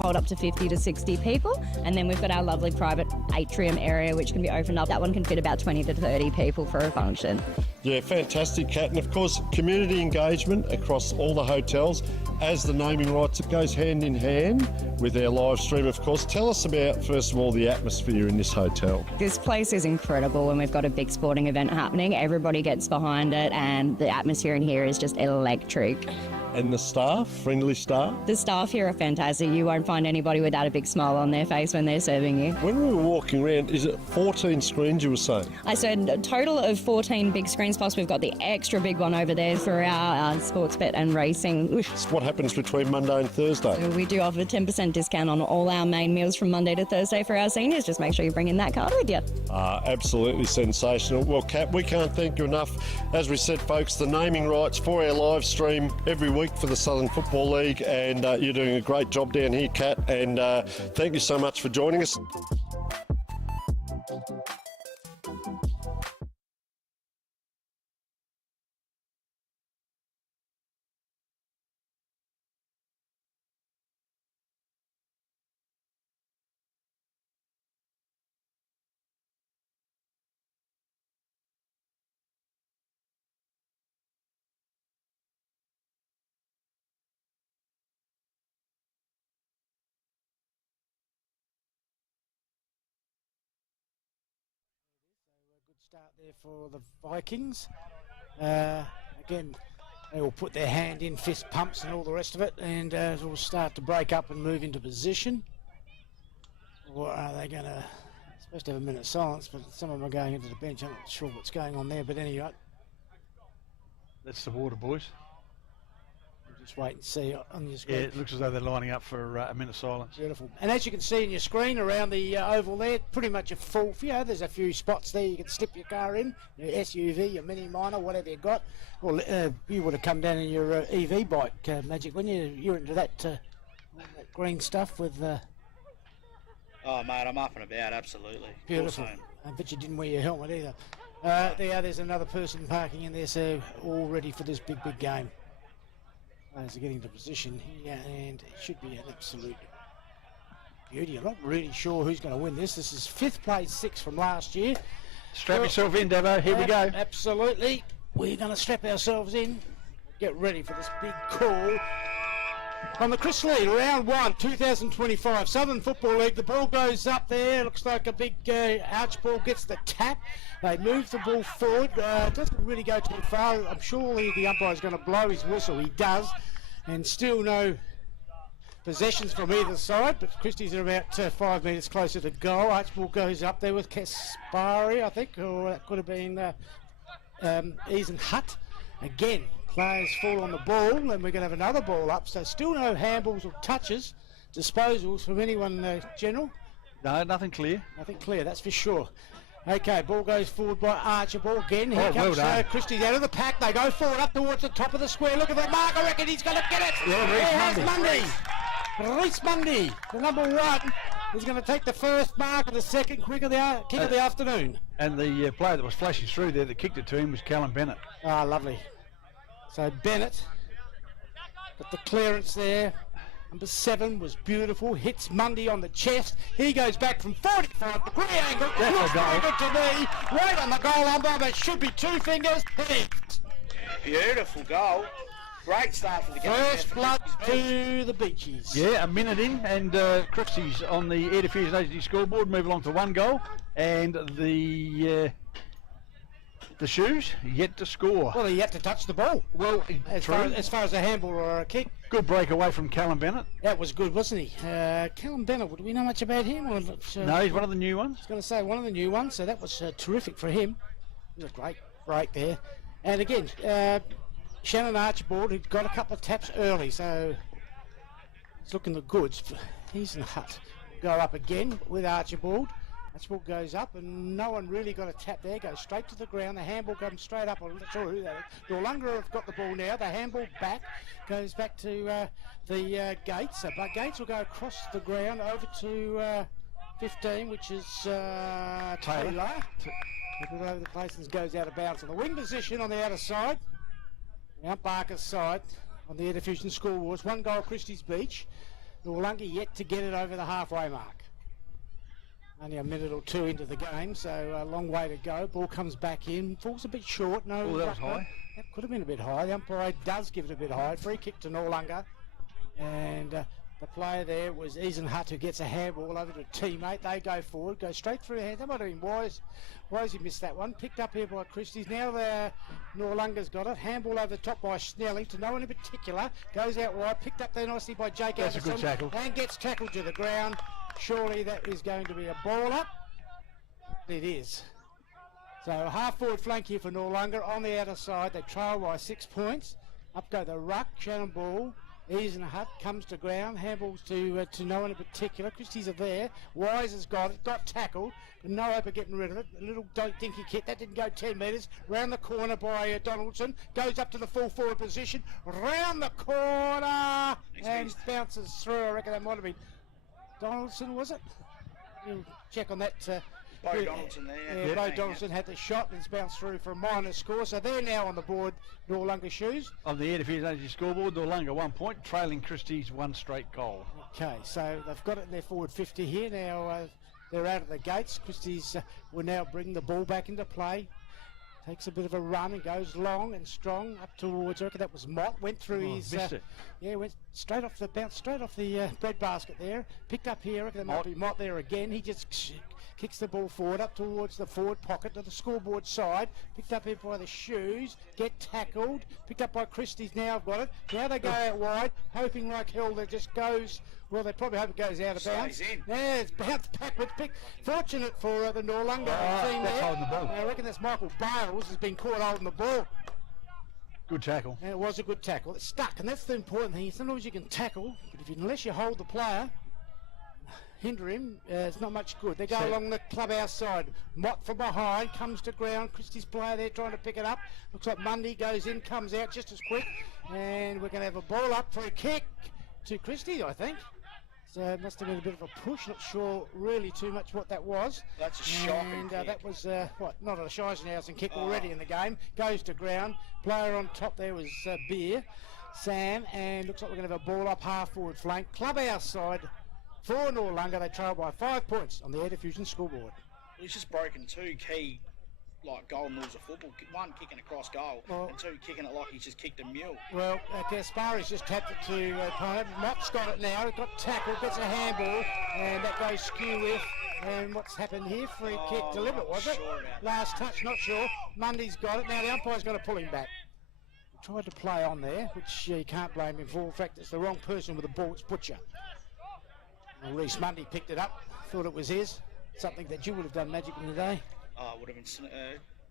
hold up to 50 to 60 people. And then we've got our lovely private atrium area, which can be opened up. That one can fit about 20 to 30 people for a function. Yeah, fantastic, Kat. And of course, community engagement across all the hotels as the naming rights. It goes hand in hand with our live stream, of course. Tell us about, first of all, the atmosphere in this hotel. This place is incredible. When we've got a big sporting event happening, everybody gets behind it, and the atmosphere in here is just electric. And the staff, friendly staff? The staff here are fantastic. You won't find anybody without a big smile on their face when they're serving you. When we were walking around, is it 14 screens you were saying? I said a total of 14 big screens, plus we've got the extra big one over there for our sports bet and racing. What happens between Monday and Thursday? So we do offer a 10% discount on all our main meals from Monday to Thursday for our seniors. Just make sure you bring in that card with you. Absolutely sensational. Well, Kat, we can't thank you enough. As we said, folks, the naming rights for our live stream every week for the Southern Football League, and you're doing a great job down here, Kat, and thank you so much for joining us. Start there for the Vikings. Again, they will put their hand in, fist pumps and all the rest of it, and will start to break up and move into position. Or are they going to, supposed to have a minute of silence, but some of them are going into the bench. I'm not sure what's going on there, but anyway. That's the water, boys. We'll just wait and see on your screen. Yeah, it looks as though they're lining up for a minute of silence. Beautiful. And as you can see in your screen around the oval there, pretty much a full, there's a few spots there you can slip your car in, your SUV, your mini minor, whatever you got. Well, you would have come down in your EV bike, Magic, when you're into that green stuff with... Oh, mate, I'm up and about, absolutely. Beautiful. I bet you didn't wear your helmet either. There's another person parking in there, so all ready for this big game. Players are getting to position here, and it should be an absolute beauty. I'm not really sure who's going to win this. This is 5th place, 6 from last year. Strap yourself in, Devo. Here we go. Absolutely. We're going to strap ourselves in. Get ready for this big call. On the Chris Lee, round 1, 2025, Southern Football League. The ball goes up there. Looks like a big arch ball gets the tap. They move the ball forward. Doesn't really go too far. I'm sure the umpire's going to blow his whistle. He does. And still no possessions from either side. But Christies are about 5 metres closer to goal. Arch ball goes up there with Kaspari, I think. Or that could have been Eason Hutt. Again. Players fall on the ball, and we're going to have another ball up. So still no handballs or touches, disposals from anyone, General? No, nothing clear. Nothing clear, that's for sure. Okay, ball goes forward by Archibald again. Here comes Christies out of the pack. They go forward up towards the top of the square. Look at that mark. I reckon he's going to get it. Yeah, Reece Mundy, the number 1, is going to take the first mark of the second kick of the afternoon. And the player that was flashing through there that kicked it to him was Callum Bennett. Ah, lovely. So Bennett got the clearance there. Number 7 was beautiful. Hits Mundy on the chest. He goes back from 45 degree angle. Looks very good to me. Right on the goal umpire, but it should be 2 fingers. Beautiful goal. Great start for the game. First blood to the Beaches. Yeah, a minute in, and Christies on the Air Diffusion Agency scoreboard move along to 1 goal, and the Shoes yet to score. Well, he had to touch the ball. Well, as far as a handball or a kick. Good break away from Callum Bennett. That was good, wasn't he? Callum Bennett, do we know much about him? Or, no, he's one of the new ones. I was going to say one of the new ones, so that was terrific for him. It was a great break there. And again, Shannon Archibald, who got a couple of taps early, so it's looking the goods. He's in the hut. Go up again with Archibald. Archibald goes up, and no one really got a tap there. Goes straight to the ground. The handball comes straight up. I'm not sure who that is. Noarlunga have got the ball now. The handball back goes back to the Gates. But Gates will go across the ground over to 15, which is Taylor. All over the place and goes out of bounds on the wing position on the outer side. Mount Barker's side on the Air Diffusion scoreboards. 1 goal, Christies Beach. Noarlunga yet to get it over the halfway mark. Only a minute or two into the game, so a long way to go. Ball comes back in, falls a bit short. No, Oh, that was high. That could have been a bit high. The umpire does give it a bit high. Free kick to Noarlunga. And the player there was Eisenhut, who gets a handball over to a teammate. They go forward, go straight through the hand. That might have been Wise. Wise, he missed that one. Picked up here by Christies. Now Noarlunga's got it. Handball over the top by Snelling to no one in particular. Goes out wide. Picked up there nicely by Jake That's Anderson. a good tackle. And gets tackled to the ground. Surely that is going to be a ball up. It is. So half forward flank here for Noarlunga. On the outer side, they trail by 6 points. Up go the ruck. Shannon Ball. Eisenhut comes to ground, handballs to no one in particular. Christies are there. Wise has got it, got tackled, but no hope of getting rid of it. A little dinky kick, that didn't go 10 metres. Round the corner by Donaldson, goes up to the full forward position, round the corner, and bounces through. I reckon that might have been Donaldson, was it? You'll check on that. Bo Donaldson there. Yeah, Bo Donaldson had the shot and it's bounced through for a minor score. So they're now on the board, Noarlunga shoes. On the Midfield energy scoreboard, Noarlunga 1 point, trailing Christies 1 straight goal. Okay, so they've got it in their forward 50 here. Now they're out of the gates. Christies will now bring the ball back into play. Takes a bit of a run and goes long and strong up towards, I reckon that was Mott, went through his, missed it. Yeah, went straight off the bounce, straight off the bread basket there. Picked up here, I reckon there might be Mott there again. He just kicks the ball forward up towards the forward pocket to the scoreboard side. Picked up here by the shoes, get tackled. Picked up by Christies, now I've got it. Now they go out wide, hoping like hell that just goes, well, they probably hope it goes out of bounds. Yeah, it's bounced backwards. Fortunate for the Noarlunga team that's there. holding the ball. I reckon that's Michael Bales has been caught holding the ball. Good tackle. And it was a good tackle. It's stuck, and that's the important thing. Sometimes you can tackle, but unless you hold the player, hinder him, it's not much good. They go along the clubhouse side. Mott from behind, comes to ground. Christie's player there trying to pick it up. Looks like Mundy goes in, comes out just as quick. And we're going to have a ball up for a kick to Christie, I think. So it must have been a bit of a push. Not sure really too much what that was. That's a shocking And kick. that was, not a Scheissenhausen kick already in the game. Goes to ground. Player on top there was Beer, Sam. And looks like we're going to have a ball up half forward flank. Clubhouse side. For Noarlunga, they trail by 5 points on the Air Diffusion scoreboard. He's just broken 2 key golden rules of football. 1 kicking across goal, and 2 kicking it like he's just kicked a mule. Well, Gaspari's just tapped it to opponent. Mott's got it now. He got tackled, gets a handball, and that goes skew with. And what's happened here? Free kick deliberate, was it? Sure about Last touch, not sure. Mundy's got it. Now the umpire's going to pull him back. He tried to play on there, which you can't blame him for. In fact, it's the wrong person with the ball. It's Butcher. And Reece Mundy picked it up, thought it was his. Something that you would have done magic in the day. Oh, it would have been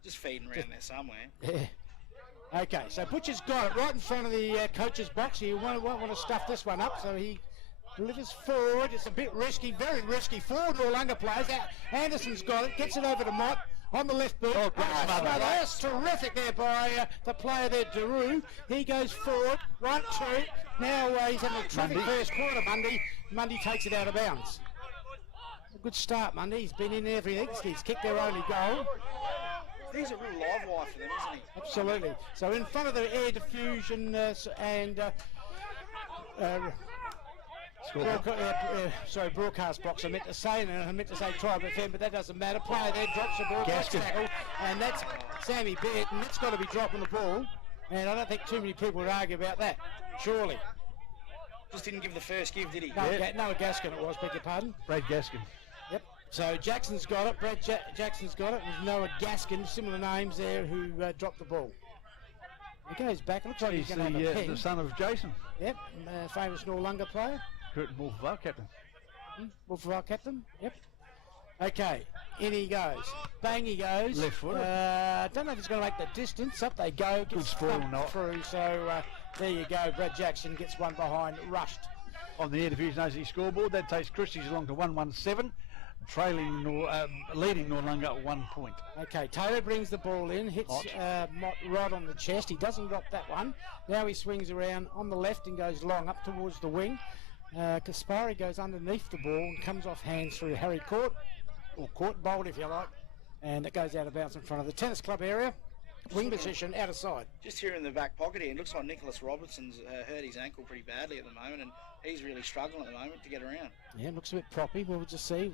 just feeding around there somewhere. Yeah. Okay, so Butcher's got it right in front of the coach's box. He won't want to stuff this one up, so he delivers forward. It's a bit risky, very risky. 4 Noarlunga players. Anderson's got it, gets it over to Mott on the left boot. That's terrific there by the player there, Daru. He goes forward, right to. Now he's having a terrific first quarter, Mundy. Mundy takes it out of bounds. A good start, Mundy. He's been in everything. He's kicked their only goal. He's a real live wire for them, isn't he? Absolutely. So in front of the Air Diffusion broadcast box, I meant to say, and I meant to say Tribe FM, but that doesn't matter. Player there drops the ball, gets tackled, and that's Sammy Baird, and that's got to be dropping the ball. And I don't think too many people would argue about that, surely. Just didn't give the first give, did he? No, Noah Gaskin it was, beg your pardon. Brad Gaskin. Yep. So Jackson's got it, Brad Jackson's got it, and Noah Gaskin, similar names there, who dropped the ball. He goes back, it looks like he's going to have a ping. The son of Jason. Yep, famous Noarlunga player. Curtin Wolf, captain. Wolf of our captain, yep. Okay, in he goes. Bang he goes. Left foot. Don't know if he's going to make the distance. Up they go. Gets spoil or not. Through. So there you go. Brad Jackson gets one behind. Rushed. On the Air Division AZ scoreboard, that takes Christies along to 117, leading Noarlunga 1 point. Okay, Taylor brings the ball in, hits Mott right on the chest. He doesn't drop that one. Now he swings around on the left and goes long up towards the wing. Kaspari goes underneath the ball and comes off hands through Harry Court, or Court Bold if you like, and it goes out of bounds in front of the tennis club area. wing position, out of side. Just here in the back pocket here, it looks like Nicholas Robertson's hurt his ankle pretty badly at the moment, and he's really struggling at the moment to get around. Yeah, looks a bit proppy. We'll just see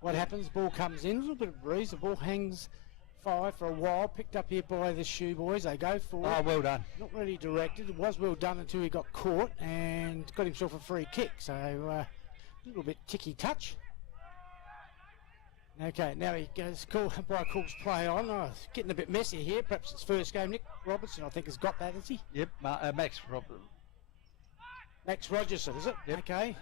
what happens. Ball comes in, a little bit of breeze. The ball hangs 5 for a while. Picked up here by the Shoe Boys. They go forward. Oh, well done. Not really directed. It was well done until he got caught and got himself a free kick. So a little bit ticky touch. Okay, now he goes by calls play on. Oh, it's getting a bit messy here. Perhaps it's first game. Nick Robertson, I think, has got that, has he? Yep, Max Robertson. Max Rogerson, is it? Yep. Okay.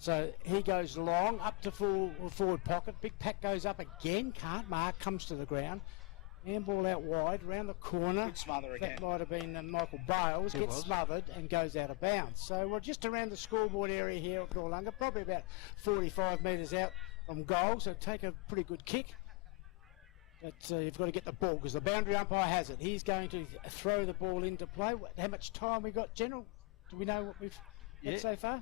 So he goes long, up to full forward pocket. Big Pack goes up again. Can't mark, comes to the ground. Handball out wide, around the corner. Good smother again. That might have been Michael Bales. Gets smothered and goes out of bounds. So we're just around the scoreboard area here at Noarlunga, probably about 45 metres out from goal. So take a pretty good kick. But you've got to get the ball because the boundary umpire has it. He's going to throw the ball into play. How much time we got, General? Do we know what we've got so far?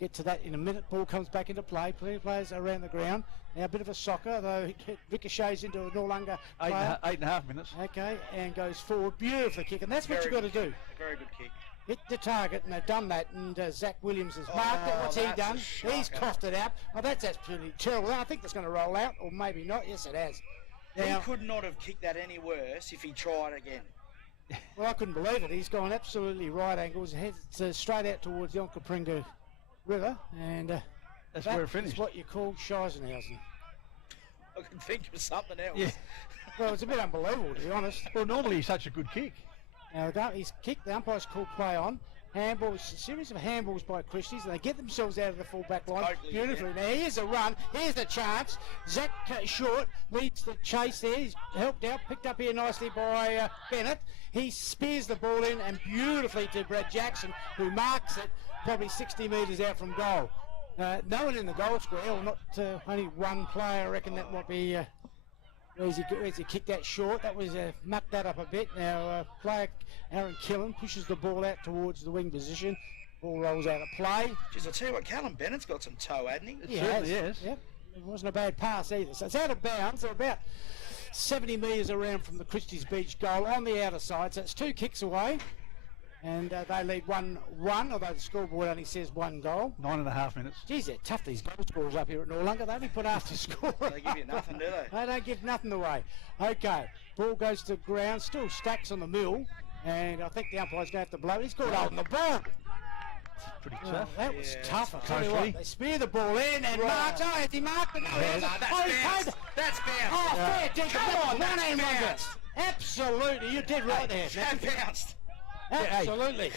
Get to that in a minute. Ball comes back into play. Plenty of players around the ground. Now a bit of a soccer, though it ricochets into a Noarlunga player. 8.5 minutes. Okay, and goes forward. Beautiful kick, and that's what you've got to do. Very good kick. Hit the target, and they've done that, and Zach Williams has marked it. What's he done? He's coughed it out. Oh, that's absolutely terrible. I think that's going to roll out, or maybe not. Yes, it has. Now, He could not have kicked that any worse if he tried again. well, I couldn't believe it. He's gone absolutely right angles, heads straight out towards the Onkaparinga River, and That's where it that is finished. what you call Scheisenhausen. I could think of something else. Yeah. Well, it's a bit unbelievable, to be honest. Well, normally he's such a good kick. Now, he's kicked, the umpire's called play on. Handballs, a series of handballs by Christies, and they get themselves out of the full back line Totally, beautifully. Now, here's a run, here's the chance. Zach Short leads the chase there. He's helped out, picked up here nicely by Bennett. He spears the ball in and beautifully to Brad Jackson, who marks it probably 60 metres out from goal. No one in the goal square, or not only one player. I reckon that might be. Where's he kicked that short? That was mucked that up a bit. Now player Aaron Killen pushes the ball out towards the wing position. Ball rolls out of play. Jeez, I'll tell you what, Callum Bennett's got some toe, hasn't he? He certainly has. is. Yep. It wasn't a bad pass either. So it's out of bounds. They're about 70 metres around from the Christies Beach goal on the outer side. So it's 2 kicks away. And they lead 1-1, although the scoreboard only says 1 goal. 9.5 minutes. Geez, they're tough, these goal scorers up here at Noarlunga. They only put after score. They give you nothing, do they? They don't give nothing away. Okay, ball goes to ground, still stacks on the mill, and I think the umpire's going to have to blow. He's caught holding the ball. Pretty Oh, tough. that was Yeah, tough. I tell you closely. what, they spear the ball in and marks. Oh, has he marked it? No, he hasn't. That's Oh, he's bounced. paid. That's bounced. Oh, fair dinkum. Come on, One and one bounced. Absolutely, you did right there. That bounced. Absolutely.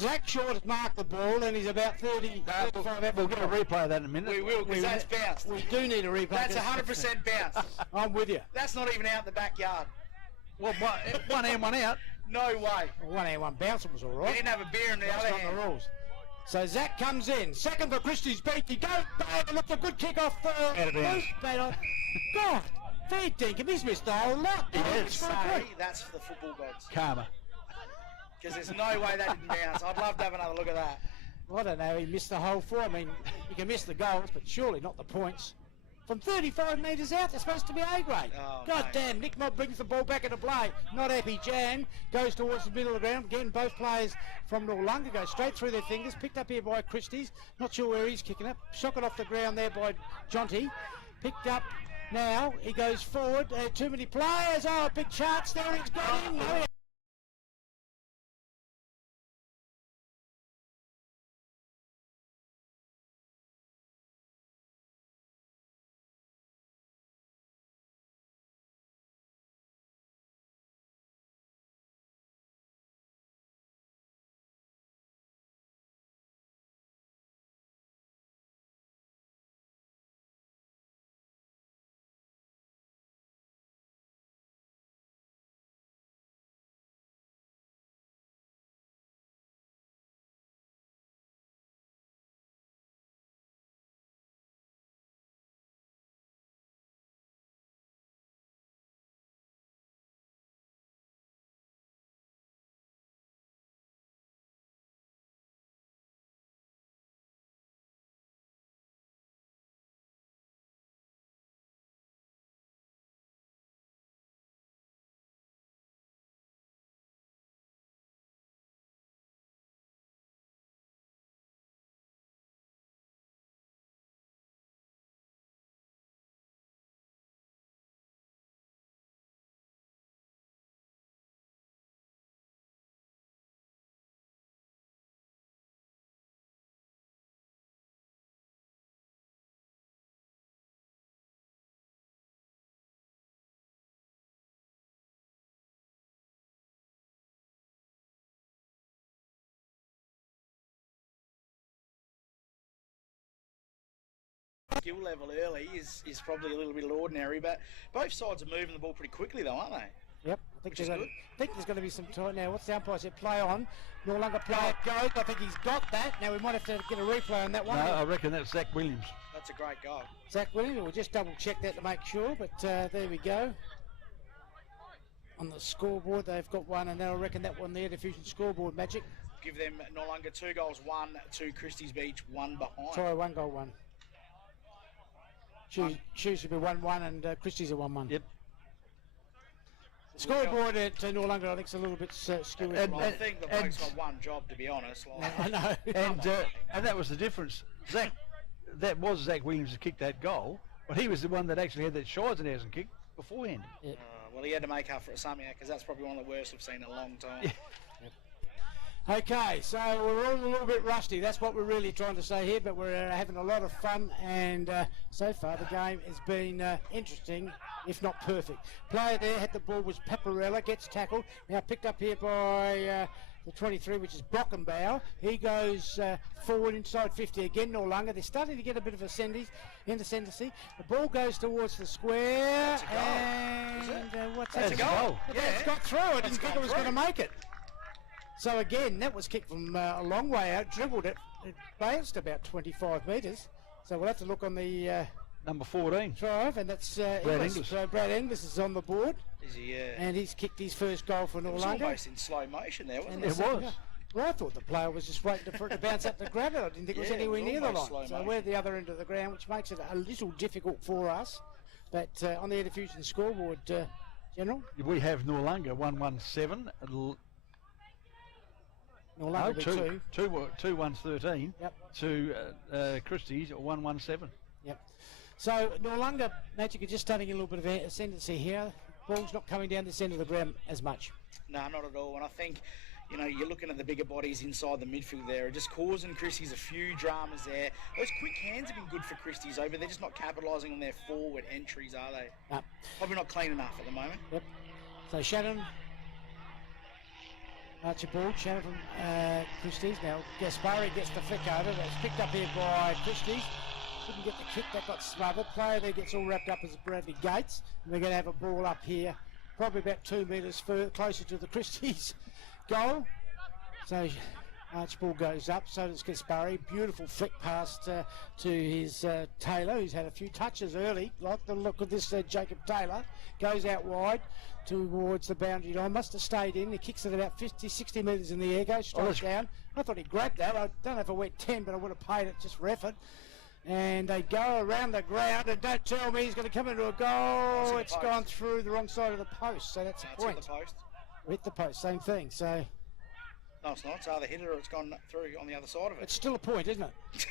Zach Short has marked the ball and he's about 30, 35 We'll get a replay of that in a minute. We will, because that's bounced. We do need a replay. That's 100% bounced. I'm with you. That's not even out in the backyard. Well, one in, one out. No way. One and one bouncer was all We right. didn't have a beer in the That's other not hand. the rules. So Zach comes in. Second for Christie's beat. He goes back. Look, a good kick off. God, fair dinkum. He's missed the whole lot. He has. It's for a Say, break. that's for the football gods. Karma. Because there's no way that didn't bounce. I'd love to have another look at that. I don't know. He missed the whole 4. I mean, you can miss the goals, but surely not the points. From 35 metres out, they're supposed to be A grade. Oh, God mate. damn, Nick Mobb brings the ball back into play. Not happy. Jan goes towards the middle of the ground. Again, both players from Noarlunga go straight through their fingers. Picked up here by Christies. Not sure where he's kicking it. Socket off the ground there by Jonty. Picked up now. He goes forward. Too many players. Oh, big chance there. He's got in. No, skill level early is probably a little bit ordinary, but both sides are moving the ball pretty quickly though, aren't they? Yep, I think there's going to be some time now. What's the umpire said? Play on. Noarlunga play it goes. I think he's got that. Now we might have to get a replay on that one. No, I reckon that's Zach Williams. That's a great goal. Zach Williams, we'll just double check that to make sure, but there we go. On the scoreboard, they've got one, and they'll reckon that one there, Diffusion scoreboard magic. Give them Noarlunga 2 goals, 1, 2 Christies beach, 1 behind. Sorry, 1 goal, 1. Shoes should be 1-1, and Christies are 1-1. Yep. The scoreboard at Noarlunga, I think, is a little bit skewed. I think the bloke's got one job, to be honest. Like. I know. And that was the difference. That was Zach Williams who kicked that goal, but he was the one that actually had that Scheisenhausen kick beforehand. Yep. Well, he had to make up for it somehow, because that's probably one of the worst we've seen in a long time. Okay, so we're all a little bit rusty. That's what we're really trying to say here, but we're having a lot of fun, and so far the game has been interesting, if not perfect. Player there had the ball was Paparella, gets tackled, now picked up here by the 23, which is Brockenbauer. He goes forward inside 50 again, Noarlunga. They're starting to get a bit of ascendancy. The ball goes towards the square, and what's that? That's a goal. Yeah, it's got through. I didn't think it was going to make it. So again, that was kicked from a long way out, dribbled it, it bounced about 25 metres. So we'll have to look on the Number 14. drive, and that's Brad Inglis. So Brad Inglis is on the board, Is he, and he's kicked his first goal for it was Noarlunga. almost in slow motion there, wasn't And it? the It second was. goal- Well, I thought the player was just waiting for it to bounce up to grab it. I didn't think it was Yeah, it anywhere was near the line. almost slow So motion. we're at the other end of the ground, which makes it a little difficult for us. But on the Air Diffusion scoreboard, General, We have Noarlunga 117. Noarlunga will be 2. 2 1s 13. Yep. To Christies 117. Yep. So Noarlunga Magic are just starting a little bit of ascendancy here. Ball's not coming down this end of the ground as much. No, not at all. And I think, you know, you're looking at the bigger bodies inside the midfield there, just causing Christies a few dramas there. Those quick hands have been good for Christies, but they're just not capitalising on their forward entries, are they? No. Probably not clean enough at the moment. Yep. So Shannon, Archibald, Shannon from Christies. Now Gaspari gets the flick over. That's picked up here by Christies. Couldn't get the kick, that got smothered. Player there gets all wrapped up as Bradley Gates. And we're going to have a ball up here, probably about 2 metres closer to the Christies goal. So Archibald goes up, so does Gaspari. Beautiful flick past to his Taylor, who's had a few touches early. Like the look of this Jacob Taylor. Goes out wide towards the boundary line. Must have stayed in. He kicks it about 50, 60 metres in the air. Goes straight down. I thought he grabbed that. I don't know if it went 10, but I would have paid it just for effort. And they go around the ground, and don't tell me he's going to come into a goal. It's gone through the wrong side of the post, so that's a point. Hit the post. Hit the post, same thing. So No, it's not. It's either hit it or it's gone through on the other side of it. it's still a point, isn't it?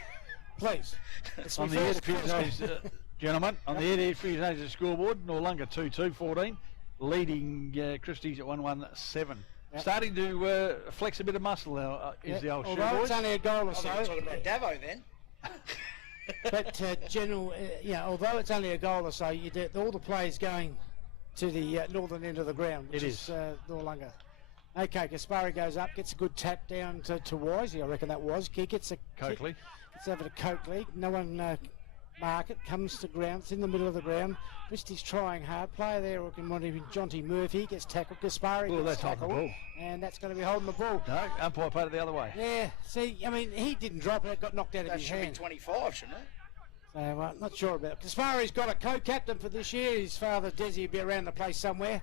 Please. It's On my the Air first Diffusion gentlemen, on the Air Diffusion scoreboard, Noarlunga 2-2-14, leading Christies at 117. Yep. Starting to flex a bit of muscle now, is the old shoe Although boys. it's only a goal or I so. think we're talking about Davo then. But General, although it's only a goal or so, you do all the players going to the northern end of the ground, which It is Noarlunga. Okay, Gaspari goes up, gets a good tap down to Wisey. I reckon that was. He gets a Coakley. Gets over to Coakley. No one mark it. Comes to ground. It's in the middle of the ground. Christie's trying hard. Player there looking want to be Jonty Murphy. Gets tackled. Gaspari Oh, gets that's holding the tackled. ball. And that's going to be holding the ball. No, umpire played it the other way. Yeah, see, I mean, he didn't drop it. It got knocked out of That his should be hand. 25, shouldn't it? So, not sure about it. Gaspari's got a co-captain for this year. His father, Desi, will be around the place somewhere.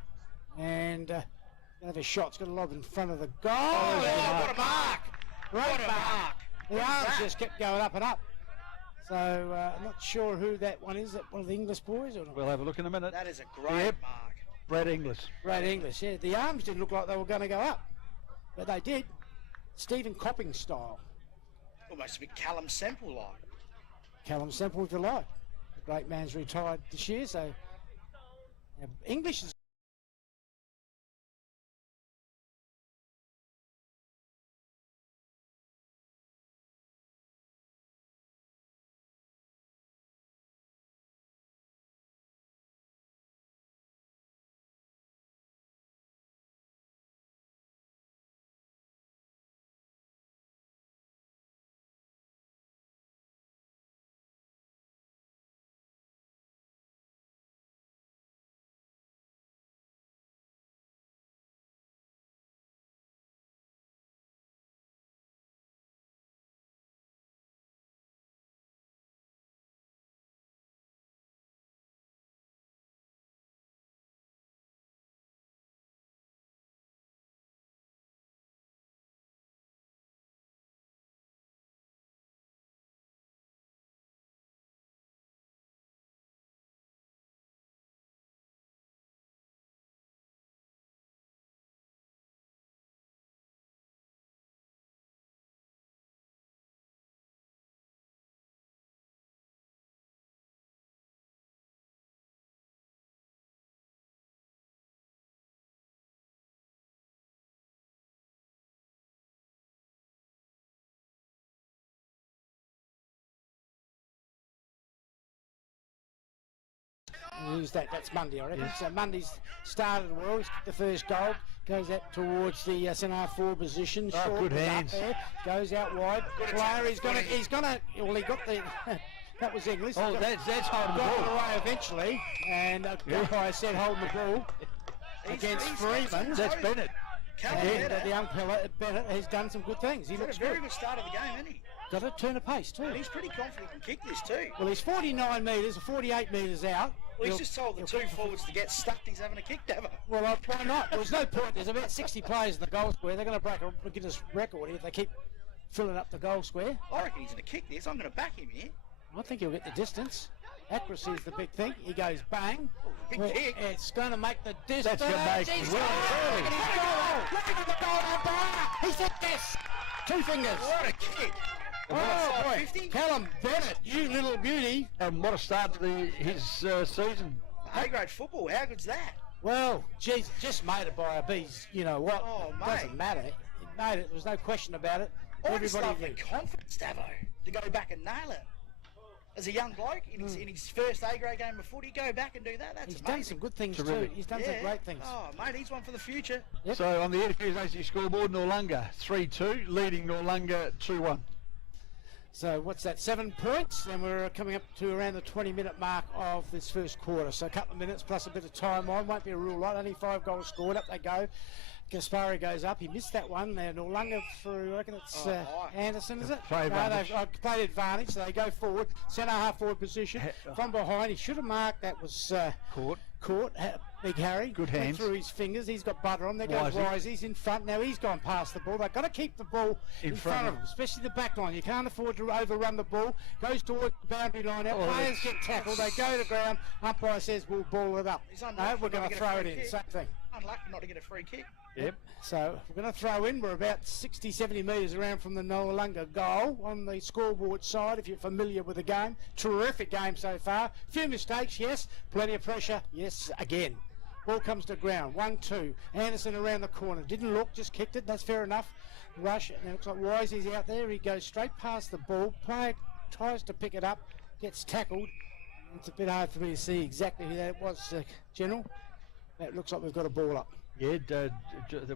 And gonna have a shot. It's got a lob in front of the goal. Oh, what a mark! Great What a mark! The arms just kept going up and up. So, I'm not sure who that one is. Is that one of the English boys or not? We'll have a look in a minute. That is a great Yep. mark. Brad Inglis. Great English, yeah. The arms didn't look like they were going to go up. But they did. Stephen Copping style. Almost a bit Callum Semple like. Callum Semple, if you like. The great man's retired this year, so English is Who's that? That's Mundy, I reckon. So Mundy's started well. He's kicked the first goal. Goes out towards the centre forward position. Oh, Short good is up hands. there. Goes out wide. Player, he's gonna. Well, he got the. That was English. Oh, that's holding the got it ball. away eventually, and umpire said holding the ball against Freeman. That's Bennett. And the young fella Bennett has done some good things. He He's had a looks very good. good start of the game, hasn't he? Got a turn of pace too. And he's pretty confident he can kick this too. Well, he's 49 metres, 48 metres out. Well, he's just told the two forwards to get stuck. He's having a kick, Davo. Well, why not? There's no point. There's about 60 players in the goal square. They're going to break a Guinness record if they keep filling up the goal square. I reckon he's going to kick this. I'm going to back him here. I think he'll get the distance. Accuracy is the big thing. He goes bang. Big kick. It's going to make the distance. That's going to make He's well, gone. early. Look at his goal. Look at the goal umpire. He said yes. 2 fingers. What a kick. Oh, boy. 50? Callum Bennett, you little beauty. And what a start to his season. A-grade football. How good's that? Well, geez, just made it by a bees. You know what? Oh, It mate. doesn't matter. It made it. There was no question about it. I just love the knew. confidence, Davo, to go back and nail it. As a young bloke, in his first A-grade game of footy, go back and do that. That's He's amazing. done some good things Terrific. too. He's done some great things. Oh, mate, he's one for the future. Yep. So on the Edifuse AC scoreboard, Noarlunga 3-2, leading Noarlunga 2-1. So what's that? 7 points, and we're coming up to around the 20-minute mark of this first quarter. So a couple of minutes plus a bit of time on. Won't be a real lot. Only 5 goals scored. Up they go. Gaspari goes up. He missed that one. Now Noarlunga through. I reckon it's Anderson, is it? Play advantage. They've played advantage. So they go forward. Centre half forward position from behind. He should have marked. That was caught. Big Harry. Good Went hands. through his fingers. He's got butter on. There goes Wisey. Wisey's in front. Now he's gone past the ball. They've got to keep the ball in front of them, especially the back line. You can't afford to overrun the ball. Goes towards the boundary line. Our players get tackled. They go to ground. Umpire says we'll ball it up. He's No, unlucky we're not going to to get a throw it free in. kick. Same thing. Unlucky not to get a free kick. Yep. So we're going to throw in. We're about 60, 70 metres around from the Noarlunga goal on the scoreboard side, if you're familiar with the game. Terrific game so far. Few mistakes, yes. Plenty of pressure, yes, again. Ball comes to ground. 1-2. Anderson around the corner. Didn't look, just kicked it. That's fair enough. Rush. Now it looks like Wisey's out there. He goes straight past the ball. Player tries to pick it up. Gets tackled. It's a bit hard for me to see exactly who that was, General. It looks like we've got a ball up. Yeah, there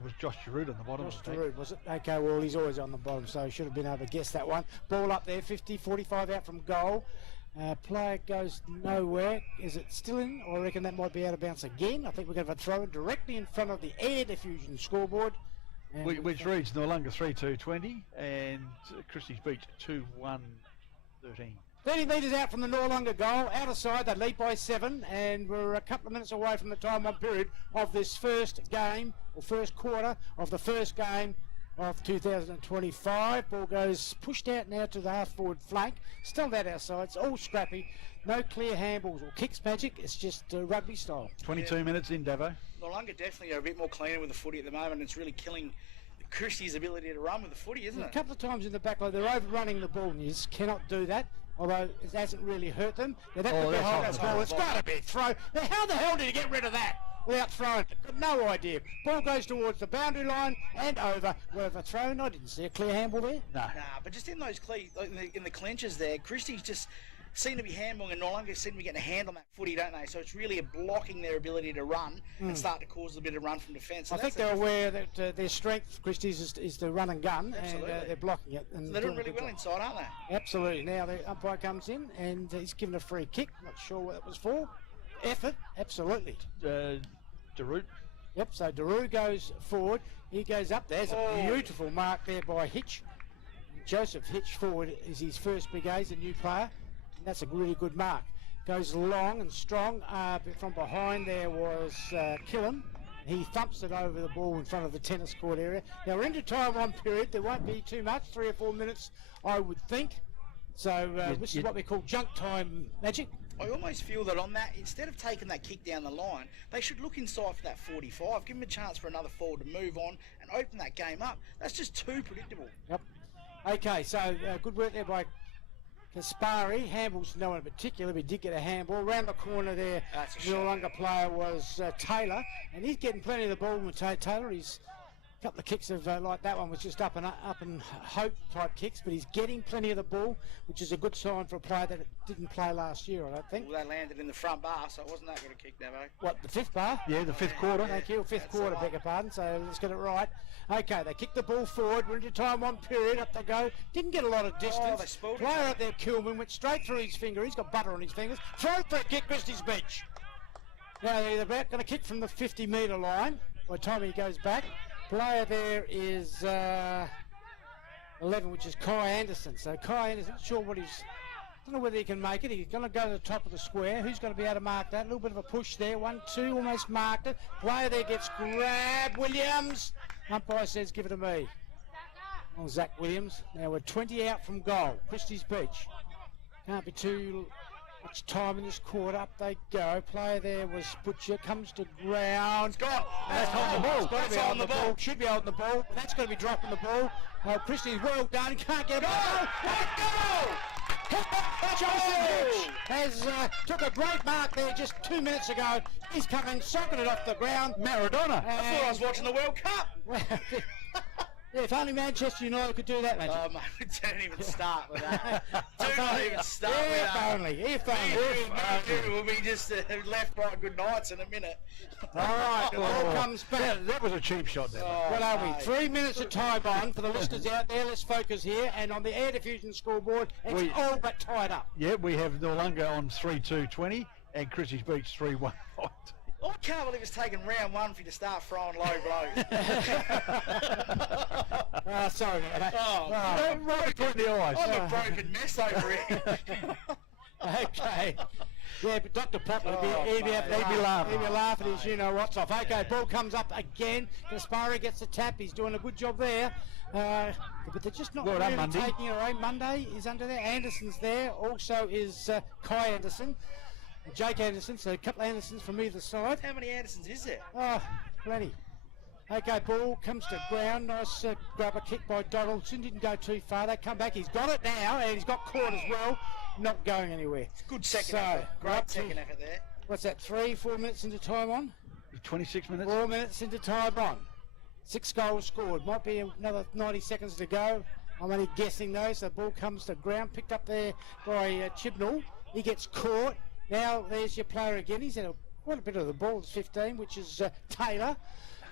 was Josh Giroud on the bottom. Josh of the tape. Giroud, was it? Okay, well, he's always on the bottom, so he should have been able to guess that one. Ball up there, 50, 45 out from goal. Player goes nowhere. Is it still in? I reckon that might be out of bounds again. I think we're going to throw it directly in front of the air diffusion scoreboard. And Which reads Noarlunga 3-2-20 and Christies beat 2-1-13. 30 metres out from the Noarlunga goal, out of side, they lead by 7, and we're a couple of minutes away from the time on period of this first game, or first quarter of the first game of 2025. Ball goes pushed out now to the half-forward flank, still that outside, it's all Scrappy, no clear handballs or kicks magic, it's just rugby style. 22 minutes in, Davo. Noarlunga definitely are a bit more cleaner with the footy at the moment. It's really killing Christie's ability to run with the footy, isn't A it? couple of times in the back line, they're overrunning the ball, and you just cannot do that. Although it hasn't really hurt them. They'd have to be holding the ball. It's got to be throw. Now, how the hell did you get rid of that without throwing it? Got no idea. Ball goes towards the boundary line and over. Whether thrown, I didn't see a clear handball there. No. Nah, but just in those in the clinches there, Christies just seem to be handballing, and Noarlunga seem to be getting a hand on that footy, don't they? So it's really blocking their ability to run and start to cause a bit of run from defence. I think they're aware that their strength, Christie's, is the run and gun, Absolutely. and they're blocking it. And So they're doing a really good well job. inside, aren't they? Absolutely. Now the umpire comes in and he's given a free kick. Not sure what that was for. Effort, absolutely. Daroot. Yep, so Daru goes forward. He goes up. There's a beautiful mark there by Hitch. Joseph Hitch forward is his first big A, he's a new player. And that's a really good mark. Goes long and strong. From behind there was Killen. He thumps it over the ball in front of the tennis court area. Now we're into time on period. There won't be too much, 3 or 4 minutes, I would think. So this is what we call junk time magic. I almost feel that on that, instead of taking that kick down the line, they should look inside for that 45, give them a chance for another forward to move on and open that game up. That's just too predictable. Yep. Okay, so good work there by Gaspari. Handballs no one in particular. We did get a handball. Round the corner there, That's a the shot. Noarlunga player was Taylor, and he's getting plenty of the ball with Taylor. He's couple of kicks of like that one was just up and hope type kicks, but he's getting plenty of the ball, which is a good sign for a player that didn't play last year, I don't think. Well, they landed in the front bar, so it wasn't that good a kick, Davo. What, the fifth bar? Yeah, the fifth quarter. Thank you, fifth quarter, beg your pardon, so let's get it right. Okay, they kick the ball forward, we're into time one period, up they go. Didn't get a lot of distance. They spoiled it. Player up there, Kilman, went straight through his finger. He's got butter on his fingers. Throw for a kick, Christies Beach. Now they're about going to kick from the 50-metre line by the time he goes back. Player there is 11, which is Kai Anderson. So Kai Anderson, not sure what he's... I don't know whether he can make it. He's going to go to the top of the square. Who's going to be able to mark that? A little bit of a push there. 1, 2, almost marked it. Player there gets grabbed. Williams. Umpire says, give it to me. Oh, Zach Williams. Now we're 20 out from goal. Christies Beach. Can't be too much time in this quarter. Up they go. Player there was Butcher. Comes to ground. It's gone. That's on the ball. That's on the ball. Should be holding the ball. But that's going to be dropping the ball. Christies, well done. Can't get it. Goal! Jason Hitch has took a great mark there just 2 minutes ago. He's coming, socking it off the ground. Maradona. I thought I was watching the World Cup. Yeah, if only Manchester United could do that, Magic. Oh, mate, don't even start with that. Do not even start with If that. only, if only. We'll be just left right good nights in a minute. All right, the ball comes back. That was a cheap shot there. What are we? mate. 3 minutes of time on for the listeners out there. Let's focus here. And on the Air Diffusion scoreboard, it's all but tied up. Yeah, we have Noarlunga on 3-2-20 and Christies Beach 3-1. I can't believe it's taken round one for you to start throwing low blows. Sorry about that. Right between the eyes. I'm a broken mess over here. Okay. Yeah, but Dr. Popper, he'd be laughing. He'd be laughing his you-know-what's off. Okay, ball comes up again. Gaspari gets the tap. He's doing a good job there. But they're just not Well done, really Mundy. taking it away. Monday is under there. Anderson's there. Also is Kai Anderson. Jake Anderson. So a couple of Andersons from either side. How many Andersons is there? Oh, plenty. Okay, ball comes to ground. Nice grabber kick by Donaldson. Didn't go too far. They come back. He's got it now, and he's got caught as well. Not going anywhere. Good second effort. Great second effort there. What's that, 3-4 minutes into time on? 26 minutes. 4 minutes into time on. 6 goals scored. Might be another 90 seconds to go. I'm only guessing though. So the ball comes to ground. Picked up there by Chibnall. He gets caught. Now there's your player again. He's had quite a bit of the ball. It's 15, which is Taylor.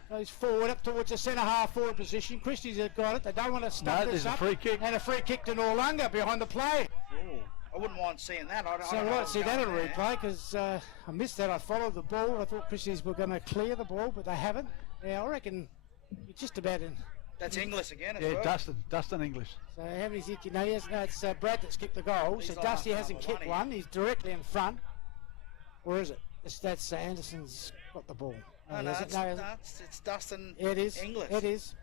Goes forward up towards the centre half forward position. Christies have got it. They don't want to stuff this up. There's a free kick. And a free kick to Noarlunga behind the play. Ooh, I wouldn't mind seeing that. I So don't I'd know like to see that on what's going replay because I missed that. I followed the ball. I thought Christies were going to clear the ball, but they haven't. Yeah, I reckon you're just about in. That's Inglis again as Yeah, well. Dustin English. So how many's he? No, it's Brad that's kicked the goal. He's So like Dusty number hasn't one kicked here. one. He's directly in front. Or is it? That's Anderson's got the ball. No, is it? it's Dustin It is. Inglis. It is.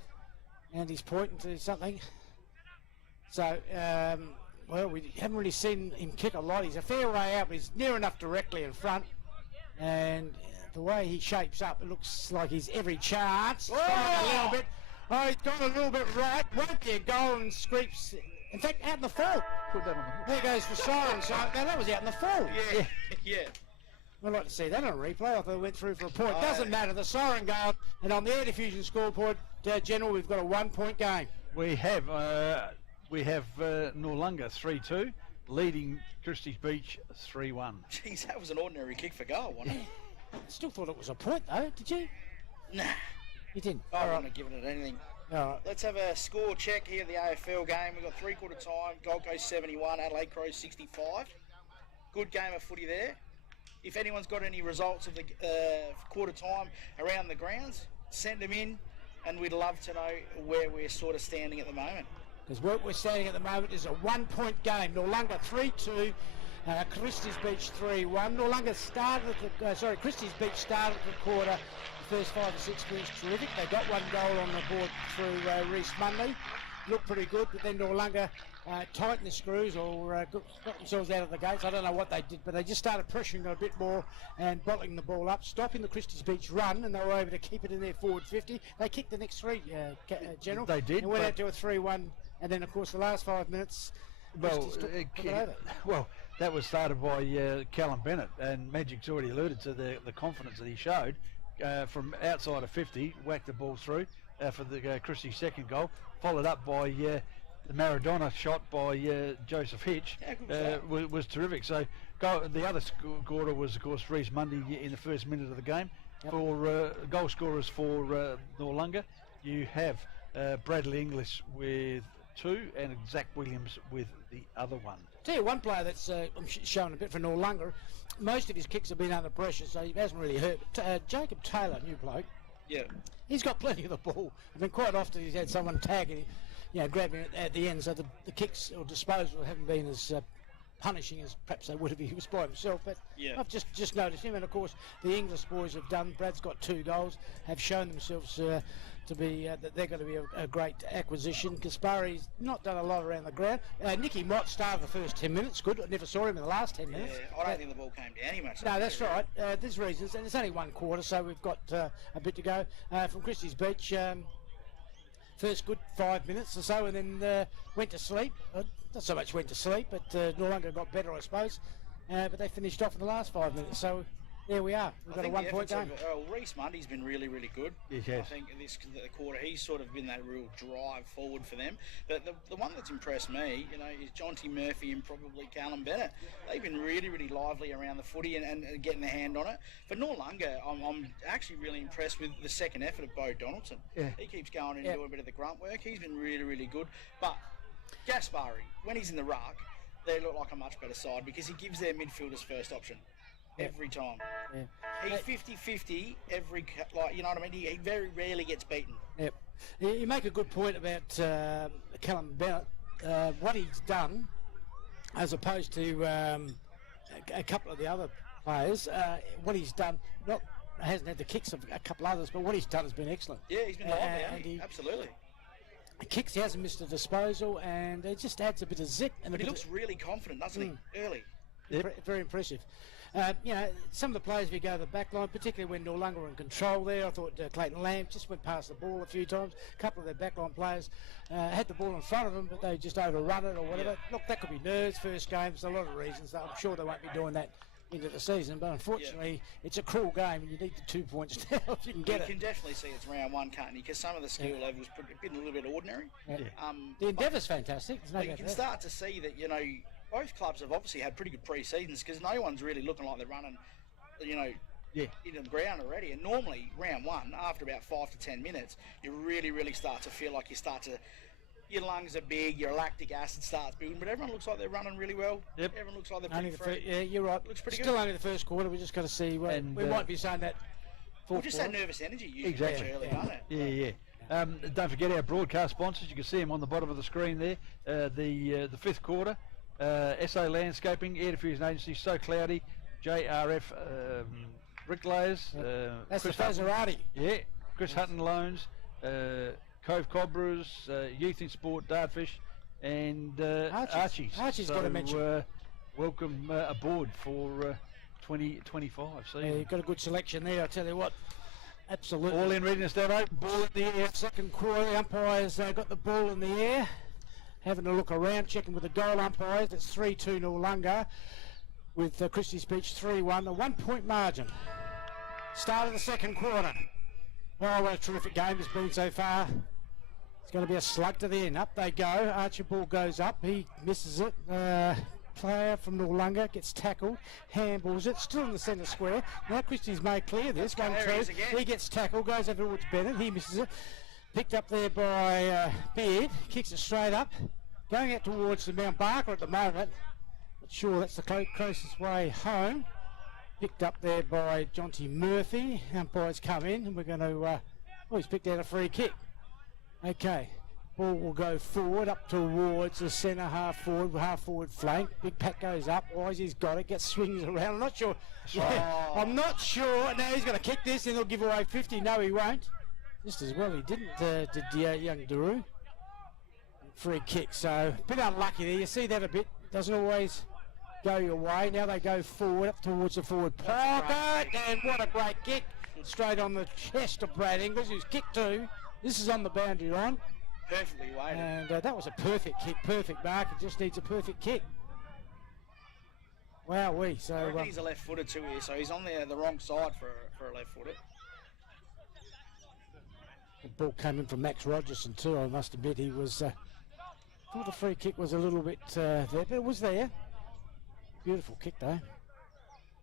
And he's pointing to something. So, well, we haven't really seen him kick a lot. He's a fair way out, but he's near enough directly in front. And the way he shapes up, it looks like he's every chance. He's gone a little bit. Oh, he's gone a little bit right. Won't be a goal and Screeps. In fact, out in the full. Put that on There goes the siren. So now that was out in the full. Yeah, yeah. I'd like to see that on a replay. I thought it went through for a point. Doesn't matter. The siren goal. And on the Air Diffusion scoreboard, General, we've got a 1 point game. We have Noarlunga 3-2, leading Christies Beach 3-1. Jeez, that was an ordinary kick for goal, wasn't it? I still thought it was a point, though. Did you? Nah, You didn't. I wouldn't have given it anything. All right. Let's have a score check here, the AFL game. We've got three-quarter time, Gold Coast 71, Adelaide Crows 65. Good game of footy there. If anyone's got any results of the quarter time around the grounds, send them in, and we'd love to know where we're sort of standing at the moment. Because where we're standing at the moment is a 1 point game. Noarlunga 3-2, Christies Beach 3-1. Noarlunga started Christies Beach started the quarter. The first 5 or 6 minutes terrific. They got 1 goal on the board through Reece Munday. Looked pretty good, but then Noarlunga tightened the screws or got themselves out of the gates. I don't know what they did, but they just started pressuring a bit more and bottling the ball up, stopping the Christies Beach run, and they were able to keep it in their forward 50. They kicked the next 3, General. They did, And went but- out to a 3-1, and then, of course, the last 5 minutes, Well, Christies took it over. well, that was started by Callum Bennett, and Magic's already alluded to the confidence that he showed. from outside of 50, whacked the ball through for the Christie's second goal, followed up by the Maradona shot by Joseph Hitch. Was terrific. So the other scorer was, of course, Reece Mundy in the first minute of the game. For goal scorers for Noarlunga, you have Bradley Inglis with 2 and Zach Williams with the other one. Tell you one player that's showing a bit for Noarlunga. Most of his kicks have been under pressure, so he hasn't really hurt. But, Jacob Taylor, new bloke. Yeah. He's got plenty of the ball. I mean, quite often he's had someone tagging him, grabbing it at the end, so the kicks or disposal haven't been as punishing as perhaps they would have if he was by himself. But I've just noticed him, and of course the English boys have done. Brad's got 2 goals, have shown themselves to be that they're going to be a great acquisition. Kaspari's not done a lot around the ground. Nicky Mott started the first 10 minutes. Good. I never saw him in the last 10 minutes. I don't think the ball came down much. No, that's right. There's reasons, and it's only 1 quarter, so we've got a bit to go. From Christies Beach, first good 5 minutes or so, and then went to sleep. Not so much went to sleep, but Noarlunga got better, I suppose. But they finished off in the last 5 minutes, so there we are. We've got a 1 point game. Reece Mundy's been really, really good. Yes. I think this quarter he's sort of been that real drive forward for them. But the one that's impressed me, is Jonty Murphy and probably Callum Bennett. They've been really, really lively around the footy and getting their hand on it. For Noarlunga, I'm actually really impressed with the second effort of Bo Donaldson. Yeah. He keeps going and doing a bit of the grunt work. He's been really, really good. But Gaspari, when he's in the ruck, they look like a much better side because he gives their midfielders first option every time. Yeah. He's 50-50 every, you know what I mean? He very rarely gets beaten. Yep. You make a good point about Callum Bennett. What he's done, as opposed to a couple of the other players, what he's done, hasn't had the kicks of a couple others, but what he's done has been excellent. Yeah, he's been lively, absolutely. Kicks, he hasn't missed a disposal, and it just adds a bit of zip. And he looks really confident, doesn't he? Early. Very impressive. Some of the players, if you go to the back line, particularly when Noarlunga were in control there, I thought Clayton Lamb just went past the ball a few times. A couple of their back line players had the ball in front of them, but they just overrun it or whatever. Look, that could be nerves, first game, there's a lot of reasons. I'm sure they won't be doing that into the season, but unfortunately it's a cruel game and you need the 2 points now if you can get it. You can definitely see it's round 1, can't you? Because some of the skill levels been a little bit ordinary. The endeavour's fantastic. But you can start to see that, both clubs have obviously had pretty good pre-seasons because no one's really looking like they're running, into the ground already. And normally round 1, after about 5 to 10 minutes, you really, really start to feel like your lungs are big, your lactic acid starts building, but everyone looks like they're running really well. Yep. Everyone looks like they're pretty free. Yeah, you're right. Looks pretty Still good. Only the first quarter. We just got to see. We might be saying that. Just that nervous energy usually early, doesn't it? Yeah. Don't forget our broadcast sponsors. You can see them on the bottom of the screen there. The fifth quarter. SA Landscaping, Air Diffusion Agency, So Cloudy, JRF Bricklayers. That's Chris the Fazerati. Yeah. Chris Hutton Loans. Cove Cobras, Youth in Sport, Dartfish, and Archie's. Archie's got to mention. Welcome aboard for 2025. So you've got a good selection there, I tell you what. Absolutely. All in readiness, Davo. Ball in the air. Second quarter, the umpires got the ball in the air. Having a look around, checking with the goal umpires. It's 3-2 Noarlunga with Christies Beach 3-1. A 1 point margin. Start of the second quarter. Oh, what a terrific game it's been so far. It's going to be a slug to the end. Up they go. Archibald goes up. He misses it. Player from Noarlunga gets tackled. Handballs it. Still in the centre square. Now Christie's made clear this. 1-2. He gets tackled. Goes over towards Bennett. He misses it. Picked up there by Beard. Kicks it straight up. Going out towards the Mount Barker at the moment. Not sure that's the closest way home. Picked up there by Jonty Murphy. Umpires come in and we're going to... he's picked out a free kick. Okay. Ball will go forward up towards the centre half forward flank. Big Pat goes up. Wisey's got it. Gets swings around. I'm not sure. I'm not sure. Now he's going to kick this and he'll give away 50. No, he won't. Just as well he didn't, did young Daru. Free kick. So a bit unlucky there. You see that a bit. Doesn't always go your way. Now they go forward up towards the forward pocket, and what a great kick straight on the chest of Brad Inglis, who's kicked 2. This is on the boundary line. Perfectly weighted. And that was a perfect kick, perfect mark. It just needs a perfect kick. Wowee. So I reckon he's a left-footed too here, so he's on the wrong side for a left-footed. The ball came in from Max Rogerson too, I must admit. He was, thought the free kick was a little bit there, but it was there. Beautiful kick though.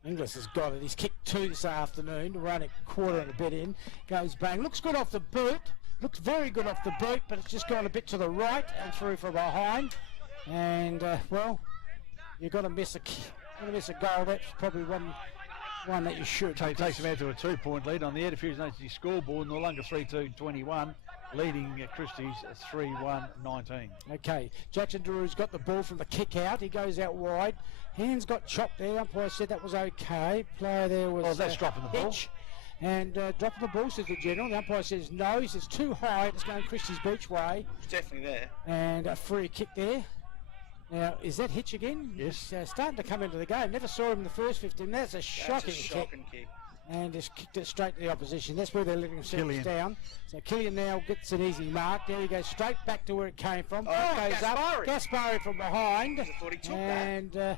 Inglis has got it. He's kicked 2 this afternoon to run it quarter and a bit in. Goes bang. Looks good off the boot. Looks very good off the boot, but it's just gone a bit to the right and through from behind. And well, you've got to miss a goal. That's probably one that you should. Takes them out to a 2-point lead on the Edifuse Agency scoreboard. Noarlunga 3-2-21, leading Christies 3-1-19. Okay, Jackson Daru's got the ball from the kick out. He goes out wide. Hands got chopped there. Umpire said that was okay. Player there was. Oh, that's dropping the ball. And dropping the ball, says the general. The umpire says no. He says too high. It's going Christie's Beach way. It's definitely there. And a free kick there. Now, is that Hitch again? Yes. He's starting to come into the game. Never saw him in the first 15. That's a shocking kick. And just kicked it straight to the opposition. That's where they're letting themselves down. So Killian now gets an easy mark. There he goes straight back to where it came from. Goes Gaspari. up. Gaspari from behind. I thought he took and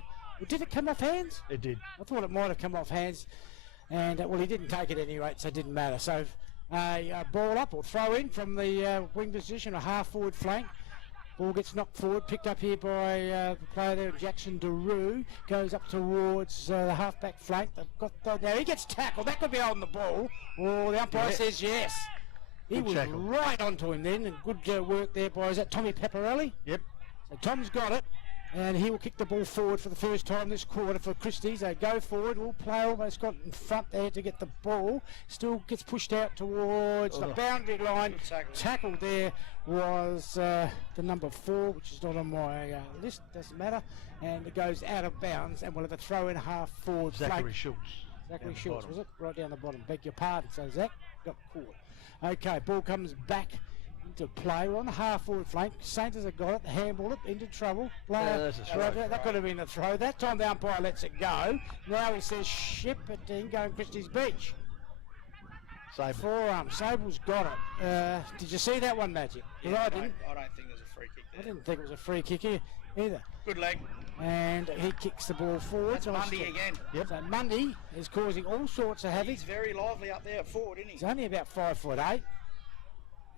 did it come off hands? It did. I thought it might have come off hands. And well, he didn't take it at any rate, so it didn't matter. So ball up or throw in from the wing position, a half forward flank. Ball gets knocked forward, picked up here by the player there, Jackson Daru. Goes up towards the half-back flank. Now he gets tackled. That could be holding the ball. Oh, the umpire says yes. He was tackle. right onto him then, and good work there by, is that Tommy Paparelli? Yep. So Tom's got it, and he will kick the ball forward for the first time this quarter for Christies. They go forward. All player almost got in front there to get the ball. Still gets pushed out towards the boundary line. Tackle there was the number 4, which is not on my list. Doesn't matter. And it goes out of bounds, and we'll have a throw in half forward. Zachary Schultz. Zachary Schultz, was it? Right down the bottom. Beg your pardon. So Zach got caught. Okay, ball comes back into play. We're on the half forward flank. Sainters have got it. Handball it into trouble. That could have been a throw. That time the umpire lets it go. Now he says ship it in going Christie's Beach. Sable. Forearm. Sable's got it. Did you see that one, Magic? Yeah, I didn't. I don't think there's a free kick there. I didn't think it was a free kick either. Good leg. And he kicks the ball forward. That's Mundy again. Yep. So Mundy is causing all sorts of havoc. He's very lively up there at forward, isn't he? He's only about 5'8".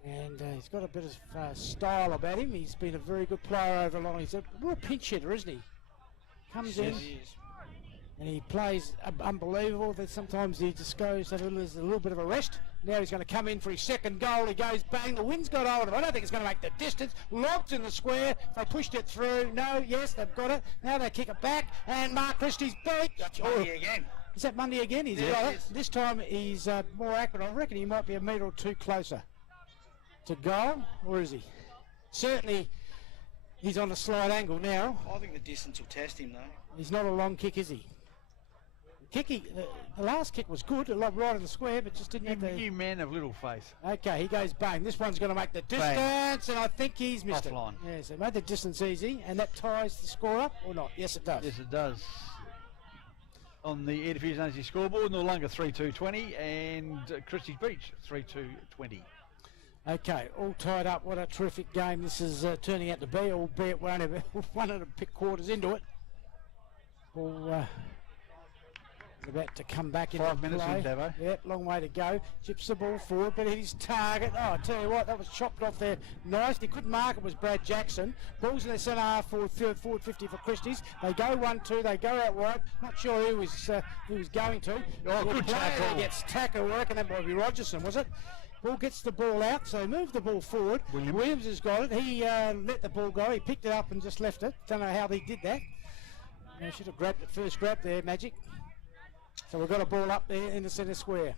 And he's got a bit of style about him. He's been a very good player over long. He's a real pinch hitter, isn't he? Comes in and he plays unbelievable. That sometimes he just goes there's a little bit of a rest. Now he's going to come in for his second goal. He goes bang. The wind's got hold of it. I don't think it's going to make the distance. Lobbed in the square. They pushed it through. No, yes, they've got it. Now they kick it back. And Mark Christie's beat. That's Mundy again. Is that Mundy again? He's got it. This time he's more accurate. I reckon he might be a metre or 2 closer to goal, or is he? Certainly he's on a slight angle now. I think the distance will test him though. He's not a long kick, is he? The last kick was good, right in the square, but just didn't have the... You man of little faith. Okay, he goes bang. This one's going to make the distance, and I think he's missed it. Offline. Yes, it made the distance easy, and that ties the score up, or not? Yes, it does. Yes, it does. On the Edifuse Agency scoreboard, Noarlunga 3-2-20 and Christie's Beach 3-2-20. Okay, all tied up. What a terrific game this is turning out to be, albeit we're only one of the pick quarters into it. Ball about to come back into 5 minutes play. in, Davo. Yep, long way to go. Chips the ball forward, but hit his target. Oh, I tell you what, that was chopped off there. Nice. He couldn't mark it, was Brad Jackson. Ball's in the centre half forward 50 for Christies. They go 1-2, they go out wide. Not sure who was going to. Oh, good tackle. He gets tackle work, and that might be Rogerson, was it? Ball gets the ball out, so move the ball forward. Williams has got it. He let the ball go. He picked it up and just left it. Don't know how he did that. Should have grabbed it first grab there, Magic. So we've got a ball up there in the centre square.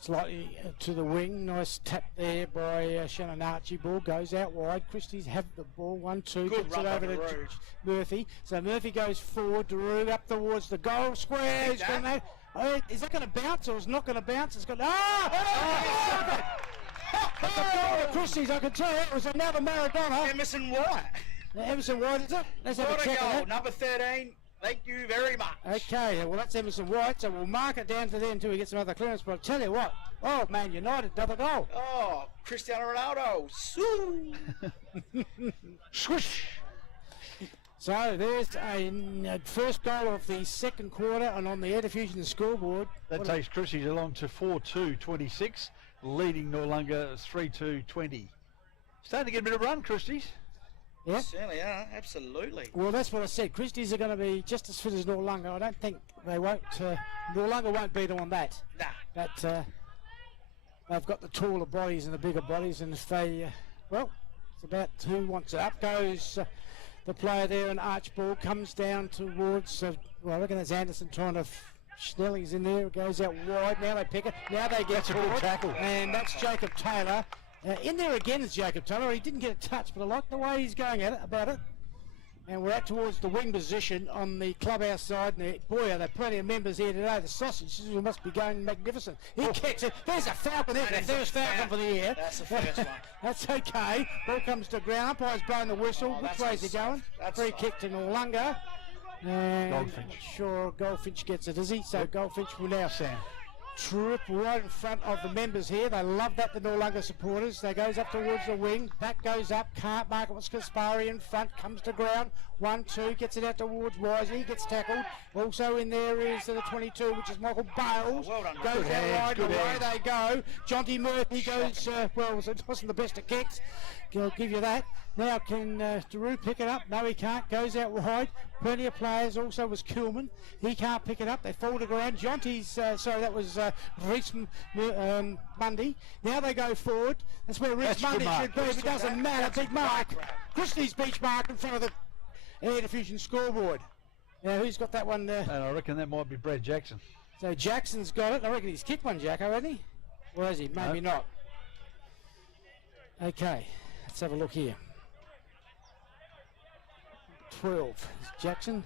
Slightly to the wing. Nice tap there by Shannon Archie. Ball goes out wide. Christie's have the ball. 1-2. Good gets it over to Murphy. So Murphy goes forward. Daru up towards the goal square. He's going to... is that going to bounce or is it not going to bounce? It's going to... That's a goal to Christie's, I can tell you. It was another Maradona. Emerson White. Emerson White, is it? Let's have a check on that. Number 13. Thank you very much. Okay, well that's Emerson White, so we'll mark it down to there until we get some other clearance. But I'll tell you what, oh Man United, another goal. Oh, Cristiano Ronaldo. Swish. So there's a first goal of the second quarter, and on the Air Diffusion scoreboard. That takes Christies along to 4-2-26. leading Noarlunga 3-2-20. Starting to get a bit of run, Christies. Yeah. Certainly are, absolutely. Well, that's what I said. Christies are going to be just as fit as Noarlunga. I don't think they won't. Noarlunga won't beat them on that. Nah. But they've got the taller bodies and the bigger bodies, and if they, well, it's about who wants it. Up goes the player there, and arch ball comes down towards. Well, I reckon that's Anderson trying to. Snelling's in there. It goes out wide. Now they pick it. Now they get That's a good tackle. and that's Jacob Taylor. In there again is Jacob Taylor. He didn't get a touch, but I like the way he's going at it, about it. And we're out towards the wing position on the clubhouse side. And boy, are there plenty of members here today. The sausages must be going magnificent. He kicks it. There's a falcon there. The first falcon for the year. That's the first one. That's okay. Ball comes to ground. Umpire's blowing the whistle. Oh, Which that's way is he soft. going? That's Free soft. kick to Noarlunga. And Goldfinch. I'm not sure Goldfinch gets it, is he? So Goldfinch will now trip right in front of the members here. They love that, the Noarlunga supporters. They goes up towards the wing. Back goes up. Can't mark it. What's Kaspari in front. Comes to ground. 1-2. Gets it out towards Wisey. Gets tackled. Also in there is the 22, which is Michael Bales. Well done. Goes Good out hands, wide. good Away hands. they go. Jonty Murphy goes, well, it wasn't the best of kicks. I'll give you that. Now can Daru pick it up? No, he can't. Goes out wide. Plenty of players. Also was Kilman. He can't pick it up. They fall to ground. Jonty's, sorry, that was Reece Mundy. Now they go forward. That's where Reece That's good Mundy mark. should be. But it doesn't matter. Big mark. Christie's beach mark in front of the Air Diffusion scoreboard. Now who's got that one there? And I reckon that might be Brad Jackson. So Jackson's got it. I reckon he's kicked one, Jacko, hasn't he? Or has he? Maybe not. Okay, let's have a look here. 12 is Jackson.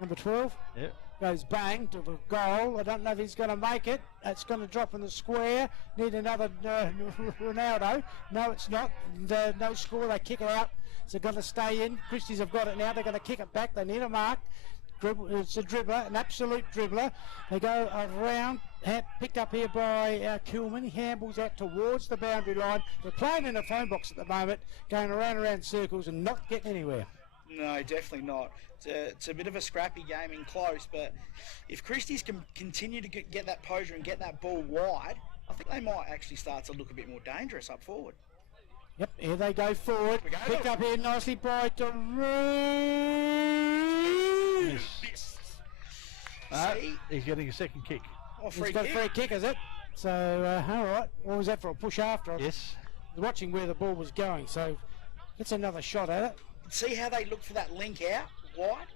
Number 12 Yep. goes bang to the goal. I don't know if he's going to make it. It's going to drop in the square. Need another Ronaldo. No, it's not. And, no score. They kick it out. So got to stay in. Christies have got it now. They're going to kick it back. They need a mark. It's a dribbler, an absolute dribbler. They go around, picked up here by Kilman. He handballs out towards the boundary line. They're playing in a phone box at the moment, going around circles and not getting anywhere. No, definitely not. It's a bit of a scrappy game in close, but if Christies can continue to get that posure and get that ball wide, I think they might actually start to look a bit more dangerous up forward. Yep, here they go forward. We go. Picked up here nicely by Daru. Missed. See? He's getting a second kick. Oh, free He's got a kick. free kick, is it? So, all right. What was that for, a push after? Yes. I was watching where the ball was going, so it's another shot at it. See how they look for that link out wide?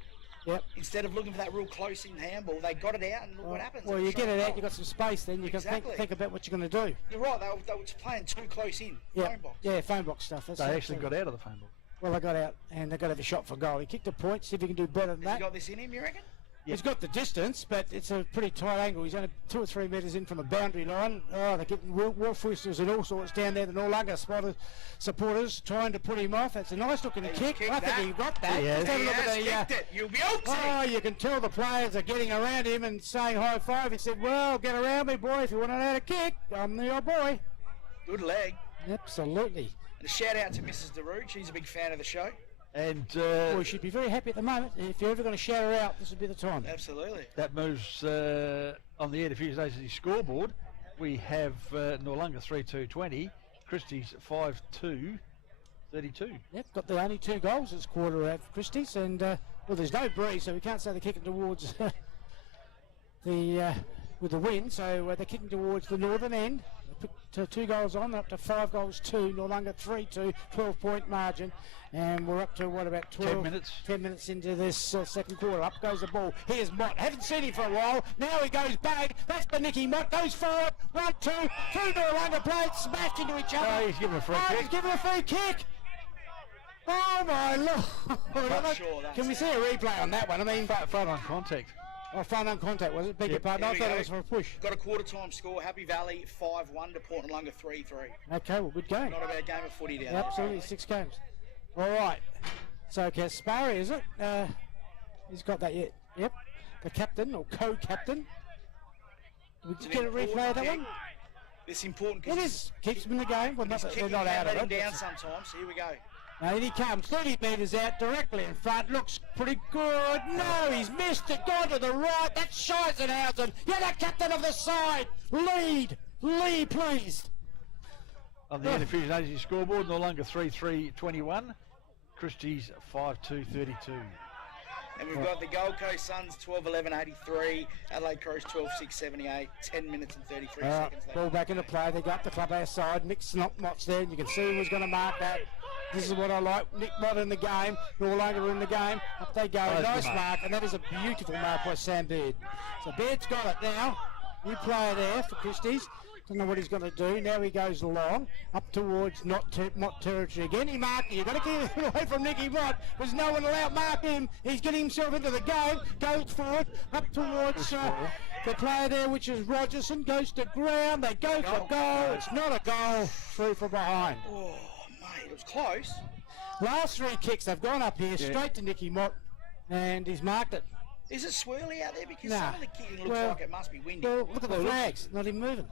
Yep. Instead of looking for that real close in handball, they got it out and look what happens. Well, It you was get it shot out, you've got some space then, you can Exactly. think about what you're going to do. You're right, they were just playing too close in. Yeah, Phone box. yeah, phone box stuff. That's They it. actually got out of the phone book. Well, they got out and they got to have a shot for goal. He kicked a point, see if he can do better than Has that. he got this in him, you reckon? He's got the distance, but it's a pretty tight angle. He's only 2 or 3 metres in from the boundary line. Oh, they're getting wolf whistles and all sorts down there. The Noarlunga supporters trying to put him off. That's a nice looking kick. kicked I think that. he got that. He has. Just have a He look at has the, kicked it. You'll be out. Oh, you can tell the players are getting around him and saying high five. He said, well, get around me, boy. If you want to know how to kick, I'm your boy. Good leg. Absolutely. And a shout out to Mrs. Darude. She's a big fan of the show. And Well, she'd be very happy at the moment. If you're ever going to shout her out, this would be the time. Absolutely. that moves on the Air Diffusion Agency scoreboard. We have Noarlunga 3-2-20, Christies 5-2-32. Yep, got the only 2 goals this quarter at Christies, and well, there's no breeze, so we can't say they're kicking towards the with the wind. So they're kicking towards the northern end. They put 2 goals on, up to 5 goals 2. Noarlunga 3-2, 12-point margin, and we're up to what, about 12 10 minutes. 10 minutes into this second quarter. Up goes the ball. Here's Mott. Haven't seen him for a while. Now he goes back. That's Beniki. Mott goes forward. 1, 2, 2 Noarlunga players smashed into each other. Oh, he's given a free kick. He's given a free kick. Oh my lord! sure that's Can we see a replay on that one? I mean, Front on contact. oh, front on contact was it? Beg your Yep. pardon. I Here we thought go. it was for a push. Got a quarter time score. Happy Valley 5-1 to Port Noarlunga 3-3. Okay, well, good game. Not a bad game of footy down there. Absolutely, 6 games. All right. So Kaspari, is it? He's got that yet? Yep. The captain or co-captain. Did It's you an get a replay important of that kick. one? It's important It because is. Keeps them in the game. Well, he's they're kicking not out and of letting it. down sometimes. Here we go. Now in he comes, 30 metres out, directly in front, looks pretty good. No, he's missed it, gone to the right, that's Scheissenhausen. You're the captain of the side. Lead, please. On the Interfusion Agency scoreboard, Noarlunga 3-3-21, Christies 5-2-32. And we've got the Gold Coast Suns 12-11-83, Adelaide Crows 12-6-78, 10 minutes and 33 seconds left. Ball back into play. They go up the clubhouse side. Nick Snotmott's there, and you can see who's going to mark that. This is what I like. Nick Mott in the game. Noarlunga in the game. Up they go. Nice mark, and that is a beautiful mark by Sam Baird. So Baird's got it now. New player there for Christies. Don't know what he's going to do. Now he goes along, up towards Mott territory again. He marked it. You've got to keep it away from Nicky Mott. There's no one allowed to mark him. He's getting himself into the game. Goes forward, up towards the player there, which is Rogerson. Goes to ground. They go for goal. It's not a goal. Through from behind. Oh, mate, it was close. Last 3 kicks, they've gone up here, straight to Nicky Mott, and he's marked it. Is it swirly out there? Because Nah. some of the kicking looks like it must be windy. Well, look at the flags. Not even moving.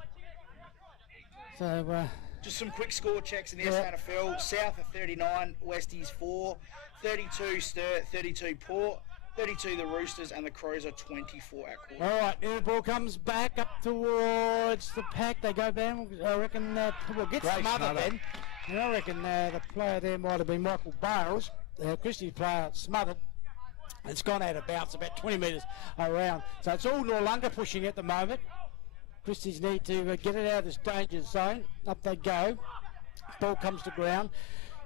So, just some quick score checks in the SNFL. South of 39, Westies 4, 32 Sturt, 32 Port, 32 the Roosters, and the Crows are 24 at quarter. all right, the ball comes back up towards the pack. They go down. I reckon we'll get smothered then. And I reckon the player there might have been Michael Bales. Christie's player smothered. It's gone out of bounds about 20 metres around. So it's all Noarlunga pushing at the moment. Christies need to get it out of this danger zone. Up they go. Ball comes to ground.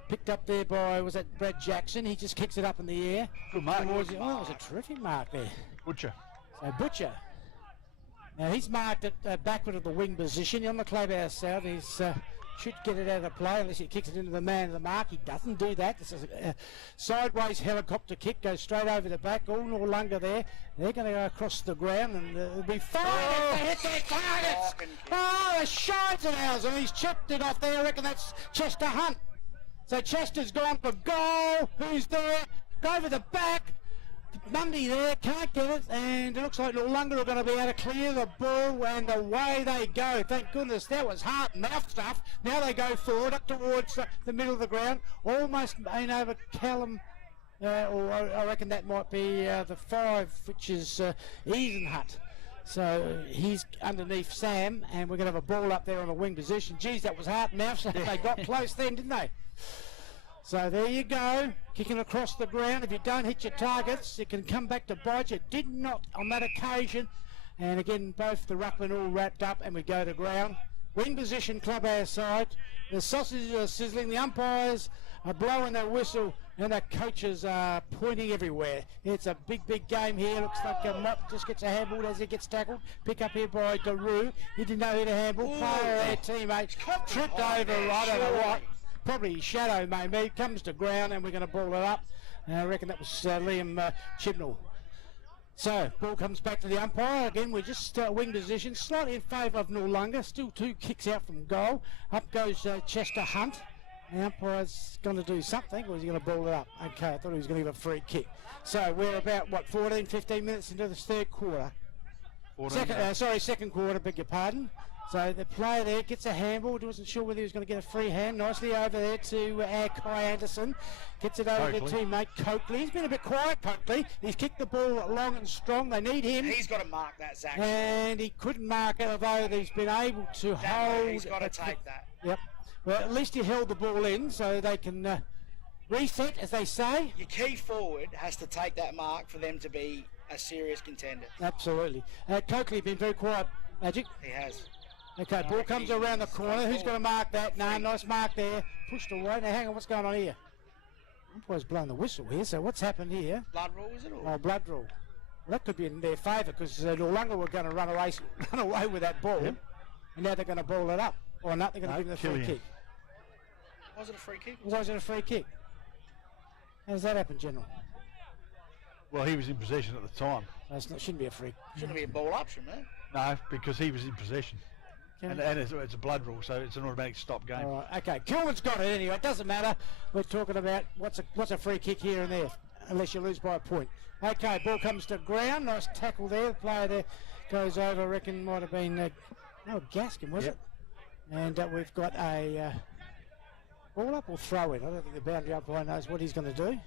Picked up there by, was that Brad Jackson? He just kicks it up in the air. Good mark. Oh, that was a terrific mark there. Butcher. So Butcher. Now he's marked it backward of the wing position. On the clubhouse side, he's should get it out of play unless he kicks it into the man of the mark. He doesn't do that. This is a sideways helicopter kick, goes straight over the back. All Noarlunga there. They're going to go across the ground, and it'll be fine if they hit their targets. Oh, the shines of ours, and he's chipped it off there. I reckon that's Chester Hunt. So Chester's gone for goal. Who's there? Go over the back. Mundy there, can't get it, and it looks like Noarlunga are going to be able to clear the ball, and away they go. Thank goodness, that was heart and mouth stuff. Now they go forward up towards the middle of the ground, almost aimed over Callum, or I reckon that might be the 5, which is Ethan Hutt. So he's underneath Sam, and we're going to have a ball up there on the wing position. Geez, that was heart and mouth stuff. They got close then, didn't they? So there you go, kicking across the ground. If you don't hit your targets, it can come back to bite you. Did not on that occasion. And again, both the ruckman all wrapped up, and we go to ground. Wing position, clubhouse side. The sausages are sizzling. The umpires are blowing their whistle, and the coaches are pointing everywhere. It's a big, big game here. Looks like Mott just gets a handball as he gets tackled. Pick up here by Daru. He didn't know who to handball. Player, their teammate, tripped over. I don't know what. Probably his shadow, maybe. Comes to ground, and we're going to ball it up. I reckon that was Liam Chibnall. So, ball comes back to the umpire. Again, we're just wing position, slightly in favour of Noarlunga. Still 2 kicks out from goal. Up goes Chester Hunt. The umpire's going to do something, or is he going to ball it up? Okay, I thought he was going to give a free kick. So, we're about, 14, 15 minutes into the third quarter. Second quarter, beg your pardon. So the player there gets a handball. Wasn't sure whether he was going to get a free hand. Nicely over there to Kai Anderson. Gets it over to teammate Coakley. He's been a bit quiet, Coakley. He's kicked the ball long and strong. They need him. He's got to mark that, Zach. And he couldn't mark it, although he's been able to hold. He's got to take that. Yep. Well, at least he held the ball in so they can reset, as they say. Your key forward has to take that mark for them to be a serious contender. Absolutely. Coakley been very quiet, Magic. He has. Okay, ball comes around the corner. Who's going to mark that? No, nice mark there. Pushed away. Now, hang on, what's going on here? Umpire's blowing the whistle here, so what's happened here? Blood rule, is it? Oh, blood rule. Well, that could be in their favour, because Noarlunga were going to run away with that ball, and now they're going to ball it up. Or not, they're going to give them the free kick. Was it a free kick? Was it a free kick? How does that happen, General? Well, he was in possession at the time. Shouldn't be a free. Shouldn't be a ball up, shouldn't it? No, because he was in possession. Okay. And it's a blood rule, so it's an automatic stop game. All right, okay. Kilman's got it anyway. It doesn't matter. We're talking about what's a free kick here and there, unless you lose by a point. Okay, ball comes to ground. Nice tackle there. The player there goes over. I reckon might have been Gaskin, was it? And we've got a ball up or throw in. I don't think the boundary umpire knows what he's going to do.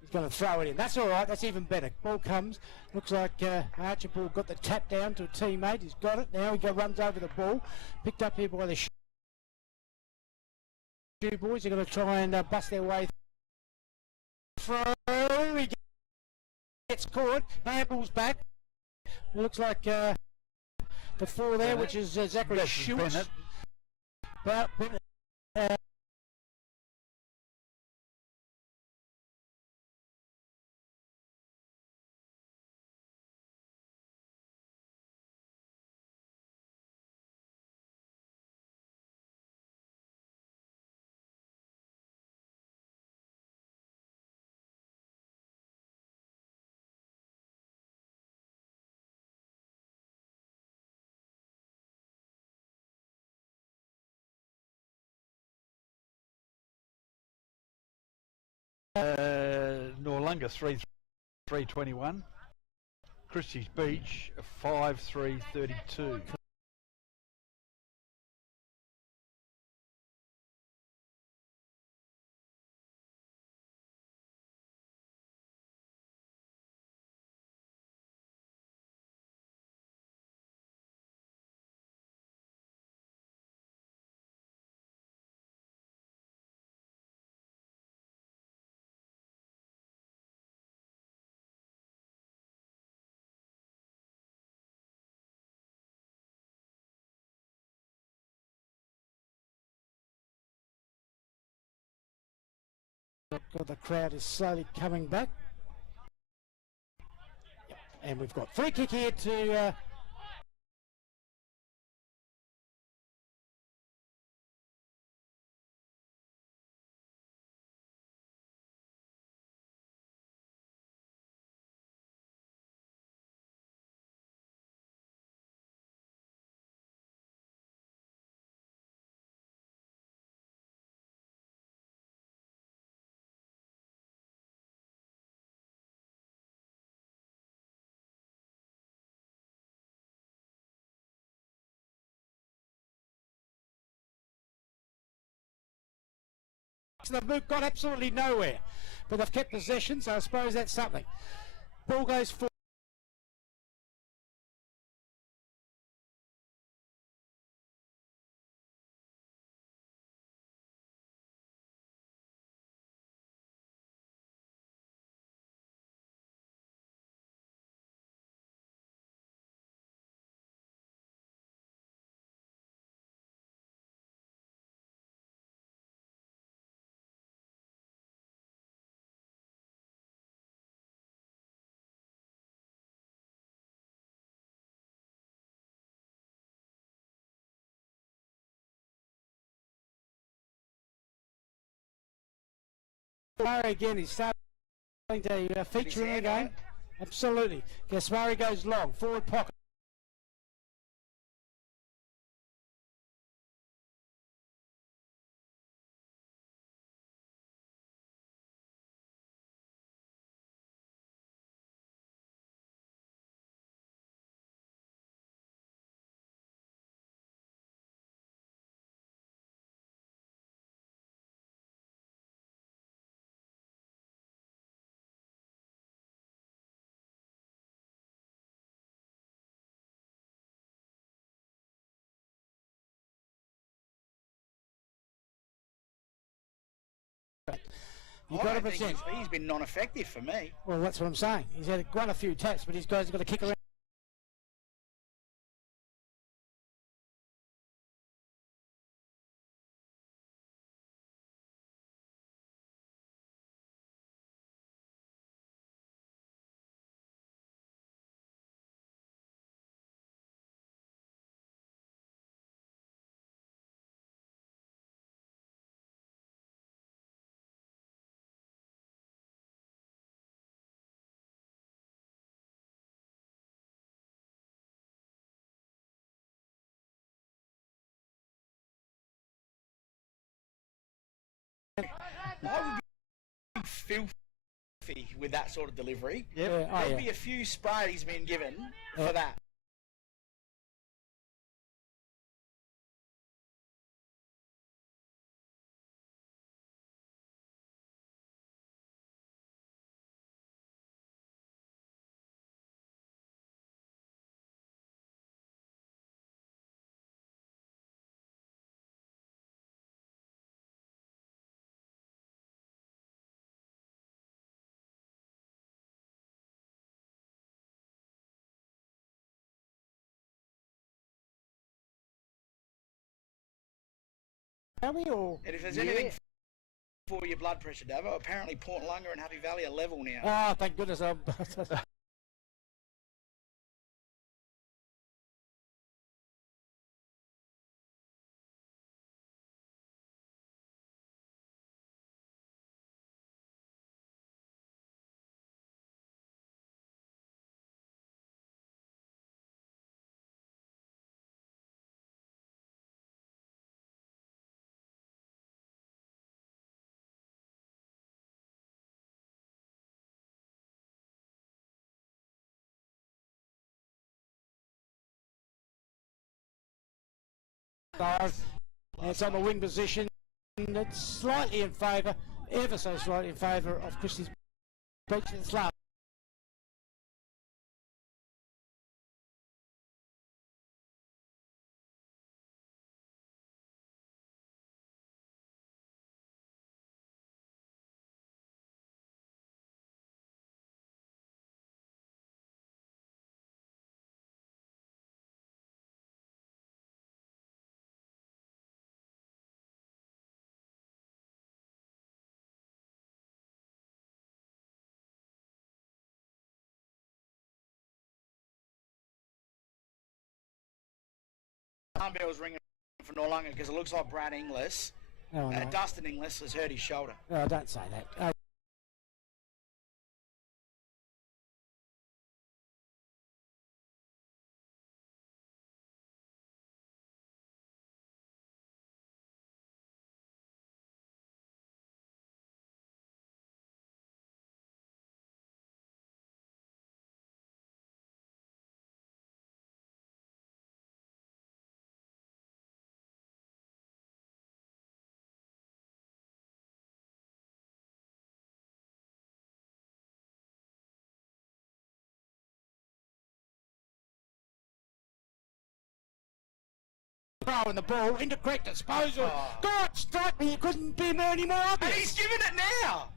He's going to throw it in. That's all right. That's even better. Ball comes. Looks like Archibald got the tap down to a teammate. He's got it. Now he runs over the ball. Picked up here by the Two boys are going to try and bust their way through. He gets caught. Handball's back. It looks like the four there, which is Zachary Schultz. But Noarlunga 3:21. Christies Beach 5:3:32. the crowd is slowly coming back. And we've got free kick here to they've got absolutely nowhere, but they've kept possession, so I suppose that's something. Ball goes forward. Murray again is starting to feature in the game. Absolutely. Gaswari goes long, forward pocket. You've got to present. He's been non-effective for me. Well, that's what I'm saying. He's had quite a few taps, but he's got to kick around. I would be filthy with that sort of delivery. Yeah. There'd be a few sprays he's been given for that. we? Or And if there's anything for your blood pressure, Davo, apparently Noarlunga and Happy Valley are level now. oh, thank goodness. It's on the wing position. It's slightly in favour, ever so slightly in favour of Christies Beach in the slab. Alarm bell's ringing for Noarlunga because it looks like Brad Inglis, Oh, no. Dustin Inglis has hurt his shoulder. Oh, don't say that. Throwing the ball into correct disposal. God, strike me, you couldn't be any more And obvious. he's giving it now!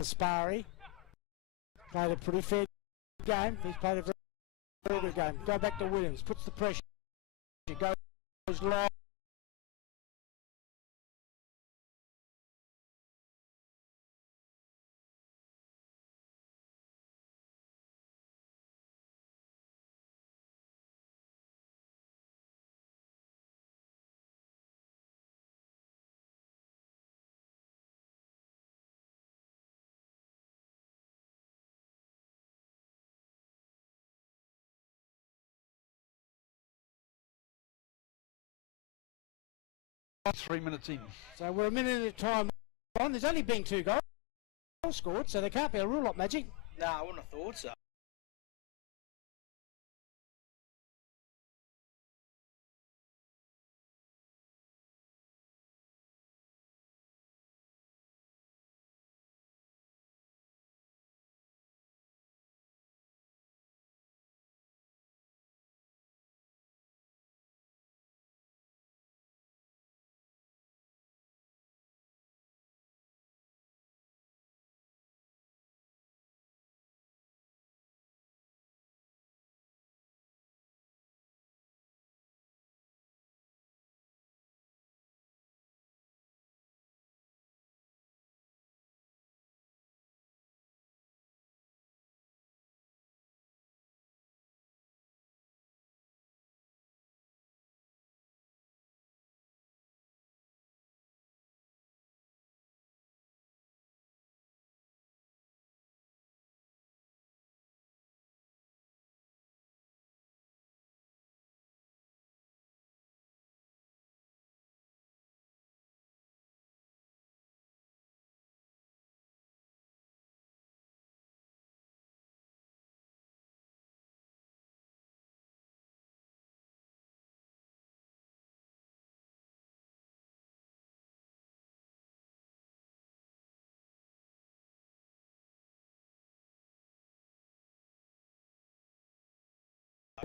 Sparry played a pretty fair game. He's played a very, very good game. Go back to Williams, puts the pressure, goes long. About 3 minutes in. So we're a minute at a time on. There's only been 2 goals scored, so there can't be a rule lot magic. No, I wouldn't have thought so.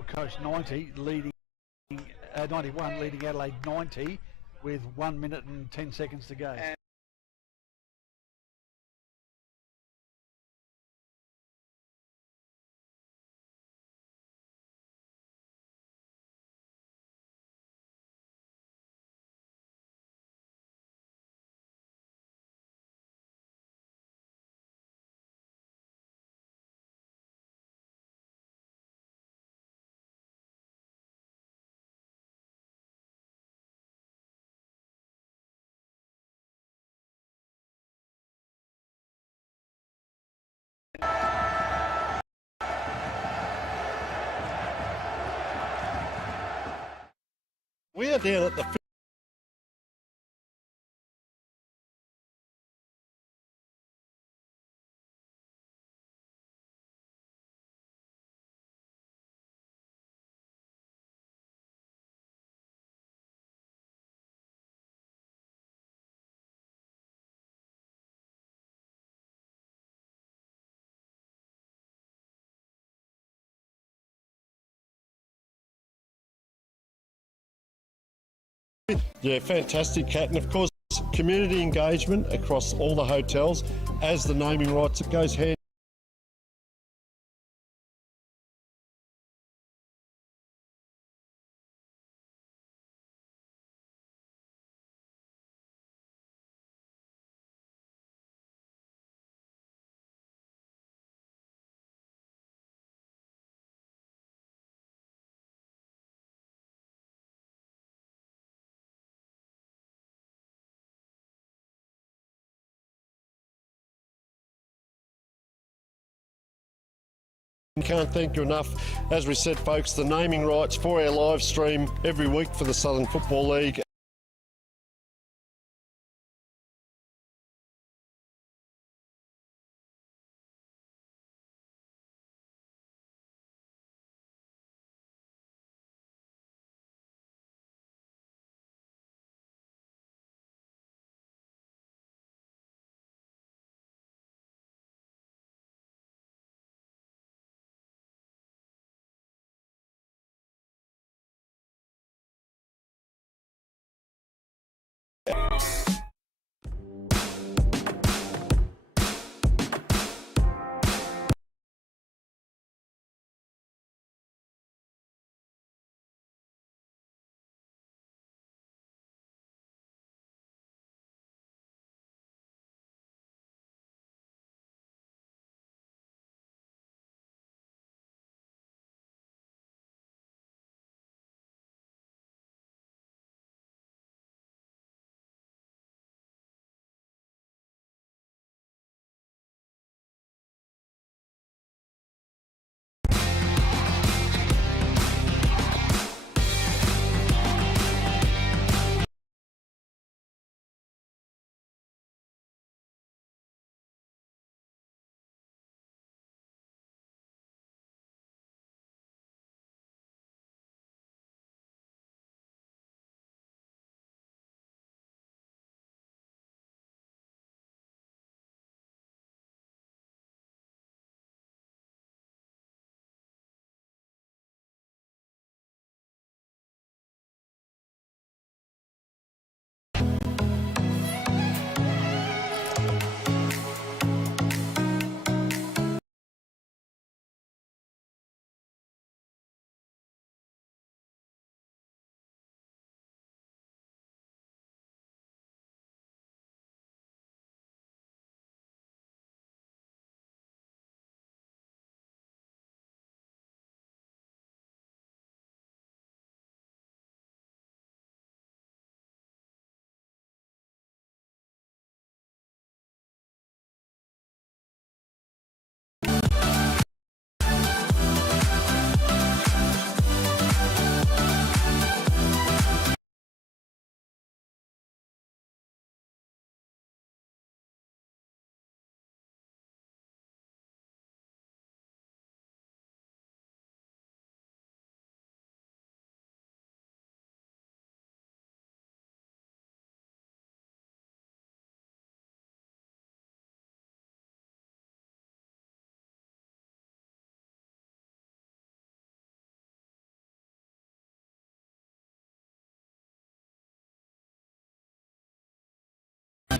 Coast 90 leading 91 leading Adelaide 90 with 1 minute and 10 seconds to go. We are down at the yeah, fantastic, Kat. And of course, community engagement across all the hotels as the naming rights, it goes hand Can't thank you enough. As we said, folks, the naming rights for our live stream every week for the Southern Football League.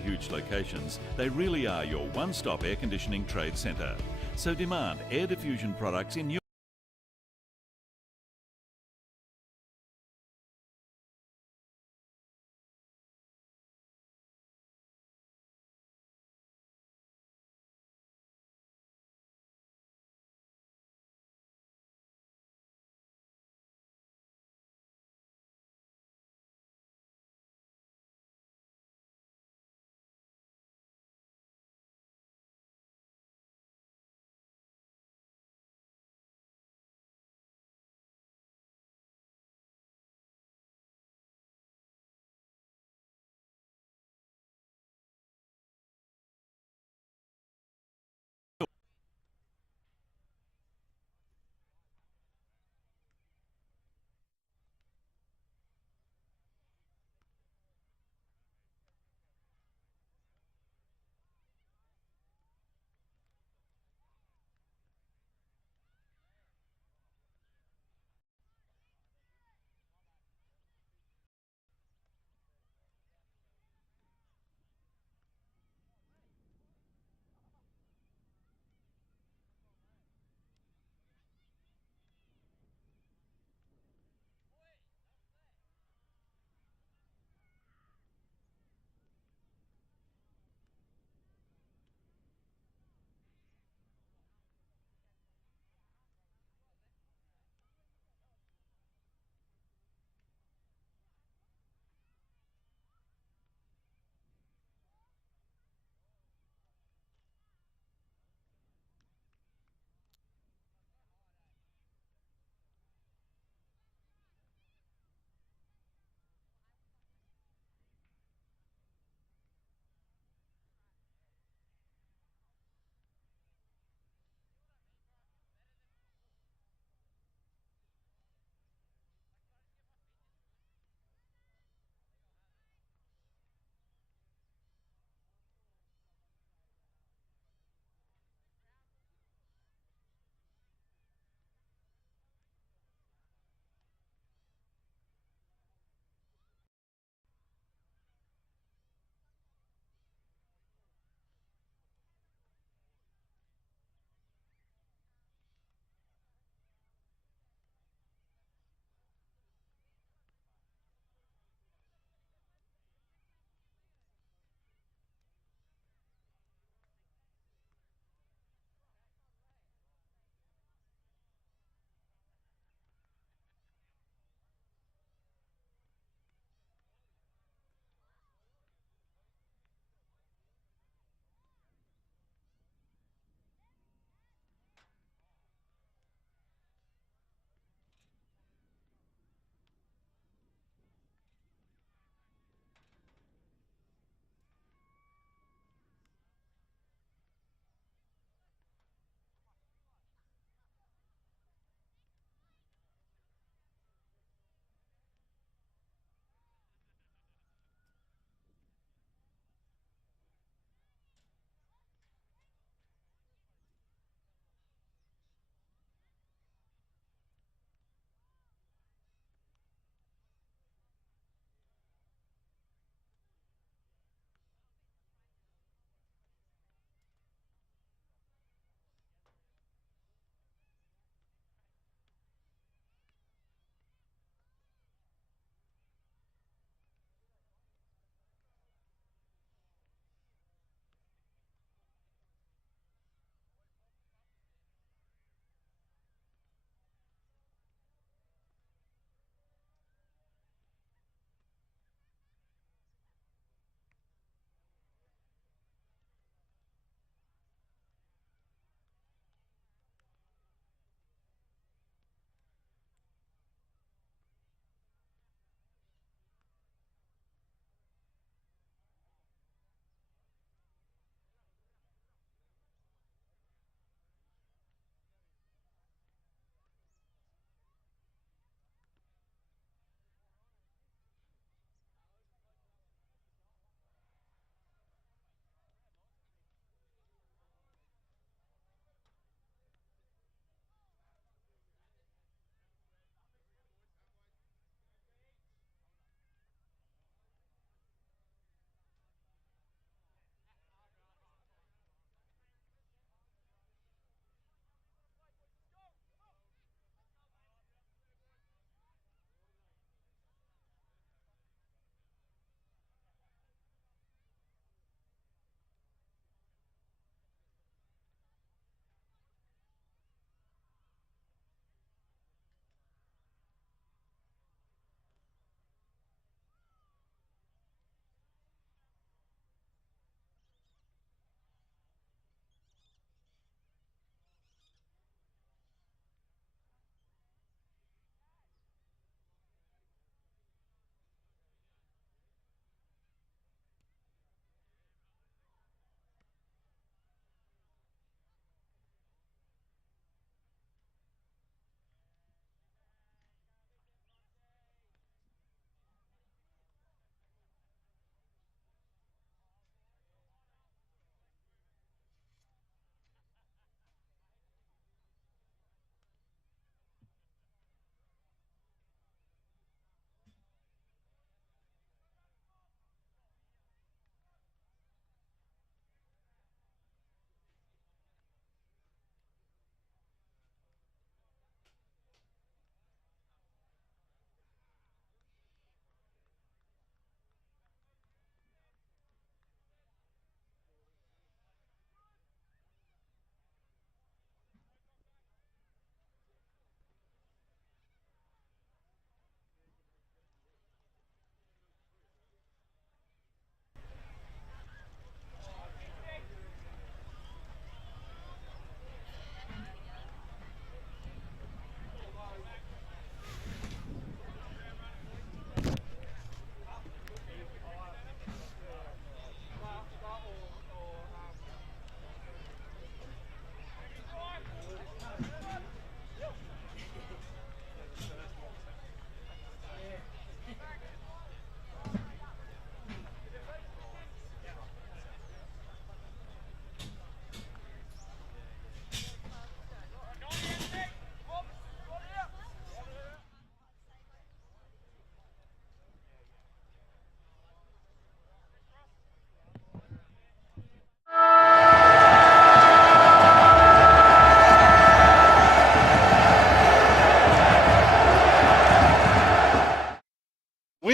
huge locations, they really are your one-stop air conditioning trade centre. So demand air diffusion products in your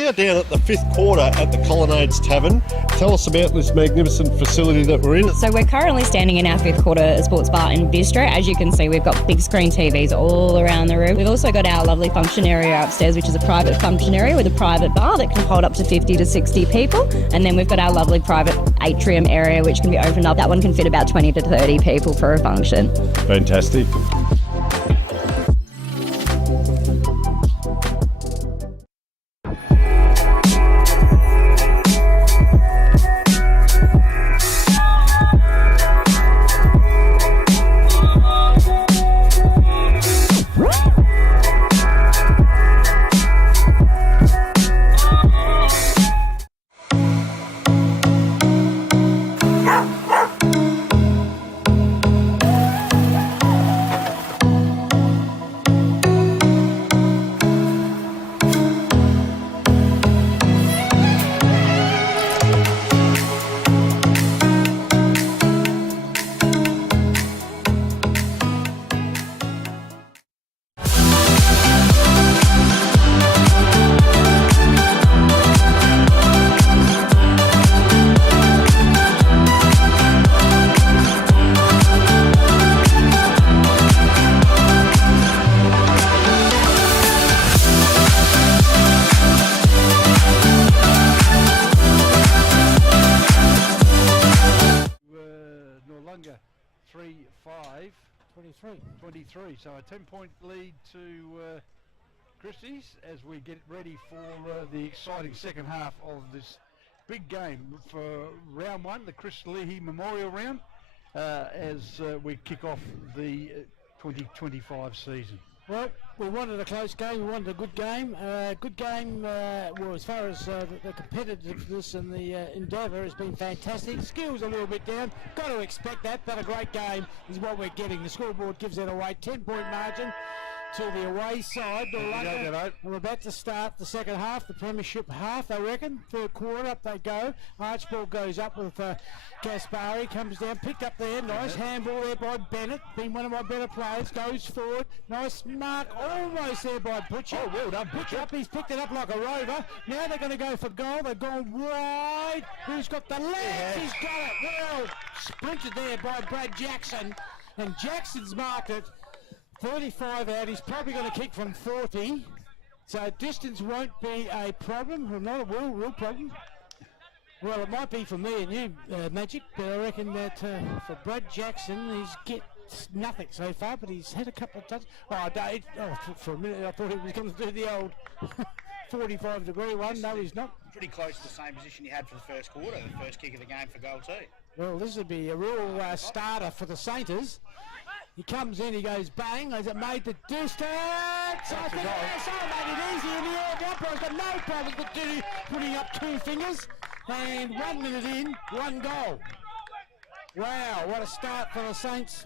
we are down at the 5th quarter at the Colonnades Tavern. Tell us about this magnificent facility that we're in. So we're currently standing in our 5th quarter sports bar and bistro. As you can see, we've got big screen TVs all around the room. We've also got our lovely function area upstairs, which is a private function area with a private bar that can hold up to 50 to 60 people. And then we've got our lovely private atrium area, which can be opened up. That one can fit about 20 to 30 people for a function. Fantastic. Noarlunga 3-5. 23. So a 10-point lead to Christies as we get ready for the exciting second half of this big game for round 1, the Chris Leahy Memorial Round, as we kick off the 2025 season. Well, we wanted a close game, we wanted a good game. Well, as far as the competitiveness and the endeavour has been fantastic. Skills a little bit down, got to expect that, but a great game is what we're getting. The scoreboard gives it away, 10-point margin to the away side. We're about to start the second half, the premiership half, I reckon. Third quarter, up they go. Archibald goes up with Gaspari, comes down, picked up there, nice handball there by Bennett, been one of my better players, goes forward, nice mark, almost there by Butcher. Oh, well done, Butcher. He's picked it up like a rover. Now they're going to go for goal, they've gone wide. Who's got the legs? He's got it. Well, sprinted there by Brad Jackson, and Jackson's marked it. 35 out, he's probably going to kick from 40, so distance won't be a problem, or not a real problem. Well, it might be for me and you, Magic, but I reckon that for Brad Jackson, he's get nothing so far, but he's had a couple of touches. For a minute I thought he was going to do the old 45-degree one. No, he's not. Pretty close to the same position you had for the first quarter, the first kick of the game for goal too. Well, this would be a real starter for the Saints. He comes in, he goes bang, has it made the distance? I think it made it easy in the air. The umpire's got no problem with putting up 2 fingers. And 1 minute in, 1 goal. Wow, what a start for the Saints.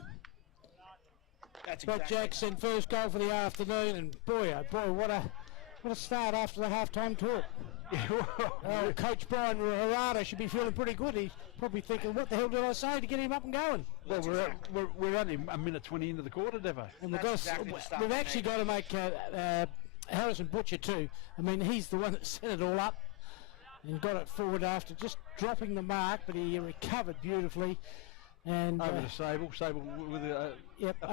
That's Brad exactly. Jackson, first goal for the afternoon, and boy, oh boy, what a start after the half-time talk. Coach Brian Harada should be feeling pretty good. He's probably thinking, what the hell did I say to get him up and going? Well, we're only a minute 20 into the quarter, Devo. And we've actually got to make Harrison Butcher too. I mean, he's the one that set it all up and got it forward after just dropping the mark, but he recovered beautifully. And over to Sable with a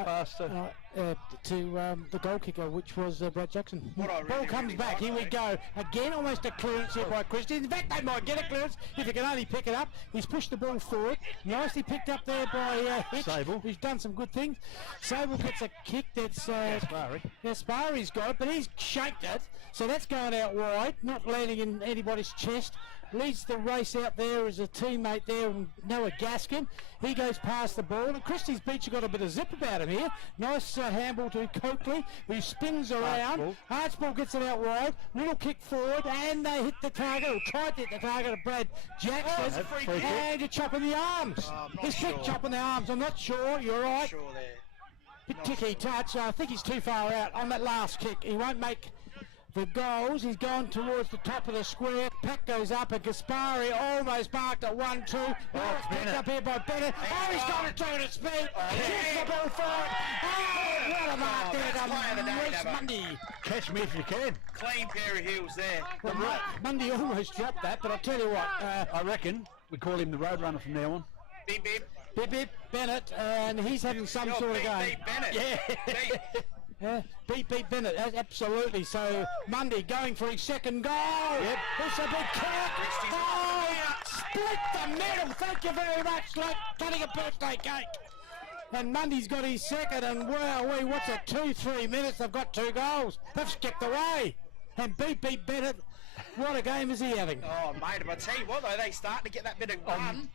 faster to the goal kicker, which was Brad Jackson. Ball comes back, here we go. Again, almost a clearance here by Christies. In fact, they might get a clearance if he can only pick it up. He's pushed the ball forward. Nicely picked up there by Hitch, Sable, who's done some good things. Sable gets a kick that's Gaspari's got it, but he's shaped it. So that's going out wide, not landing in anybody's chest. Leads the race out there as a teammate there, Noah Gaskin. He goes past the ball, and Christie's Beach got a bit of zip about him here. Nice handball to Coakley, who spins around. Archibald gets it out wide, little kick forward, and they hit the target, or tried to hit the target of Brad Jackson. And you're chopping the arms. He's chopping the arms, I'm not sure, you're right. Bit ticky touch, I think he's too far out on that last kick. He won't make the goals. He's gone towards the top of the square. Pack goes up, and Gaspari almost marked at 1-2. It's picked up here by Bennett. Oh, he's got to turn its speed. Shoots the ball forward. Oh, What a mark there done, Reece Mundy. Catch me if you can. Clean pair of heels there. Well, Mundy almost dropped that, but I'll tell you what. I reckon we call him the Roadrunner from now on. Beep, beep. Bip Bennett, and he's having some sort of game. Beep Bennett. Yeah. Beep Bennett, absolutely. So Mundy going for his second goal. Yep. It's a big kick. Oh, split the middle. Thank you very much, like cutting a birthday cake. And Mundy's got his second, and wow, what's it, 2-3 minutes, they've got 2 goals. They've skipped away. And Beep Bennett, what a game is he having? Oh, mate, but I tell you what, though, they starting to get that bit of run,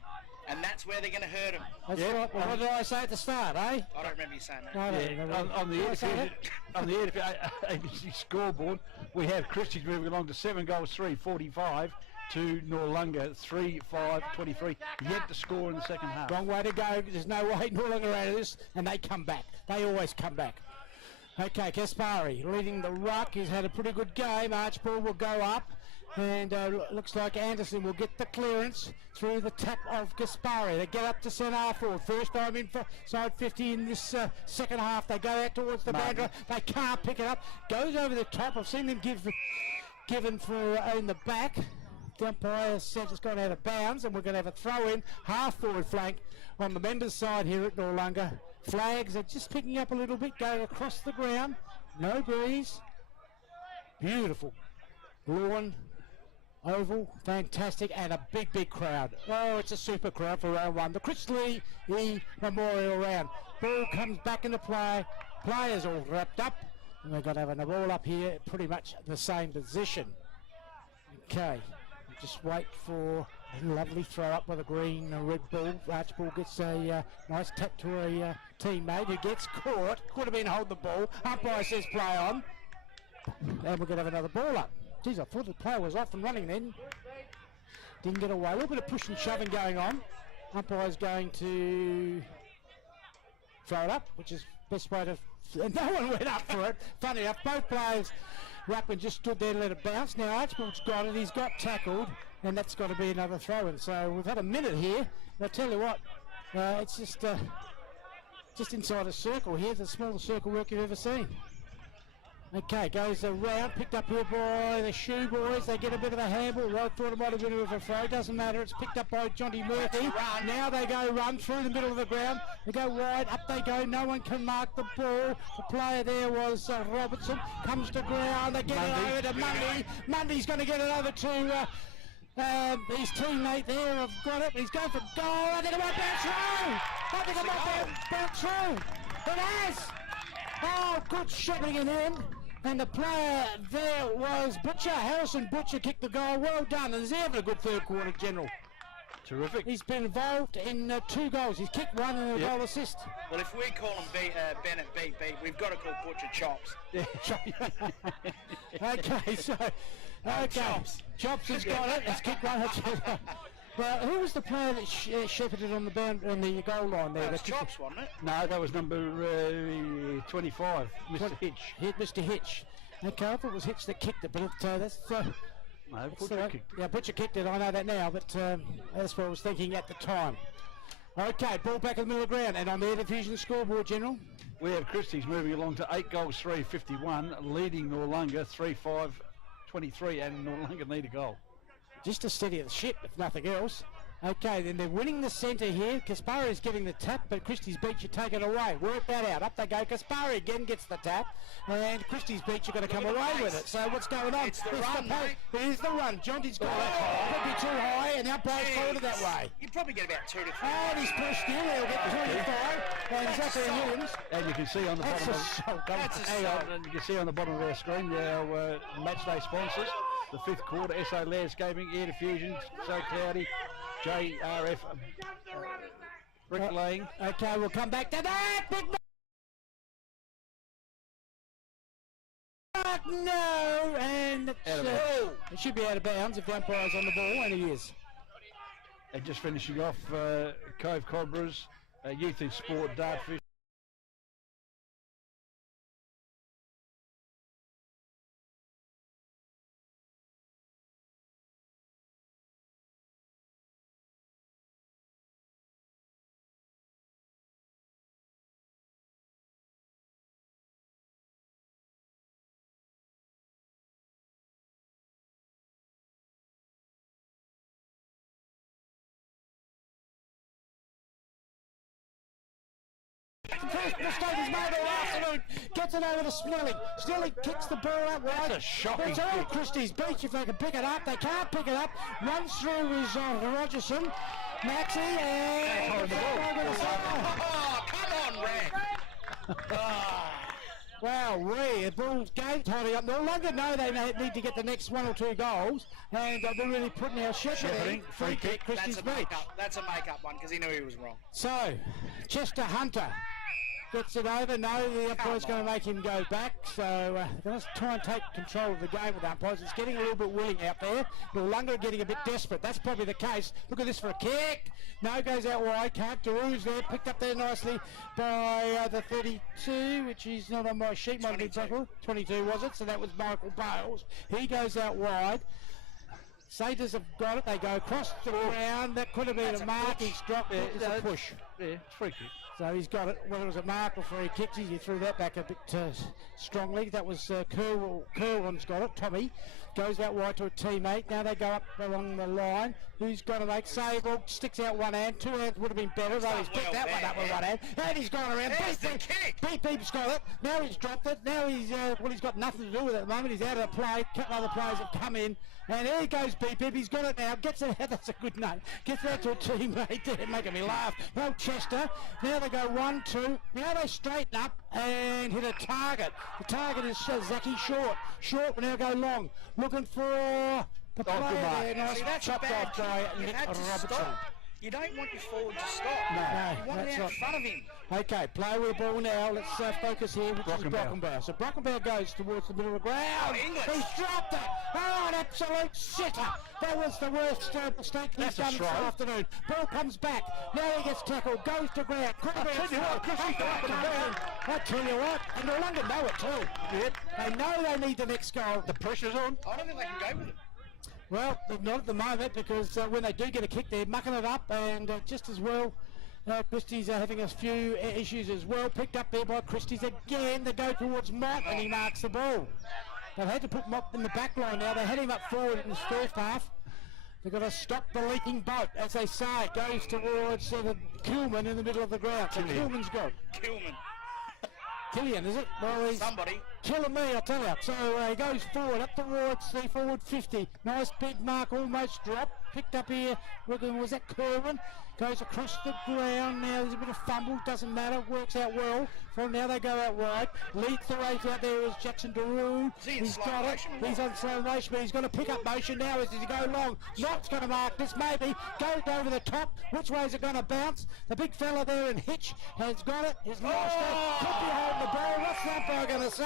and that's where they're going to hurt him. That's right. Well, what did I say at the start, eh? I don't remember you saying that. No, I don't remember. On the ABC scoreboard, we have Christies moving along to 7 goals, 3-45 to Noarlunga, 3-5-23. Yet to score in the second half. Wrong way to go. There's no way Noarlunga out of this, and they come back. They always come back. Okay, Kaspari leading the ruck. He's had a pretty good game. Archibald will go up, and looks like Anderson will get the clearance through the tap of Kaspari. They get up to centre half forward. First time in for side 50 in this second half. They go out towards the boundary. They can't pick it up. Goes over the top. I've seen them given for in the back. The umpire said it's gone out of bounds, and we're going to have a throw in half forward flank on the Menders side here at Noarlunga. Flags are just picking up a little bit, going across the ground. No breeze. Beautiful. Lawn, oval, fantastic, and a big crowd. Oh, it's a super crowd for round 1. The Christies Memorial round. Ball comes back into play. Players all wrapped up. And we've got to have a ball up here, pretty much the same position. Okay. Just wait for a lovely throw up with a green red ball. Archibald gets a nice tap to a teammate who gets caught. Could have been hold the ball. Umpire says play on. And we're going to have another ball up. Geez, I thought the player was off and running then. Didn't get away. A little bit of push and shoving going on. Umpire's going to throw it up, which is best way to... And no one went up for it. Funny enough, both players... Ruckman just stood there and let it bounce. Now Archibald's got it, he's got tackled, and that's got to be another throw-in. So we've had a minute here, and I'll tell you what, it's just inside a circle here, the smallest circle work you've ever seen. Okay, goes around, picked up here by the Shoe Boys. They get a bit of a handball. I thought it might have been a throw. Doesn't matter. It's picked up by Johnny Murphy. Now they go run through the middle of the ground. They go wide. Up they go. No one can mark the ball. The player there was Robertson. Comes to ground. They get it over to Mundy. Mundy's going to get it over to his teammate there. Have got it. He's going for goal. I think it might bounce through. I think it might bounce through. It has. Oh, good shooting in him. And the player there was Butcher. Harrison Butcher kicked the goal. Well done. And he's having a good third quarter, General. Terrific. He's been involved in 2 goals. He's kicked 1 and a goal assist. Well, if we call him Bennett beep, we've got to call Butcher Chops. Yeah. Okay, so... Okay. Chops has got it. He's kicked 1. Well, who was the player that shepherded on the goal line there? That was Chops, wasn't it? No, that was number 25, Mr. Hitch. Mr. Hitch. Okay, I thought it was Hitch that kicked it, but that's... No, Butcher kicked it. Yeah, Butcher kicked it, I know that now, but that's what I was thinking at the time. Okay, ball back in the middle of the ground, and on the Air Diffusion scoreboard, General. We have Christies moving along to 8 goals, 3-51, leading Noarlunga 3-5-23, and Noarlunga need a goal. Just to steady the ship, if nothing else. Okay, then they're winning the centre here. Kaspari is getting the tap, but Christies Beach are taking it away. Work that out. Up they go. Kaspari again gets the tap, and Christies Beach are going to come away with it. So what's going on? It's the run, mate. It is the run. Jonty's got it. Could be too high, and the umpire's called it that way. You probably get about 2 to 3. And he's pushed in. He'll get 2 to 5. And Zachary Williams. And you can see on the bottom That's you can see on the bottom of our screen our match day sponsors. The 5th quarter, SA Landscaping, Air Diffusion, So Cloudy, JRF Bricklaying. Okay, we'll come back to that. Big no, and it should be out of bounds if the umpire's on the ball, and he is. And just finishing off, Cove Cobras, Youth in Sport, Dartfish. the first mistake he's made all afternoon. Gets it over to Snelling. Snelling kicks the ball out wide. That's a shocking It's all kick. Christies Beach if they can pick it up. They can't pick it up. Runs through his Rogerson. Maxie and... Oh, come on, Red. Wow, Ray, the Bulls game tidy up. Noarlunga know they need to get the next 1 or 2 goals, and they're really putting our shepherding. Free kick, Christies Beach. That's a make-up one because he knew he was wrong. So, Chester Hunter gets it over. No, the umpire's going to make him go back. So, they're going to try and take control of the game with umpires. It's getting a little bit willing out there. Noarlunga are getting a bit desperate. That's probably the case. Look at this for a kick. No, goes out wide. Can't. Daru's there. Picked up there nicely by the 32, which is not on my sheet. 22. 22 was it? So that was Michael Bales. He goes out wide. Satyrs have got it. They go across the ground. That could have been a mark. He's dropped it. It's a push. Yeah, it's free kick. So he's got it. Whether it was a mark or free kick, he threw that back a bit strongly. That was Kerwin's got it. Tommy goes out wide to a teammate. Now they go up along the line. Who's going to make save? Well, sticks out one hand. 2 hands would have been better. Though he's picked that one up with one hand. And he's gone around. Beep's got it. Now he's dropped it. Now he's he's got nothing to do with it at the moment. He's out of the play. A couple other players have come in. And here goes Beep. He's got it now. Gets it out. That's a good name. Gets it out to a teammate. They're making me laugh. No, Chester. Now they go 1, 2. Now they straighten up and hit a target. The target is Zaki Short. Short will now go long. Looking for the player there. Nice chopped off by Nick Robertson. You don't want your forward to stop. No, you want that's it out in front of him. Okay, play with the ball now. Let's focus here, which is Brockenbauer. So Brockenbauer goes towards the middle of the ground. He's dropped it. Oh, an absolute sitter. That was the worst mistake he's done this afternoon. Ball comes back. Now he gets tackled. Goes to ground. Could have been I tell you what, and Noarlunga know it too. Yep. They know they need the next goal. The pressure's on. I don't think they can go with it. Well, not at the moment, because when they do get a kick, they're mucking it up, and just as well, Christies are having a few issues as well. Picked up there by Christies again. They go towards Mott, and he marks the ball. They've had to put Mott in the back line now. They had him up forward in the first half. They've got to stop the leaking boat, as they say. It goes towards the Kilman in the middle of the ground. So Kilman's got. Killian, is it? Well, he's somebody. Killing me, I tell you. So he goes forward, up towards the forward 50. Nice big mark, almost dropped. Picked up here, was that Kerwin? Goes across the ground. Now there's a bit of fumble, doesn't matter, works out well. From now they go out wide. Leads the race out there is Jackson Daru. He's got it. He's on slow motion, but he's got to pick up motion now as he go long. Knott's going to mark this, maybe. Goes over the top. Which way is it going to bounce? The big fella there in Hitch has got it. He's lost it. Could be holding the ball. What's that guy going to say?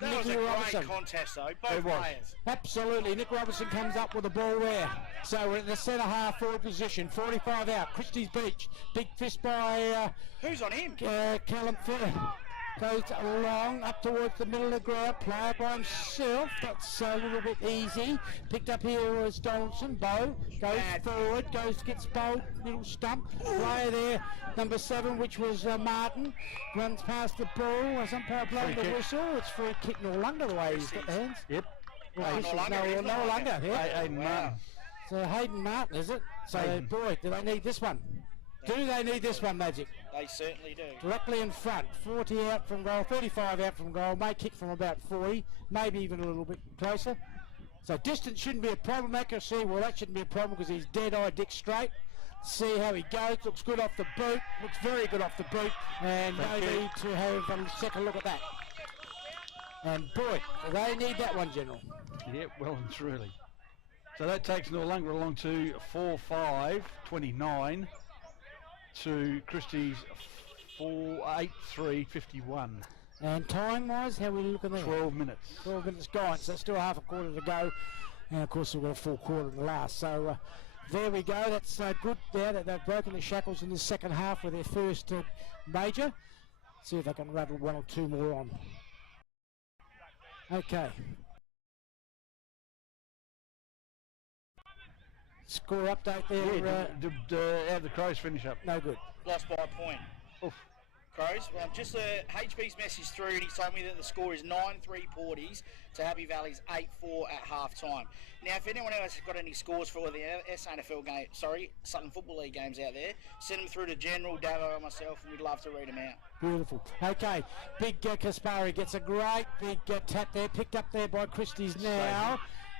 That was a great contest, though. Both players. Absolutely. Nick Robertson comes up with the ball there. So we're in the centre half forward position. 45 out. Christies Beach. Big fist by... who's on him? Callum Fair. Goes along up towards the middle of the ground. Player by himself. That's a little bit easy. Picked up here was Donaldson. Bow goes forward. Gets bowled. Middle stump. Player there. Number 7, which was Martin. Runs past the ball. Umpire blowing the whistle. It's for a kick. Noarlunga the way he's got the hands. Yep. Noarlunga. Yeah. Hayden Martin. So Hayden Martin, is it? So boy, do they need this one? Do they need this one, Magic? They certainly do. Directly in front, 40 out from goal, 35 out from goal, may kick from about 40, maybe even a little bit closer. So distance shouldn't be a problem. Accuracy, well, that shouldn't be a problem because he's dead-eye dick straight. See how he goes, looks good off the boot, looks very good off the boot, and no need to have a second look at that. And boy, they need that one, General. Yep, well and truly. So that takes Noarlunga along to 4-5-29 to Christies 4-8-3-51. And time-wise, how are we looking there? 12 minutes. 12 minutes gone, so still half a quarter to go. And of course we've got a full quarter in the last. So there we go, that's good there that they've broken the shackles in the second half with their first major. See if they can rattle 1 or 2 more on. Okay. Score update there. How did the Crows finish up? No good. Lost by a point. Oof. Crows. Just HB's message through, and he's told me that the score is 9-3 Porties to Happy Valley's 8-4 at half time. Now, if anyone else has got any scores for the SANFL game, Southern Football League games out there, send them through to General, Davo, and myself, and we'd love to read them out. Beautiful. Okay, big Kaspari gets a great big tap there, picked up there by Christies now.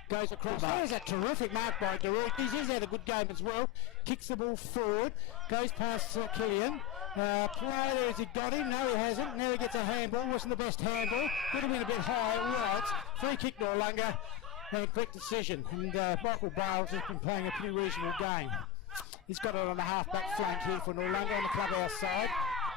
Goes across. There's a terrific mark by DeRoy. He's had a good game as well. Kicks the ball forward. Goes past Killian. Play there. Has he got him? No, he hasn't. Now he gets a handball. Wasn't the best handball. Could have been a bit high. Right. Free kick, Noarlunga. And quick decision. And Michael Bales has been playing a pretty reasonable game. He's got it on the half-back flank here for Noarlunga on the clubhouse side.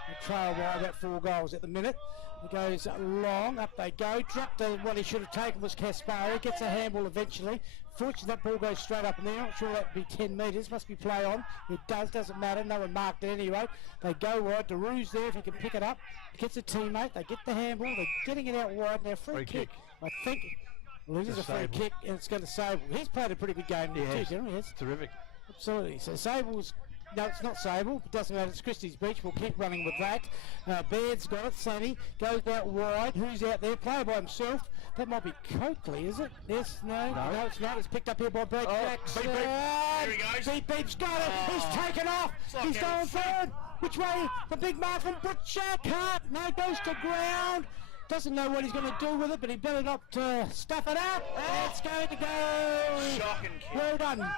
They trail by about 4 goals at the minute. He goes long, up they go. Dropped what he should have taken was Kaspari. Gets a handball eventually. Fortunately, that ball goes straight up in there. Not sure that would be 10 metres. Must be play on. It doesn't matter. No one marked it anyway. They go wide. DeRue's there if he can pick it up. Gets a teammate. They get the handball. They're getting it out wide. Now free kick. I think. Well, it is a free kick, and it's going to Sable. He's played a pretty good game too, generally. Yes. Terrific. Absolutely. So Sable's. No, it's not Sable. It doesn't matter. It's Christies Beach. We'll keep running with that. Baird's got it. Sonny goes out wide. Who's out there? Player by himself. That might be Coakley, is it? Yes, no, it's not. It's picked up here by Brad Jackson. Beep, beep. There he goes. Beep, beep's got it. He's taken off. He's going forward. Which way? The big mark from Butcher. Can't. No, goes to ground. Doesn't know what he's going to do with it, but he better not stuff it up. It's going to go. Shocking kick. Well done.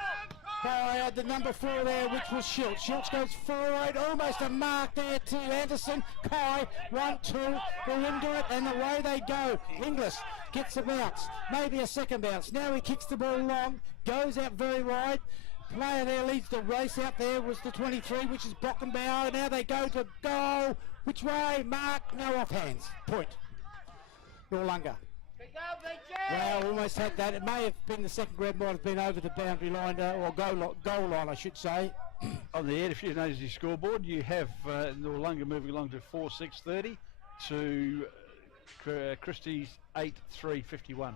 By the number 4 there, which was Schultz. Schultz goes forward, almost a mark there to Anderson. Kai, 1-2, they're into it, and away they go. Inglis gets a bounce, maybe a second bounce. Now he kicks the ball long, goes out very wide. Player there leads the race out there was the 23, which is Brockenbauer. Now they go to goal. Which way? Mark, no offhands. Point. Noarlunga. Well, almost had that. It may have been the second grab, might have been over the boundary line, or goal line, I should say. On the Edifugent Agency scoreboard, you have Noarlunga moving along to 4-6-30 to Christie's 8-3-51.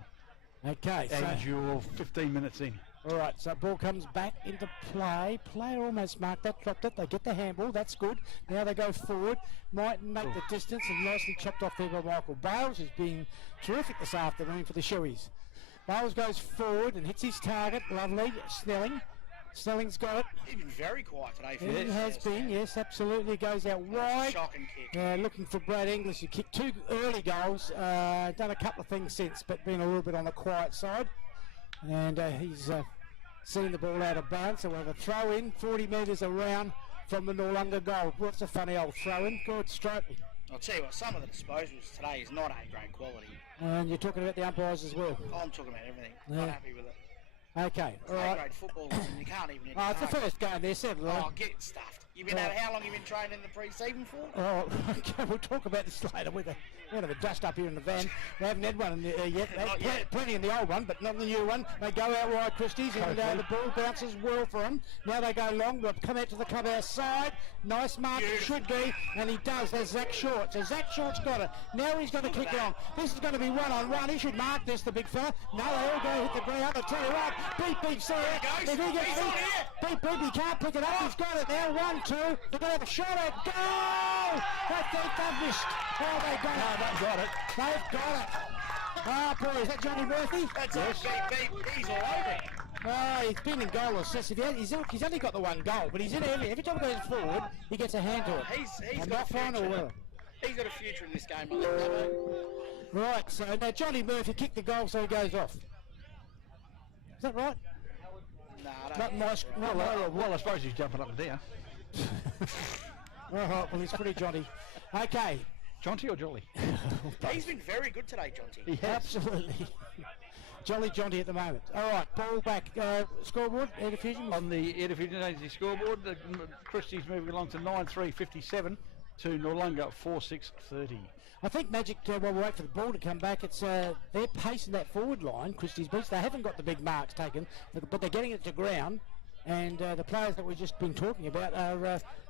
Okay, and you're 15 minutes in. All right, so ball comes back into play. Player almost marked that, dropped it. They get the handball, that's good. Now they go forward, might make the distance, and nicely chopped off there by Michael Bales, who's been terrific this afternoon for the Showies. Bales goes forward and hits his target, lovely. Snelling's got it. He's been very quiet today. He has been, yes, absolutely. Goes out wide. Shocking kick. Looking for Brad Inglis, who kicked 2 early goals. Done a couple of things since, but been a little bit on the quiet side. And he's seen the ball out of bounds, so we'll have a throw in 40 metres around from the Noarlunga goal. What's a funny old throw in? Good, Scrappy. I'll tell you what, some of the disposals today is not a great quality. And you're talking about the umpires as well. I'm talking about everything. Yeah. Not happy with it. Okay, It's all not right. great football, and you can't even. Oh, it's the first game there, 7. Oh, get stuffed. You've been how long you been training in the pre-season for? Oh, okay, we'll talk about this later. We're going to have a dust up here in the van. We haven't had one yet. Plenty in the old one, but not in the new one. They go out wide, Christies, and the ball bounces well for them. Now they go long. They'll come out to the clubhouse side. Nice mark, it should be, and he does. There's Zach Short. So Zach Short's got it. Now he's going to kick long. This is going to be one-on-one. He should mark this, the big fella. No, they all go hit the ground. I'll tell you what, beep, see it. If he gets beep, he can't pick it up. He's got it now. 1-2. They're going to have a shot at goal. They've missed. Oh, they got it. They've got it. They've got it. Ah, boy, is that Johnny Murphy? That's beep. He's all over it. Oh, he's been in goal assist. He's only got the 1 goal, but he's in every time he goes forward, he gets a hand to it. He's got a future. He's got a future in this game. Right, so now Johnny Murphy kicked the goal, so he goes off. Is that right? No, I don't. Not nice. Well, I suppose he's jumping up and down. Well, he's pretty Johnny. Okay. Jonty or Jolly? He's been very good today, Jonty. Absolutely. Jolly Jonty at the moment. All right, ball back. Scoreboard, Edifugent. On the Edifugent Agency scoreboard, the Christie's moving along to 9-3-57 to Noarlunga 4-6-30. I think Magic, while we wait for the ball to come back, it's they're pacing that forward line, Christie's Beach. They haven't got the big marks taken, but they're getting it to ground. And the players that we've just been talking about are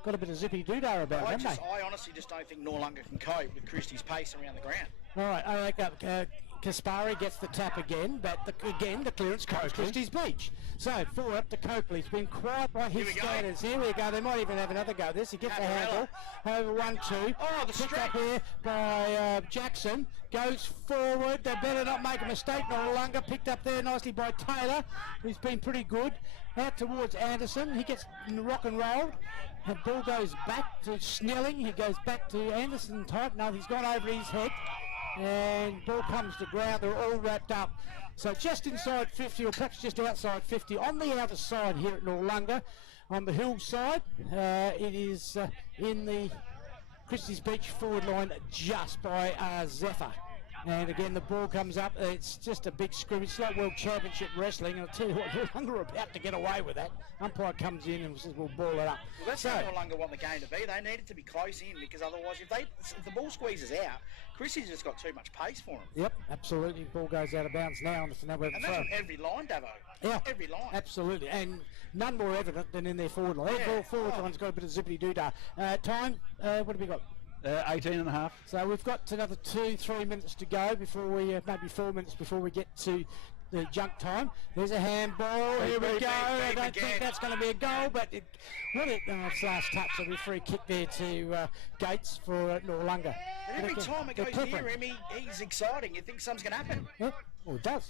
got a bit of zippy-doo-dah about, haven't they? I honestly just don't think Noarlunga can cope with Christie's pace around the ground. All right, Kaspari gets the tap again, but again the clearance comes Christies Beach. So forward up to Coakley. He's been quiet by his standards. Here we go. They might even have another go. This he gets the handle over 1-2. Oh, the picked up here by Jackson. Goes forward. They better not make a mistake. Noarlunga picked up there nicely by Taylor, who's been pretty good. Out towards Anderson. He gets rock and rolled. The ball goes back to Snelling. He goes back to Anderson type. No, he's gone over his head. And ball comes to ground. They're all wrapped up. So just inside 50, or perhaps just outside 50, on the outer side here at Noarlunga, on the hillside. It is in the Christies Beach forward line just by Zephyr. And again, the ball comes up. It's just a big scrimmage. It's like World Championship Wrestling. And I'll tell you what, Noarlunga are about to get away with that. Umpire comes in and says, we'll ball it up. Well, that's how Noarlunga want the game to be. They need it to be close in, because otherwise, if the ball squeezes out, Christies just got too much pace for him. Yep, absolutely. Ball goes out of bounds now. And that's on every line, Davo. Yeah, every line. Absolutely. And none more evident than in their forward line. Their forward line's got a bit of zippity-doo-dah. Time, what have we got? 18 and a half. So we've got another 2-3 minutes to go before we, maybe 4 minutes before we get to the junk time. There's a handball. Here we go. I don't think that's going to be a goal, but it's last touch. So a free kick there to Gates for Noarlunga. Every time it goes near him, he's exciting. You think something's going to happen? Yep. Well, it does.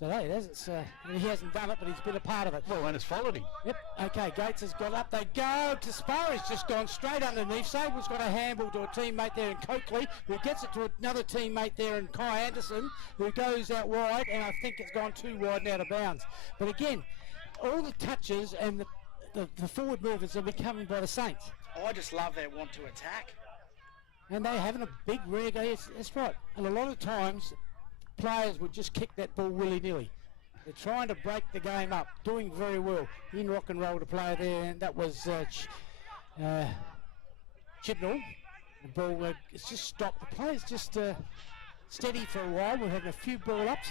Today, it is. He hasn't done it, but he's been a part of it. Well, and it's followed him. Yep. Okay, Gates has got up. They go. Kaspari's just gone straight underneath. Sable's got a handball to a teammate there in Coakley, who gets it to another teammate there in Kai Anderson, who goes out wide, and I think it's gone too wide and out of bounds. But again, all the touches and the forward movers are becoming by the Saints. I just love their want to attack. And they're having a big rig. That's right. And a lot of times, players would just kick that ball willy-nilly. They're trying to break the game up, doing very well. In rock and roll to play there, and that was Chibnall. The ball it's just stopped. The player's just steady for a while. We're having a few ball ups.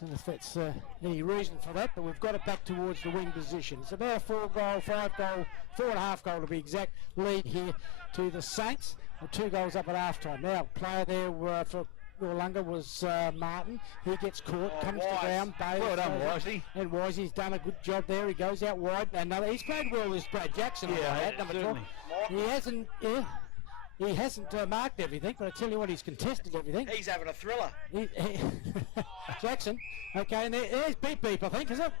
Don't know if that's any reason for that, but we've got it back towards the wing position. It's about a 4.5 goal to be exact, lead here to the Saints. 2 goals up at half-time. Now, player there for Noarlunga was Martin. He gets caught, comes to ground. Well done, Wisey. And Wisey's done a good job there. He goes out wide. He's played well as Brad Jackson. Number 12. He hasn't marked everything, but I tell you what, he's contested everything. He's having a thriller. Jackson. Okay, and there's Beep Beep, I think, is it?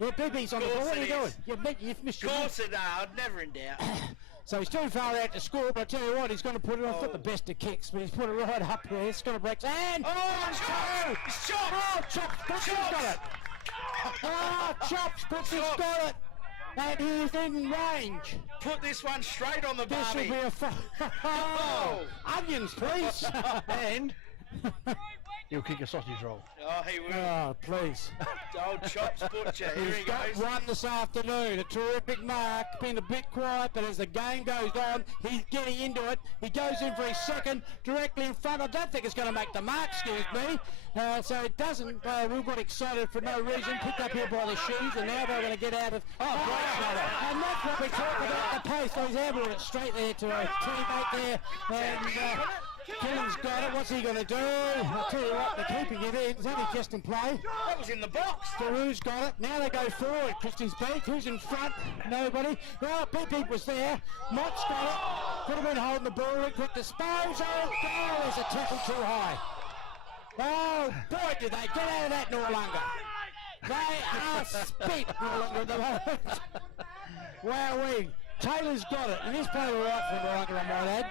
Yeah, Beep Beep's on the ball. What are you doing? You've missed your... Of course it is. Never in doubt. So he's too far out to score, but I tell you what, he's going to put it on. It's not the best of kicks, but he's put it right up there. It's going to break. And Chops! Chops! Butcher's got it. Chops! Butcher's got it. And he's in range. Put this one straight on the barbie. This will be onions, please. And he'll kick a sausage roll. Oh, he will. Oh, please. Old Chops Butcher. Here he got goes. one this afternoon. A terrific mark. Been a bit quiet, but as the game goes on, he's getting into it. He goes in for his second, directly in front. I don't think it's going to make the mark, excuse me. So it doesn't. We got excited for no reason. Picked up here by the shoes, and now they're going to get out of... And that's what we talk about, the pace. So he's able to straight there to a teammate there. And... Killen's got it. What's he going to do? I'll tell you what, they're keeping it in. It's only just in play. That was in the box. Daru's got it. Now they go forward. Christies Beach. Who's in front? Nobody. Well, Beep was there. Mott's got it. Could have been holding the ball. Quick disposal. Oh, there's a tackle too high. Oh, boy, did they get out of that, Noarlunga. They are spent, Noarlunga, at the moment. Wowee. Taylor's got it. And he's playing all right for Noarlunga, I might add.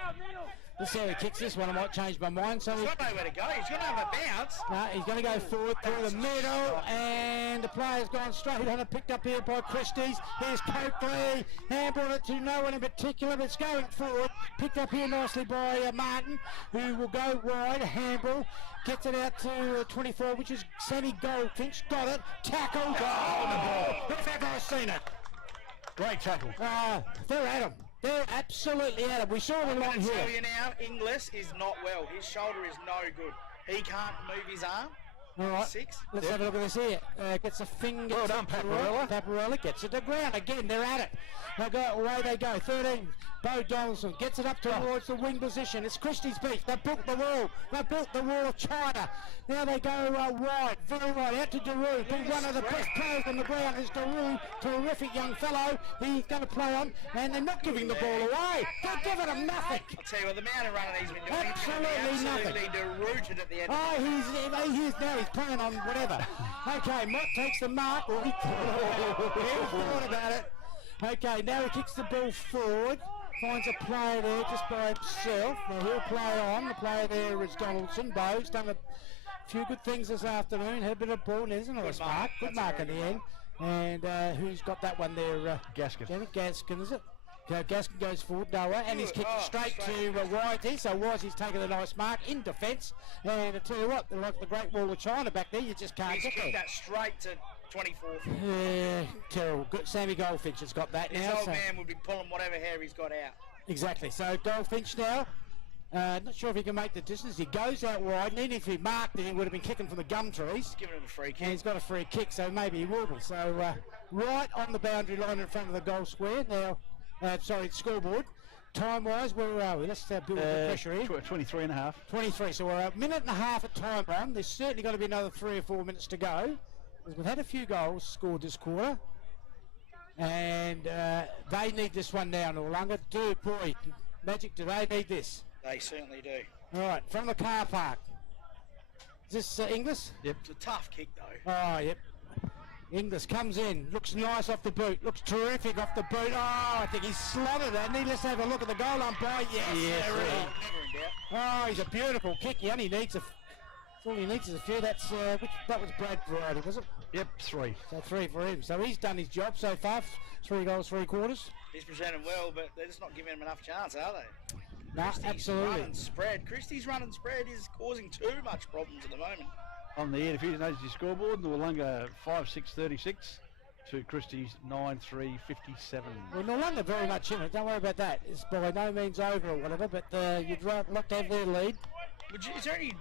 Let's see how he kicks this one. I might change my mind. So he's got nowhere to go. He's going to have a bounce. No, he's going to go forward through the middle, and the player's gone straight on it. Picked up here by Christies. Here's Coakley. Handballed it to no one in particular, but it's going forward. Picked up here nicely by Martin, who will go wide. Handball. Gets it out to 24, which is Sammy Goldfinch. Got it. Tackle. Oh, if ever I've seen it. Great tackle. They're at him. They're absolutely at him. We saw them along here. I tell you now, Inglis is not well. His shoulder is no good. He can't move his arm. All right, 6. let's have a look at this here. Gets a finger. Well done, Paparella. Paparella gets it to ground again. They're at it. They go away. They go. 13. Bo Donaldson gets it up towards the wing position. It's Christies beat. They built the wall. They built the wall of China. Now they go wide, very wide, out to Daru. Been one of the best players on the ground is Daru. Terrific young fellow. He's going to play on, and they're not giving the ball away. They're giving him nothing. I'll tell you what, the amount of running he's been doing, Absolutely nothing. Derooted at the end. He's playing on whatever. Okay, Mott takes the mark. Oh, he thought about it. Okay, now he kicks the ball forward. Finds a player there just by himself. Now he'll play on. The player there is Donaldson. Bo's done a few good things this afternoon. Had a bit of ball. There's a nice mark. Good mark in the end. And who's got that one there? Gaskin. Gaskin, is it? Gaskin goes forward, Noah, and he's kicked straight to Whitey. So Whitey's taken a nice mark in defence. And I tell you what, like the Great Wall of China back there, you just can't He's get kicked there. that straight to 24. Terrible. Good. Sammy Goldfinch has got that This now. old man would be pulling whatever hair he's got out. Exactly. So Goldfinch now. Not sure if he can make the distance. He goes out wide, and even if he marked it, he would have been kicking from the gum trees. Giving him a free And kick. he's got a free kick, so maybe he will be. So right on the boundary line in front of the goal square now. Scoreboard. Time-wise, where are we? Let's build the pressure here. 23 and a half. 23. So we're a minute and a half at time run. There's certainly got to be another 3 or 4 minutes to go. We've had a few goals scored this quarter. And they need this one now, Noarlunga. Boy, Magic, do they need this? They certainly do. All right, from the car park. Is this Inglis? Yep. It's a tough kick, though. Oh, yep. Inglis comes in, looks nice off the boot, looks terrific off the boot. Oh, I think he's slotted it. Let's have a look at the goal umpire. Yes, Never in doubt. Oh, he's a beautiful kick. He only needs all he needs is a few. That was Brad Variety, was it? Yep, 3. So 3 for him. So he's done his job so far. 3 goals, 3 quarters. He's presenting well, but they're just not giving him enough chance, are they? No, Christie's absolutely. run and spread. Christie's run and spread is causing too much problems at the moment. On the Ediffusion Agency scoreboard, Noarlunga 5-6-36 to Christies 9-3-57. Well, Noarlunga very much in it. Don't worry about that. It's by no means over or whatever, but you'd like to have their lead. Is there any,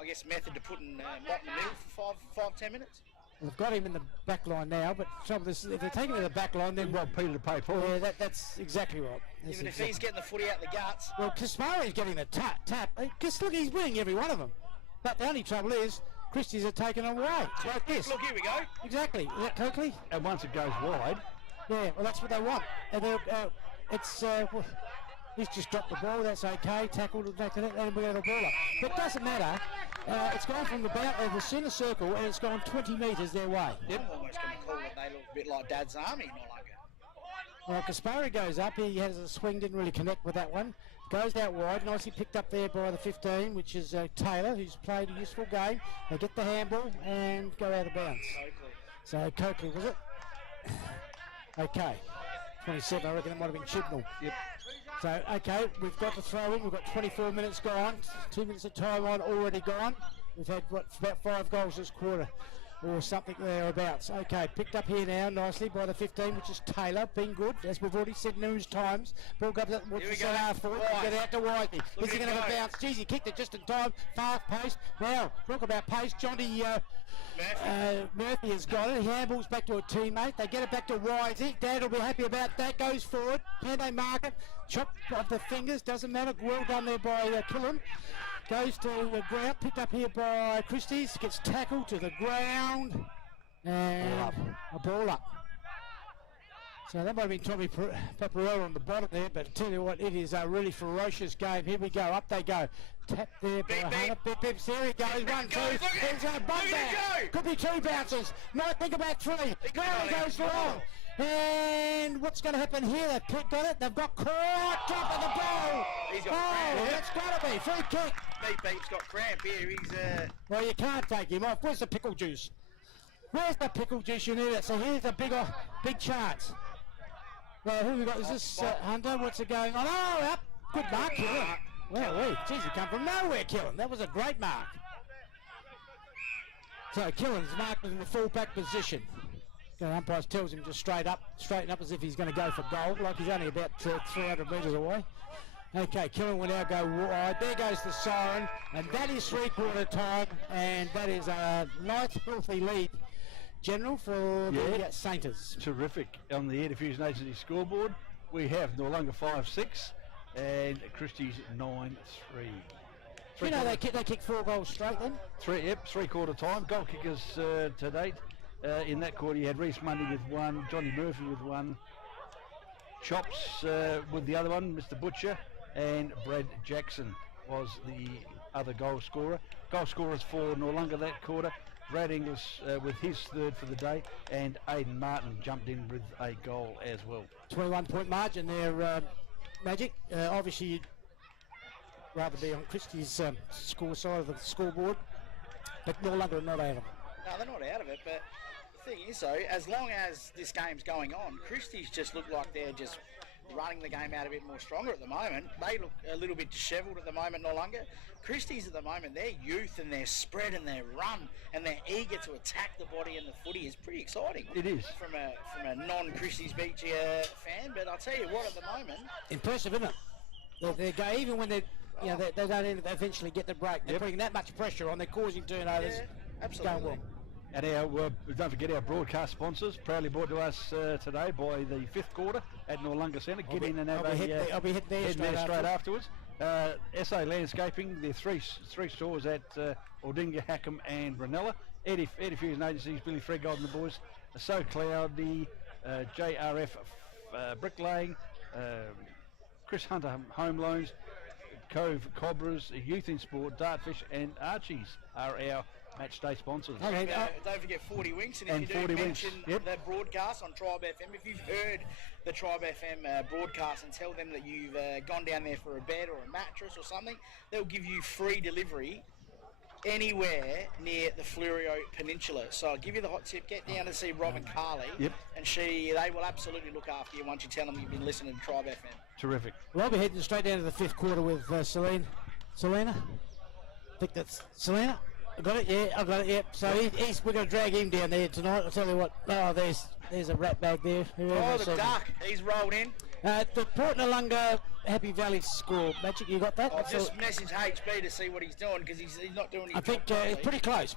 I guess, method to putting Mott in the middle for 5-10 minutes? They've got him in the back line now, but trouble is, if they're taking him in the back line, then Rob Peter to pay for. yeah, that's exactly right. That's Even if he's getting the footy out the guts. Well, Kaspari's getting the tap. Because look, he's winning every one of them. But the only trouble is, Christies are taken away. Like this. Look, here we go. Exactly. Is that Coakley? And once it goes wide, Yeah, well, that's what they want. And he's just dropped the ball. That's okay. Tackled, and we got the ball up. But it doesn't matter. It's gone from the centre circle, and it's gone 20 metres their way. I'm almost going to call it they look a bit like Dad's Army, Noarlunga. Well, Kaspari goes up. He has a swing, didn't really connect with that one. Goes out wide, nicely picked up there by the 15, which is Taylor, who's played a useful game. They get the handball and go out of bounds. So Coakley, was it? Okay. 27, I reckon it might have been Chibnall. Yep. So, okay, we've got the throw in. We've got 24 minutes gone. 2 minutes of time on already gone. We've had, about 5 goals this quarter or something thereabouts. Okay, picked up here now nicely by the 15, which is Taylor. Been good, as we've already said numerous times. Ball goes up towards the centre half forward. Get out to Whitey. Is he going to have a bounce? Jeez, he kicked it just in time. Fast pace. Now, talk about pace. Johnny Murphy has got it. He handballs back to a teammate. They get it back to Whitey. Dad will be happy about that. Goes forward. Can they mark it? Chop of the fingers. Doesn't matter. Well done there by Killen. Goes to the ground, picked up here by Christies, gets tackled to the ground, and a ball up. So that might have been Tommy Paparella on the bottom there, but I tell you what, it is a really ferocious game. Here we go, up they go. Tap there by Hunter. Bip, bip, there he goes, 1, 2, there's a bump back. Could be 2 bounces, might think about 3. Now he goes for all. And what's going to happen here? They've picked on it. They've got caught top of the ball. He's got cramp. That's got to be free kick. Beep's got cramp here. He's Well, you can't take him off. Where's the pickle juice? Where's the pickle juice? You need it. So here's a big chance. Well, who we got? Is this Hunter? What's it going on? Oh, up. Good mark, Killen. Well, geez, he come from nowhere, Killen. That was a great mark. So Killen's marked in the full-back position. The umpire tells him to straighten up as if he's going to go for goal, like he's only about 300 metres away. Okay, Killen will now go wide. There goes the siren, and that is three-quarter time, and that is a nice, healthy lead, General, for the Sainters. Terrific. On the Air Diffusion Agency scoreboard, we have Noarlunga 5-6 and Christies 9-3. You know they kicked 4 goals straight then? Three-quarter time. Goal kickers to date. In that quarter, you had Reece Mundy with 1, Johnny Murphy with 1, Chops with the other one, Mr. Butcher, and Brad Jackson was the other goal scorer. Goal scorers for Noarlunga that quarter. Brad Inglis with his third for the day, and Aidan Martin jumped in with a goal as well. 21-point margin there, Magic. Obviously, you'd rather be on Christie's score side of the scoreboard, but Noarlunga are not out of it. No, they're not out of it, but the thing is, though, as long as this game's going on, Christies just look like they're just running the game out a bit more stronger at the moment. They look a little bit dishevelled at the moment, Noarlunga. Christies at the moment, their youth and their spread and their run and their eager to attack the body and the footy is pretty exciting. It is. From a non-Christies Beach fan, but I'll tell you what, at the moment... Impressive, isn't it? They go, even when they don't eventually get the break. They're putting that much pressure on, they're causing turnovers. Yeah, absolutely. Going well. And don't forget our broadcast sponsors, proudly brought to us today by the 5th quarter at Noarlunga Centre. Get in and have I'll be hitting there straight afterwards. SA Landscaping, their three stores at Aldinga, Hackham and Brunella. Air Diffusion Agencies, Billy Freggold and the boys. So Cloudy, JRF Bricklaying, Chris Hunter Home Loans, Cove Cobras, Youth in Sport, Dartfish and Archie's are our match day sponsors. Okay, don't forget 40 Winks, and if you do mention the broadcast on Tribe FM, if you've heard the Tribe FM broadcast and tell them that you've gone down there for a bed or a mattress or something, they'll give you free delivery anywhere near the Fleurieu Peninsula. So I'll give you the hot tip, get down and see Rob and Carly, and they will absolutely look after you once you tell them you've been listening to Tribe FM. Terrific. Well, I'll be heading straight down to the 5th quarter with Selena. I think that's Selena. I got it, yeah, I got it, yep. So we're going to drag him down there tonight. I'll tell you what, there's a rat bag there. Oh, the duck, he's rolled in. The Port Noarlunga Happy Valley score. Magic, you got that? I've just messaged HB to see what he's doing, because he's not doing his I think it's pretty close.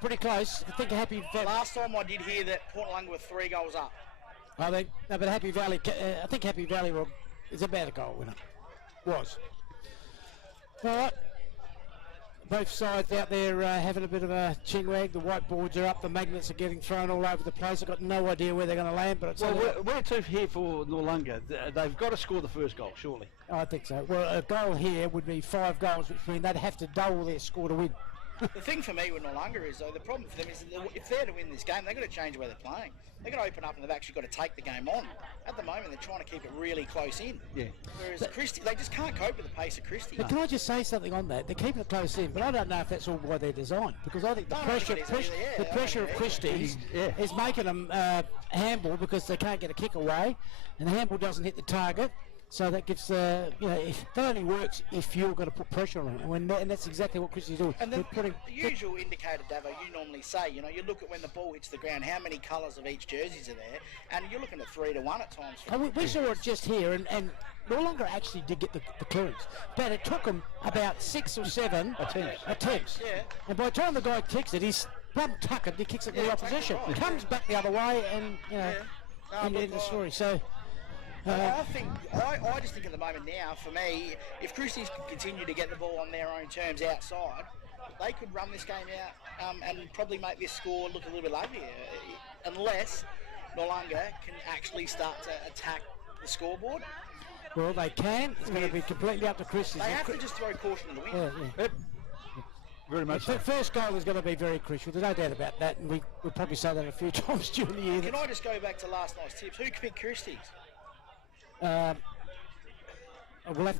I think Happy Valley... Last time I did hear that Port Noarlunga were 3 goals up. But Happy Valley, I think Happy Valley is about a goal winner. Was. All right. Both sides out there having a bit of a chinwag. The whiteboards are up. The magnets are getting thrown all over the place. I've got no idea where they're going to land. But where to here for Noarlunga? They've got to score the first goal, surely. I think so. Well, a goal here would be 5 goals, which means they'd have to double their score to win. The thing for me with Noarlunga is, though, the problem for them is that if they're to win this game, they've got to change where they're playing. They've got to open up, and they've actually got to take the game on. At the moment, they're trying to keep it really close in. Yeah. Whereas Christie, they just can't cope with the pace of Christie. But can I just say something on that? They're keeping it close in, but I don't know if that's all by their design, because I think the pressure of Christie is making them handball because they can't get a kick away, and the handball doesn't hit the target. So that gives, that only works if you're going to put pressure on it, and that's exactly what Christie's doing. And the usual indicator, Davo, you normally say, you look at when the ball hits the ground, how many colours of each jerseys are there, and you're looking at 3 to 1 at times. We saw it just here, and Noarlunga actually did get the clearance, but it took them about 6 or 7 attempts. Yeah. And by the time the guy kicks it, he's plumb tuckered, he kicks it in the opposition. Right, comes back the other way, and in the story. So. I just think at the moment now, for me, if Christies can continue to get the ball on their own terms outside, they could run this game out and probably make this score look a little bit lovelier, unless Noarlunga can actually start to attack the scoreboard. Well, they can. It's going to be completely up to Christies. They have to just throw caution to the wind. Yep. Very much the first goal is going to be very crucial. There's no doubt about that, and we'll probably say that a few times during the year. Can I just go back to last night's tips? Who picked Christies? We'll have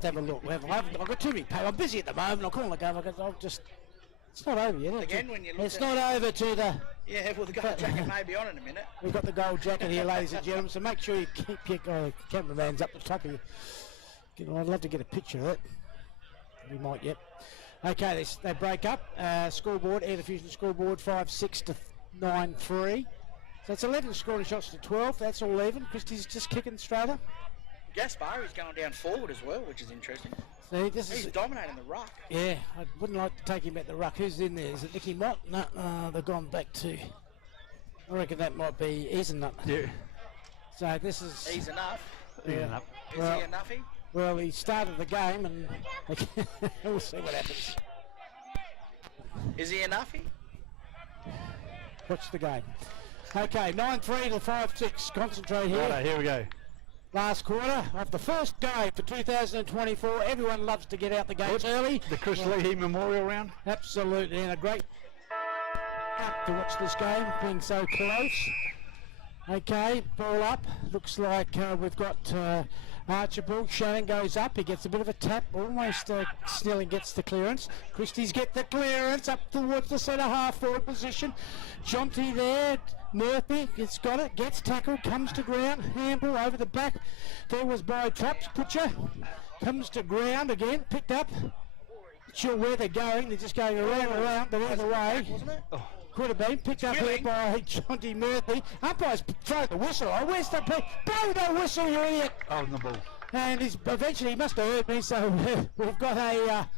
to have a look. I've got too many papers. I'm busy at the moment. I'll call it over because it's not over yet. Again, when you look it's not over to the... Yeah, well, the gold jacket may be on in a minute. We've got the gold jacket here, ladies and gentlemen, so make sure you keep your cameraman's up the top of you. I'd love to get a picture of it. We might yet. Okay, they break up. Scoreboard, Air Diffusion scoreboard, 5-6 to 9-3. So it's 11 scoring shots to 12. That's all even. Christie's just kicking straight up. Gaspari's going down forward as well, which is interesting. See, this He's is dominating the ruck. yeah. I wouldn't like to take him at the ruck. Who's in there? Is it Nicky Mott? No, they've gone back to. I reckon that might be Easennut. Yeah. So this is. He's enough. Yeah. Is Well, he enoughy? well, he started the game, and we'll see what happens. Is he enoughy? Watch the game. Okay, 9-3 to 5-6. Concentrate here. Righto, here we go. Last quarter of the first game for 2024. Everyone loves to get out the gates early. The Chris Leahy Memorial Round. Absolutely, and a great to watch this game, being so close. Okay, ball up. Looks like we've got Archibald. Shannon goes up. He gets a bit of a tap. Almost Snelling gets the clearance. Christies get the clearance up towards the centre half forward position. Jonty there. Murphy, it's got it, gets tackled, comes to ground, handball over the back. There was by Traps, Butcher, comes to ground again, picked up. Not sure where they're going, they're just going around and around, but either way. Wasn't it? Could have been picked up here by Jonty Murphy. Umpires throw the whistle. Oh, where's the blow the whistle, you idiot! On the ball. And eventually he must have heard me, so we've got a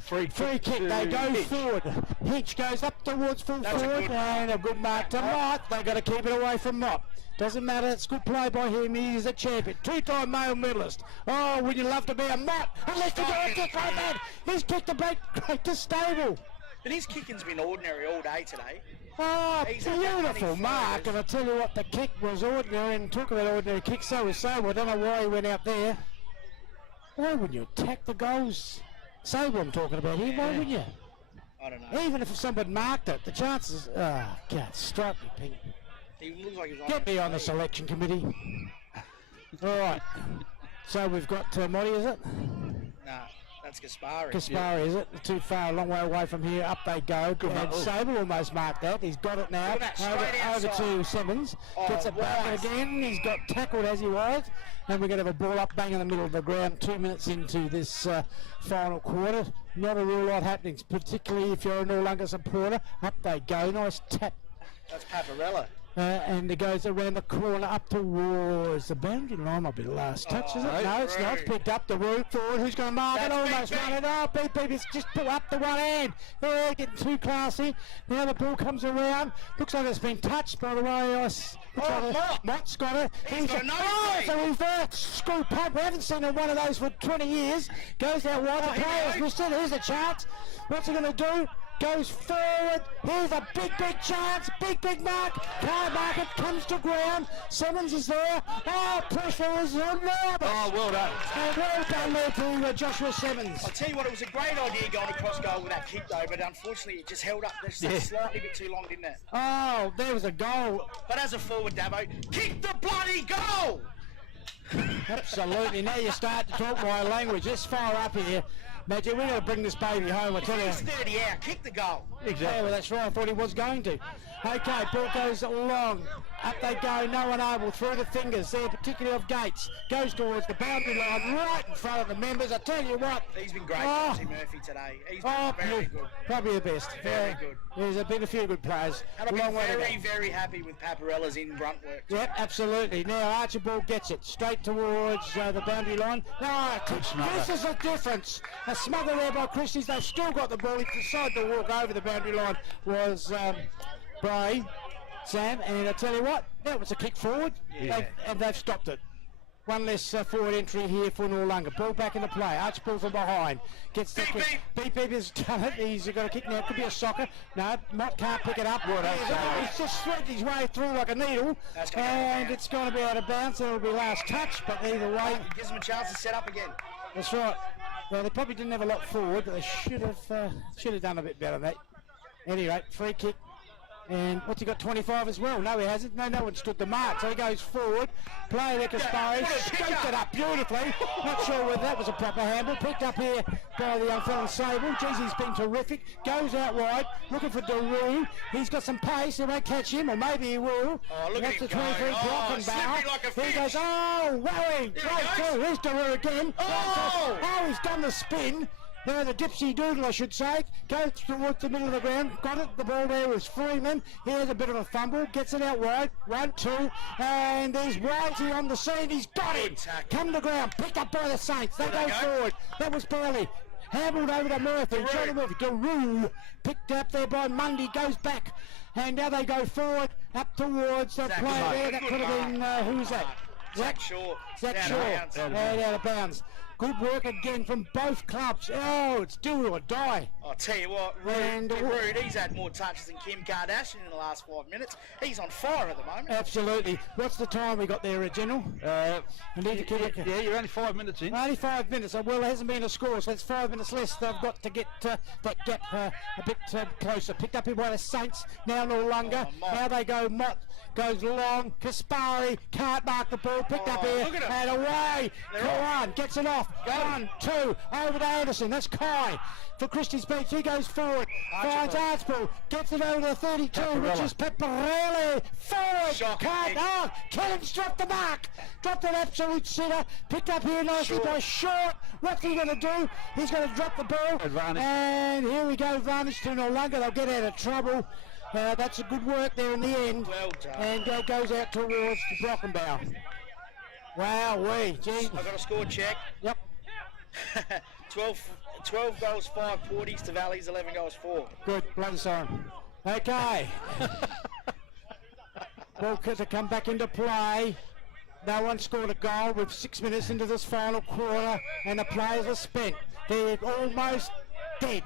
Free kick. to They go Hitch. forward. Hitch goes up towards full That was a forward, good and a good mark to Mott. They got to keep it away from Mott. Doesn't matter. It's good play by him. He's a champion, two-time male medalist. Oh, would you love to be a Mott? Unless you do a kick like that. He's kicked a break to stable. But his kicking's been ordinary all day today. Oh, He's had that beautiful many mark. floaters. And I tell you what, the kick was ordinary. And talk about ordinary kick, so was Sable. I don't know why he went out there. Why wouldn't you attack the goals? Sable I'm talking about here. Why wouldn't you? I don't know. Even if someone marked it, the chances. Oh, God, strike me, Pink. He looks like he's Get me on the selection committee. All right. So we've got Motti, is it? Nah, that's Gaspari. Kaspari, is it? Too far, a long way away from here. Up they go. And Sable almost marked that. He's got it now. Look at that, straight Over outside. to Simmons. Oh, Gets it back nice. again. He's got tackled as he was. And we're going to have a ball up bang in the middle of the ground 2 minutes into this final quarter. Not a real lot happening, particularly if you're a Noarlunga supporter. Up they go. Nice tap. That's Paparella. And it goes around the corner up towards the boundary line. Might be the last touch, is it? No, it's not. It's picked up the root forward. Who's going to mark it? That's Almost Beep won it. Oh, Beep Beep is just put up the one hand. Oh, getting too classy. Now the ball comes around. Looks like it's been touched, by the way. Mott's got it. He's got another it's a reverse screw pump. We haven't seen one of those for 20 years. Goes out wide. The players missed it. Here's a chance. What's he going to do? Goes forward. Here's a big chance. Big mark. Can't mark it. Comes to ground. Simmons is there. Oh, pressure is enormous. Oh, well done. And well done there to Joshua Simmons. I'll tell you what, it was a great idea going across goal with that kick though, but unfortunately it just held up just slightly bit too long, didn't it? Oh, there was a goal. But as a forward, Davo, kick the bloody goal! Absolutely. Now you start to talk my language. This far up here. Magic, we've got to bring this baby home, I tell you. He's 30 out, kick the goal. Exactly. Yeah, well, that's right. I thought he was going to. Okay, ball goes long. Up they go. No one able. Through the fingers there, particularly of Gates. Goes towards the boundary line, right in front of the members. I tell you what. He's been great, Oh. Jonty Murphy, today. He's been very good. Probably the best. Very good. There's been a few good players. And I've Long been way to go. very happy with Paparella's in grunt work. Yep, absolutely. Now Archibald gets it straight towards the boundary line. No, this is a difference. A smother there by Christies. They've still got the ball. He decided to walk over the boundary line. Was Bray, Sam, and I tell you what, that was a kick forward, and they've stopped it. One less forward entry here for Noarlunga. Ball back into play. Archibald from behind. Gets the kick. Beep has done it. He's got a kick now. Could be a soccer. No, Mott can't pick it up. He's just threaded his way through like a needle. And it's going to be out of bounds. It'll be last touch, but either way. It gives him a chance to set up again. That's right. Well, they probably didn't have a lot forward, but they should have done a bit better than that. At any rate, free kick. And what's he got, 25 as well? No, he hasn't. No one stood the mark. So he goes forward. Play there, Kaspari. Scraped it up beautifully. Not sure whether that was a proper handle. Picked up here by the young fellow Sable. Jeez, he's been terrific. Goes out wide, looking for Daru. He's got some pace. He won't catch him, or maybe he will. Oh, look That's at the him 23 go. block Oh, and slippery barrel. like a He fish. goes, oh, wowie. There he Right goes. through. Here's Daru again. Oh! Oh, he's done the spin. Now the dipsy doodle, I should say, goes towards the middle of the ground. Got it. The ball there was Freeman. Here's a bit of a fumble. Gets it out wide. 1-2. And there's Whitey on the scene. He's got him. Come to ground. Picked up by the Saints. They go forward. That was Burley. Handled over to Murphy. Johnny Murphy. Garoo. Picked up there by Mundy. Goes back. And now they go forward. Up towards the player there. That could have been, who's that? Zach Shaw. Zach Shaw. Out of bounds. Good work again from both clubs. Oh, it's do or die. I'll tell you what, Rude, he's had more touches than Kim Kardashian in the last 5 minutes. He's on fire at the moment. Absolutely. What's the time we got there, General? Yeah, you're only 5 minutes in. Only 5 minutes. Well, there hasn't been a score, so it's 5 minutes less. They've got to get that gap a bit closer. Picked up here by the Saints. Now Noarlunga. Now they go Mott. Goes long. Kaspari can't mark the ball. Picked up here and away. Kawan gets it off. 1, 2. Over to Anderson. That's Kai for Christies Beach. He goes forward. Finds Archibald. Gets it over to 32, which is Pepperelli. Forward. Can't. Kellens dropped the mark. Dropped an absolute sitter. Picked up here nicely by Short. What's he going to do? He's going to drop the ball. Advantage. And here we go. Advantage to Noarlunga. They'll get out of trouble. That's a good work there in the end. Well done. And goes out towards the Brockenbow. Wow, gee. I've got a score check. Yep. 12 goals, 5 40s to Valley's 11 goals, 4. Good, bloody siren. Okay. Walker to come back into play. No one scored a goal with 6 minutes into this final quarter, and the players are spent. They're almost dead.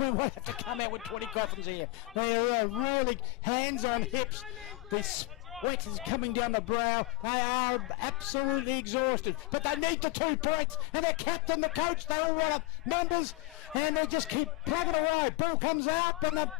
We won't have to come out with 20 coffins here. They are really hands on hips. The sweat is coming down the brow. They are absolutely exhausted, but they need the 2 points. And their captain, the coach, they all want numbers, and they just keep plugging away. Ball comes out, and the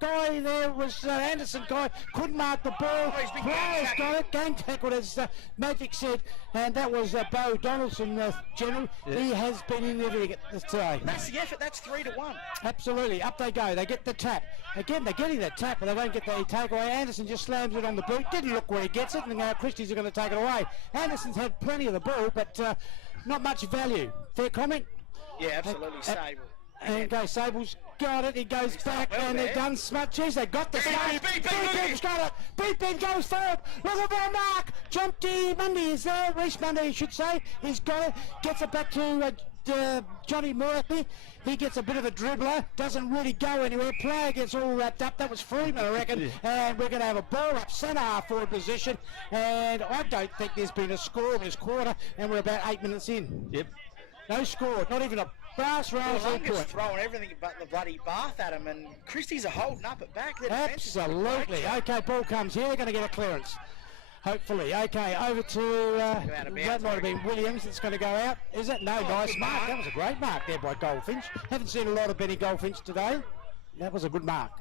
guy there was Anderson guy couldn't mark the ball. Players got it. Game tackled, as Magic said, and that was Bo Donaldson, General. Yeah. He has been in everything today. That's the effort. That's 3-1. Absolutely. Up they go. They get the tap. Again, they're getting that tap, but they don't get the takeaway. Anderson just slams it on the boot. Didn't look where he gets it, and Christies are going to take it away. Anderson's had plenty of the ball, but not much value. Fair comment? Yeah, absolutely. Sable. And go Sable's got it. He goes back, and they've done smudges. They got the smudge. Beep's got it. Beep goes forward. Look at that mark. Jumpy Mundy is there. Reece Mundy, I should say. He's got it. Gets it back to Johnny Murphy. He gets a bit of a dribbler. Doesn't really go anywhere. Player gets all wrapped up. That was Freeman, I reckon. And we're going to have a ball up centre half forward position. And I don't think there's been a score in this quarter. And we're about 8 minutes in. Yep. No score. Not even a brass round. Noarlunga's throwing everything but the bloody bath at him, and Christies are holding up at back. Absolutely. Okay, ball comes here. They're going to get a clearance. Hopefully. Okay, over to that might have been Williams that's going to go out. Is it? No, nice mark. That was a great mark there by Goldfinch. Haven't seen a lot of Benny Goldfinch today. That was a good mark.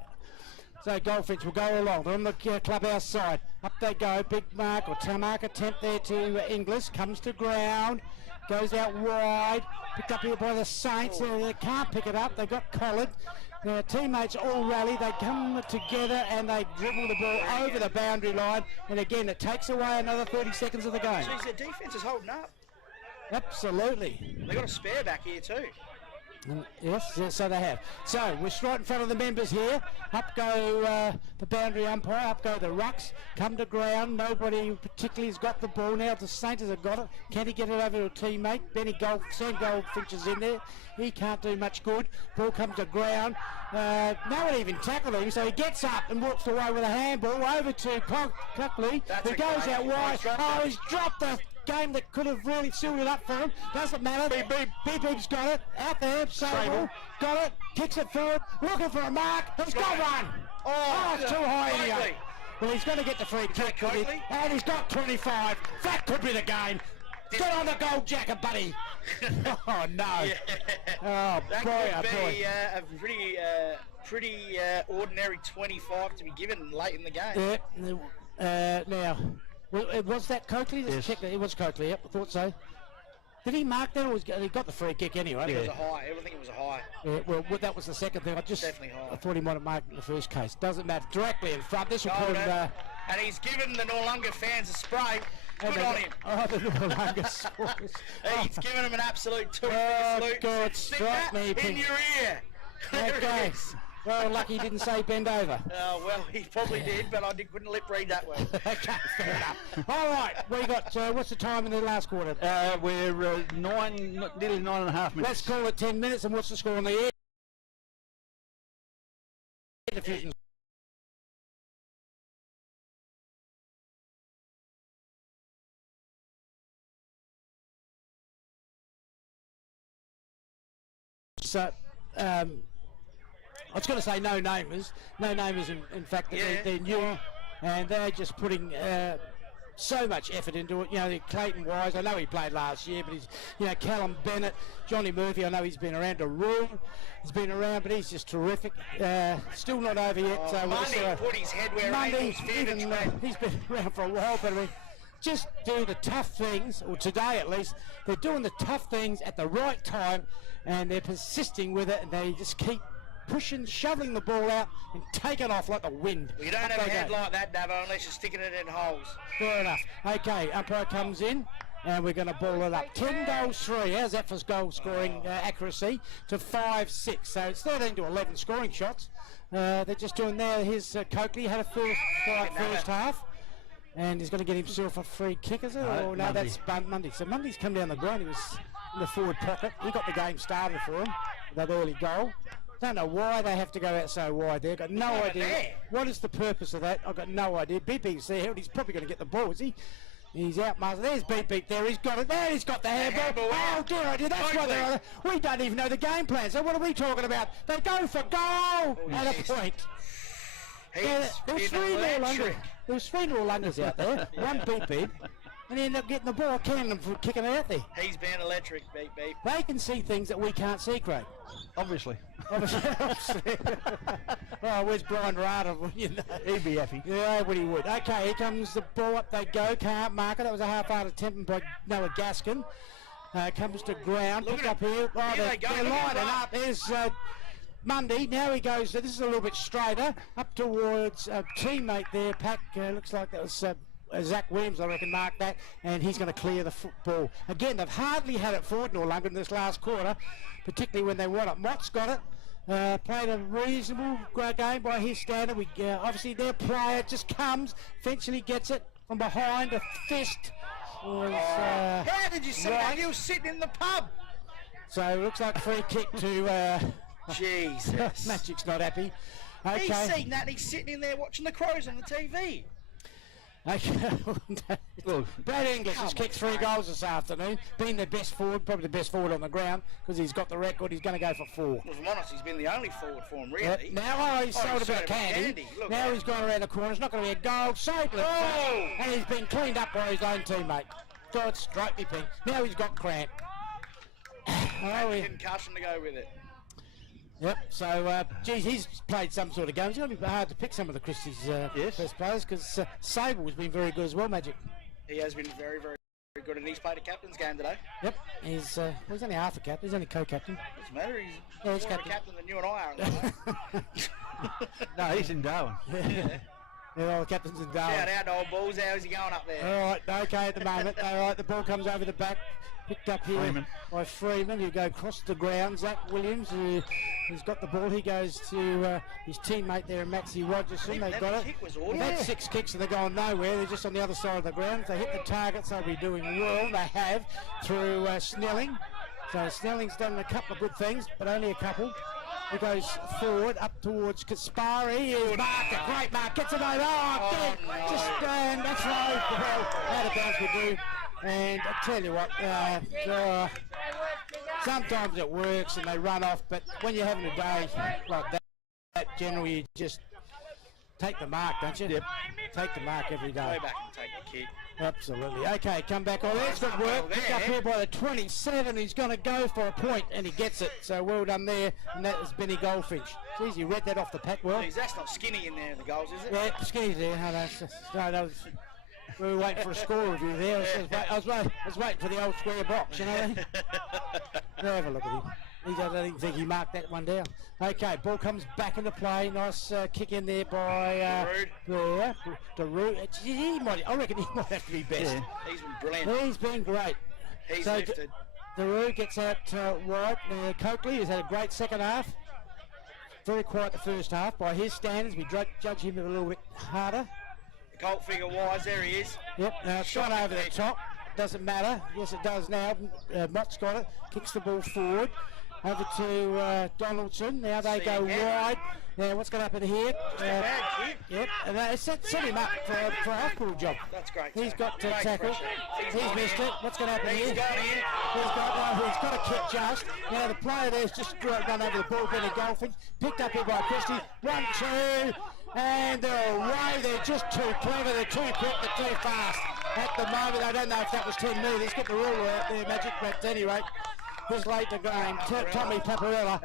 So Goldfinch will go along. They're on the clubhouse side. Up they go. Big mark or mark attempt there to Inglis. Comes to ground. Goes out wide. Picked up here by the Saints. They can't pick it up. They got collared. Their teammates all rally. They come together and they dribble the ball over the boundary line. And again, it takes away another 30 seconds of the game. Jeez, their defence is holding up. Absolutely. They got a spare back here too. Yes, so they have. So we're right in front of the members here. Up go the boundary umpire, up go the rucks, come to ground. Nobody particularly has got the ball now. The Saints have got it. Can he get it over to a teammate? Sam Goldfinch is in there. He can't do much good. Ball comes to ground. No one even tackled him, so he gets up and walks away with a handball over to Cockley, who goes out wide. Oh, he's dropped the game that could have really sealed it up for him. Doesn't matter. Beep's got it. Out there. Sable got it. Kicks it forward. Looking for a mark. He's got one. Oh, it's too high anyway. Well, he's going to get the free kick. And he's got 25. That could be the game. Get on the gold jacket, buddy. Oh, no. Yeah. Oh, that boy, could be a pretty ordinary 25 to be given late in the game. Yeah. Now, was that Coakley? Let's check that. It was Coakley, yep, I thought so. Did he mark that, or he got the free kick anyway? It was a high. Everything was a high. Yeah, well, that was the second thing. Definitely high. I thought he might have marked in the first case. Doesn't matter. Directly in front. This will put him. And he's given the Noarlunga fans a spray. Good on him. Oh, the Noarlunga scores. He's given him an absolute two. God, strike me, in Pink. your ear. There it Okay. is. Well, lucky he didn't say bend over. Well, he probably did, but I couldn't lip read that well. Okay, fair enough. All right, we got, what's the time in the last quarter? We're nearly 9.5 minutes. Let's call it 10 minutes, and what's the score on the air? Diffusion. So, I was going to say no namers. No namers, in fact, they're new, and they're just putting so much effort into it. You know, Clayton Wise, I know he played last year, but he's, you know, Callum Bennett, Johnny Murphy, I know he's been around. Rule, he's been around, but he's just terrific. Still not over yet. So Monday put his head where Angels feared to tread. He's been around for a while, but I mean, just do the tough things, or today at least, they're doing the tough things at the right time, and they're persisting with it, and they just keep pushing, shoveling the ball out, and taking off like the wind. You don't have a head like that, Davo, unless you're sticking it in holes. Fair enough. Okay, umpire comes in, and we're going to ball it up. 10 goals 3. How's that for goal scoring accuracy? To 5-6. So it's 13 to 11 scoring shots. They're just doing there. Here's Coakley had a quiet first half. And he's going to get himself a free kick, is it? No, that's Monday. So Monday's come down the ground. He was in the forward pocket. He got the game started for him, that early goal. Don't know why they have to go out so wide there. Got no idea. What is the purpose of that? I've got no idea. Beep Beep's there, and he's probably going to get the ball, is he? He's out, Master. There's Beep Beep there. He's got it there. He's got the handball. Oh, dear, oh dear. That's why they're on it. We don't even know the game plan. So what are we talking about? They go for goal at a point. There was three Noarlungas out there. One Beep Beep. And he ended up getting the ball, canning them for kicking it out there. He's been electric, Beep Beep. They can see things that we can't see, Craig. Obviously. Obviously. Oh, where's Brian Rada? You know. He'd be happy. Yeah, would he would. Okay, here comes the ball, up they go. Can't mark it. That was a half-hour attempt by Noah Gaskin. Comes to ground. Pick up here. Oh, they're lining up. There's Mundy. Now he goes, this is a little bit straighter. Up towards a teammate there. Pack, looks like that was Zach Williams, I reckon, marked that, and he's going to clear the football. Again, they've hardly had it forward, Noarlunga, in this last quarter, particularly when they want it. Mott's got it. Played a reasonable game by his standard. Obviously, their player just comes, eventually gets it from behind. A fist was how did you see that? He was sitting in the pub. So it looks like a free kick to Jesus. Magic's not happy. Okay. He's seen that. He's sitting in there watching the Crows on the TV. Okay. Brad English has kicked 3 goals this afternoon, being the best forward, probably the best forward on the ground, because he's got the record. He's going to go for 4. Well, if I'm honest, he's been the only forward for him, really. Now he's sold a bit of candy. Now he's gone around the corner. It's not going to be a goal. Safely. And he's been cleaned up by his own teammate. God, strike me, Pink. Now he's got cramp. Concussion to go with it. Yep, so, geez, he's played some sort of game. It's going to be hard to pick some of the Christies' best players, because Sable has been very good as well, Magic. He has been very, very good, and he's played a captain's game today. Yep, he's only half a captain, he's only co-captain. Doesn't matter, he's more captain than you and I are. No, he's in Darwin. Yeah, all the captains in Darwin. Shout out to old Bulls, how's he going up there? All right, okay at the moment. All right, the ball comes over the back. Picked up here by Freeman, who go across the ground. Zach Williams, who's got the ball. He goes to his teammate there, Maxie Rogerson. They got it. They've had 6 kicks and they're going nowhere. They're just on the other side of the ground. If they hit the targets, they'll be doing well. They have through Snelling. So Snelling's done a couple of good things, but only a couple. He goes forward, up towards Kaspari. He's marked, a great mark. Gets it over. Oh, no. Just that's right. Well, out of bounds we do. And I tell you what, sometimes it works and they run off, but when you're having a day like that generally you just take the mark, don't you? Yep. Take the mark every day. Go back and take the kick. Absolutely. Okay, come back. Oh, there's good work. Pick up here by the 27. He's going to go for a point, and he gets it. So well done there. And that was Benny Goldfinch. Jeez, you read that off the pack well. Jeez, that's not Skinny in there in the goals, is it? Yeah, Skinny's there. No, that was... We were waiting for a score review there. I was waiting for the old square box, you know. Have a look at him. I don't even think he marked that one down. Okay, ball comes back into play. Nice kick in there by Daru. I reckon he might have to be best. Yeah. He's been brilliant. He's been great. He's lifted. Daru gets out wide. Coakley has had a great second half. Very quiet the first half. By his standards, we judge him a little bit harder. Colt figure wise, there he is. Yep, now it's shot over the top. Doesn't matter. Yes, it does now. Mott's got it. Kicks the ball forward. Over to Donaldson. Now they go wide. Now what's going to happen here? Yep, and they set him up for a half-court job. That's great. He's got to tackle. He's missed it. What's going to happen here? He's got a kick just. Now the player there's just run over the ball, been a Goldfinch. Picked up here by Christie. 1, 2. And they're away. They're just too clever. They're too quick. They're too fast. At the moment, I don't know if that was 10 metres. Get the rule out there, Magic. But at any rate, he's late to game. Tommy Paparella.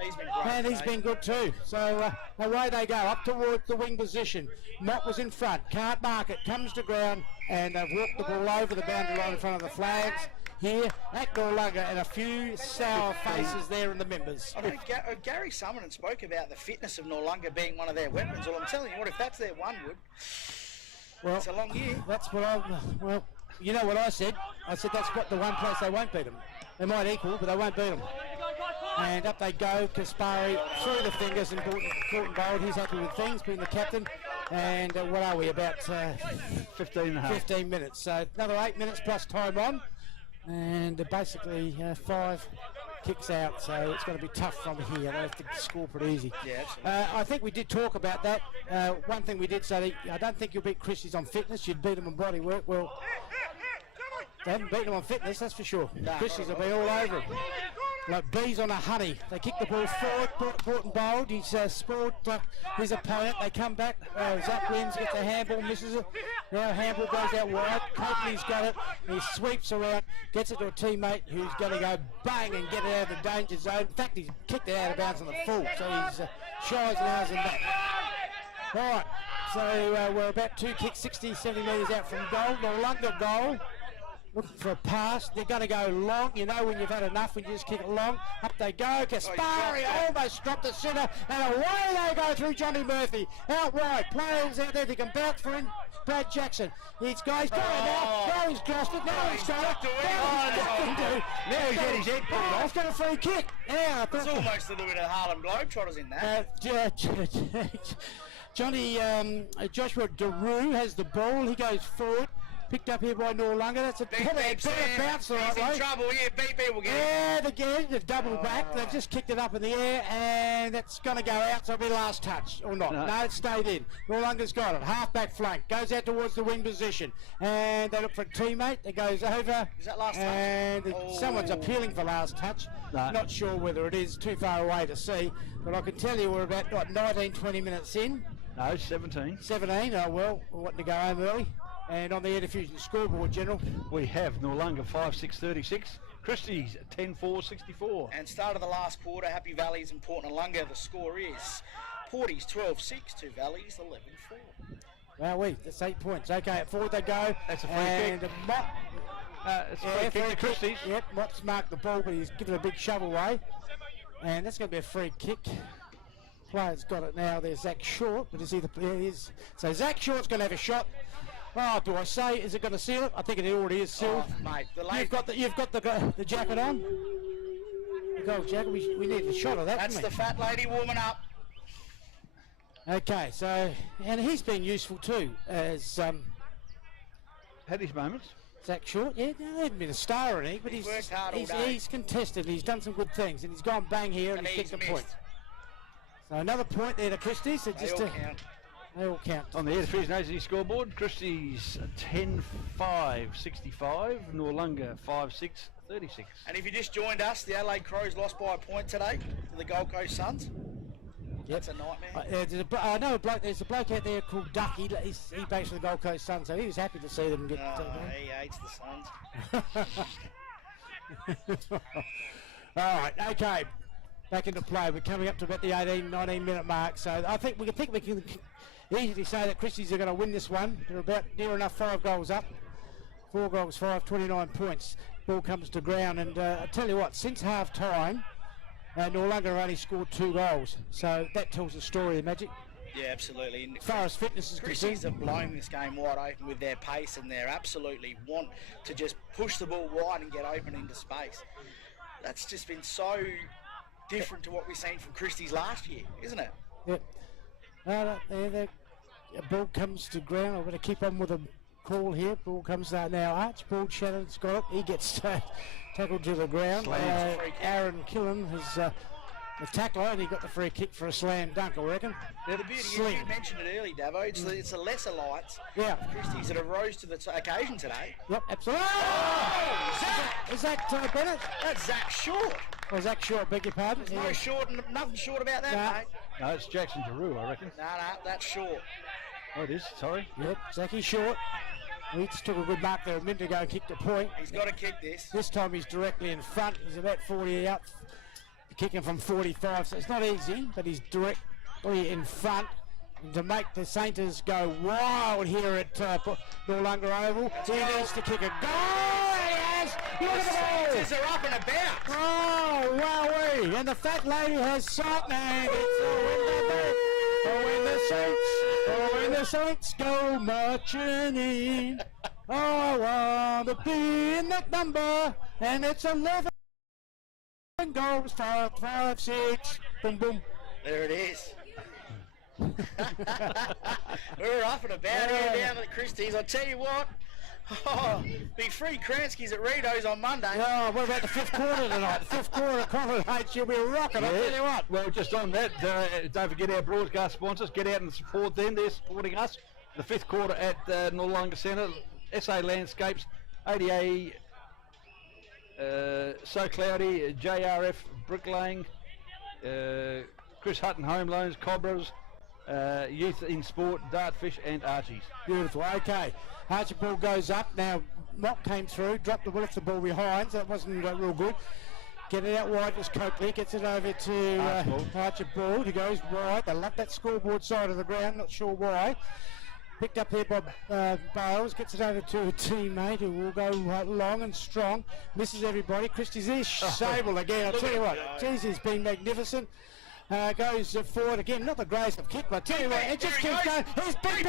And he's been good too. So away they go. Up towards the wing position. Mott was in front. Can't mark it. Comes to ground. And they've walked the ball over the boundary line in front of the flags. Here at Noarlunga, and a few sour faces there in the members. I know Gary Summerton spoke about the fitness of Noarlunga being one of their weapons. Well, I'm telling you what, if that's their one, well, it's a long year. That's what you know what I said? I said that's got the one place they won't beat them. They might equal, but they won't beat them. And up they go. Kaspari through the fingers and Courtney Gold. He's happy with things, being the captain. And what are we, about 15 minutes. So another 8 minutes plus time on. And basically 5 kicks out, so it's going to be tough from here. They have to score pretty easy. Yeah, I think we did talk about that. One thing we did say, I don't think you'll beat Christies on fitness. You'd beat them on body work. Well, they haven't beaten them on fitness, that's for sure. Christies will be all over them. Like bees on a honey. They kick the ball forward. Porton bowled. He's spoiled his opponent. They come back. Zach wins, gets a handball, misses it. Now handball goes out wide. Coakley's got it. He sweeps around, gets it to a teammate who's going to go bang and get it out of the danger zone. In fact, he's kicked it out of bounds on the full, so he's shies and hours and back. All right, so we're about 2 kicks, 60, 70 metres out from goal. Noarlunga goal. Looking for a pass. They're going to go long. You know when you've had enough, when you just kick it long. Up they go. Kaspari almost dropped the centre. And away they go through Johnny Murphy. Out wide. Players out there. They can bounce for him. Brad Jackson. He's got it now. Now he's crossed it. Now he's got it. Now he's got his head pulled off. He's got a free kick. Yeah, it's almost a little bit of Harlem Globetrotters in that. Joshua Daru has the ball. He goes forward. Picked up here by Noarlunga. That's a better bounce. He's in trouble here. Beep will get it. And again, the double back. They've just kicked it up in the air, and that's going to go out. So it'll be last touch or not. No, it stayed in. Noarlunga's got it. Half back flank. Goes out towards the wing position, and they look for a teammate. It goes over. Is that last touch? And someone's appealing for last touch. No. Not sure whether it is. Too far away to see. But I can tell you we're about 19, 20 minutes in. No, 17. 17. Oh well, we're wanting to go home early. And on the Air Diffusion scoreboard, General, we have Noarlunga 5-6-36, Christies 10-4-64. And start of the last quarter, Happy Valleys and Port Noarlunga. The score is Porties 12-6 to Valleys 11-4. Wow, that's 8 points. Okay, forward they go. That's a free kick. Mott, it's a free kick to Christies. Yep, Mott's marked the ball, but he's given a big shove away. And that's going to be a free kick. Player's got it now. There's Zach Short, but so Zach Short's going to have a shot. Oh, do I say, is it going to seal it? I think it already is sealed. Oh, mate, you've got the jacket on. The gold jacket. We need a shot of that. That's the fat lady warming up. Okay, so and he's been useful too as had his moments. Zach Short, yeah, he hasn't been a star or anything, but he's worked hard all day. He's contested. He's done some good things, and he's gone bang here and he's kicked a point. So another point there to Christies. So they all count. They all count. On the Air Diffusion AZ scoreboard, Christies 10-5-65, Noarlunga 5-6-36. And if you just joined us, the Adelaide Crows lost by a point today to the Gold Coast Suns. Yep. That's a nightmare. I know there's a bloke out there called Duck. He backs for the Gold Coast Suns, so he was happy to see them get. He hates the Suns. All right, okay. Back into play. We're coming up to about the 18-19 minute mark, so I think we can easily say that Christies are going to win this one. They're about near enough 5 goals up. 4 goals, 5, 29 points. Ball comes to ground, and I tell you what, since half time, Noarlunga have only scored 2 goals. So that tells the story of Magic. Yeah, absolutely. And As far as fitness is Christies concerned. have blown this game wide open with their pace, and they absolutely want to just push the ball wide and get open into space. That's just been so different to what we've seen from Christies last year, isn't it? Yep. The ball comes to ground. I'm going to keep on with a call here. Ball comes out now. Archibald Shannon's got it. He gets tackled to the ground. Aaron Killen has the tackler, and he got the free kick for a slam dunk, I reckon. The beauty, you mentioned it early, Davo. It's the lesser lights. Yeah. Christies that have rose to the occasion today. Yep, absolutely. Oh! Is that Bennett? That's Zach Short. Or Zach Short, beg your pardon. There's nothing short about that, Nah. mate. No, it's Jackson Giroux, I reckon. No, that's Short. Oh, it is, sorry. Yep, Zachy Short. He just took a good mark there a minute ago and kicked a point. He's got to kick this. This time he's directly in front. He's about 40 out, kicking from 45, so it's not easy, but he's directly in front. And to make the Sainters go wild here at Noarlunga Oval, he needs to kick a goal. He has. Look at the ball. Sainters are up and about. Oh, wowee. And the fat lady has something. And it's when the Saints go marching in. Oh, I want to be in that number. And it's 11 goals, 5, 5, 6. Boom, boom. There it is. We're up and about here down at Christies. I tell you what, be free Kranskis at Rito's on Monday. Oh, what about the 5th quarter tonight? The 5th quarter of Conference, you'll be rocking, I'll tell you what. Well, just on that, don't forget our broadcast sponsors. Get out and support them. They're supporting us. The 5th quarter at Noarlunga Centre. SA Landscapes, ADA, So Cloudy, JRF Bricklaying, Chris Hutton Home Loans, Cobras, Youth in Sport, Dartfish and Archies. Beautiful, okay. Archibald goes up. Now, Mock came through, dropped the left the ball behind, so that wasn't real good. Get it out wide was Coakley, gets it over to Archibald, who goes wide. They love that scoreboard side of the ground, not sure why. Picked up there by Bales, gets it over to a teammate who will go long and strong. Misses everybody. Christie's there, Sable again. I'll tell you what, geez, he's been magnificent. Goes forward again, not the greatest of kick, but I tell you what, it just keeps going. Here's Beep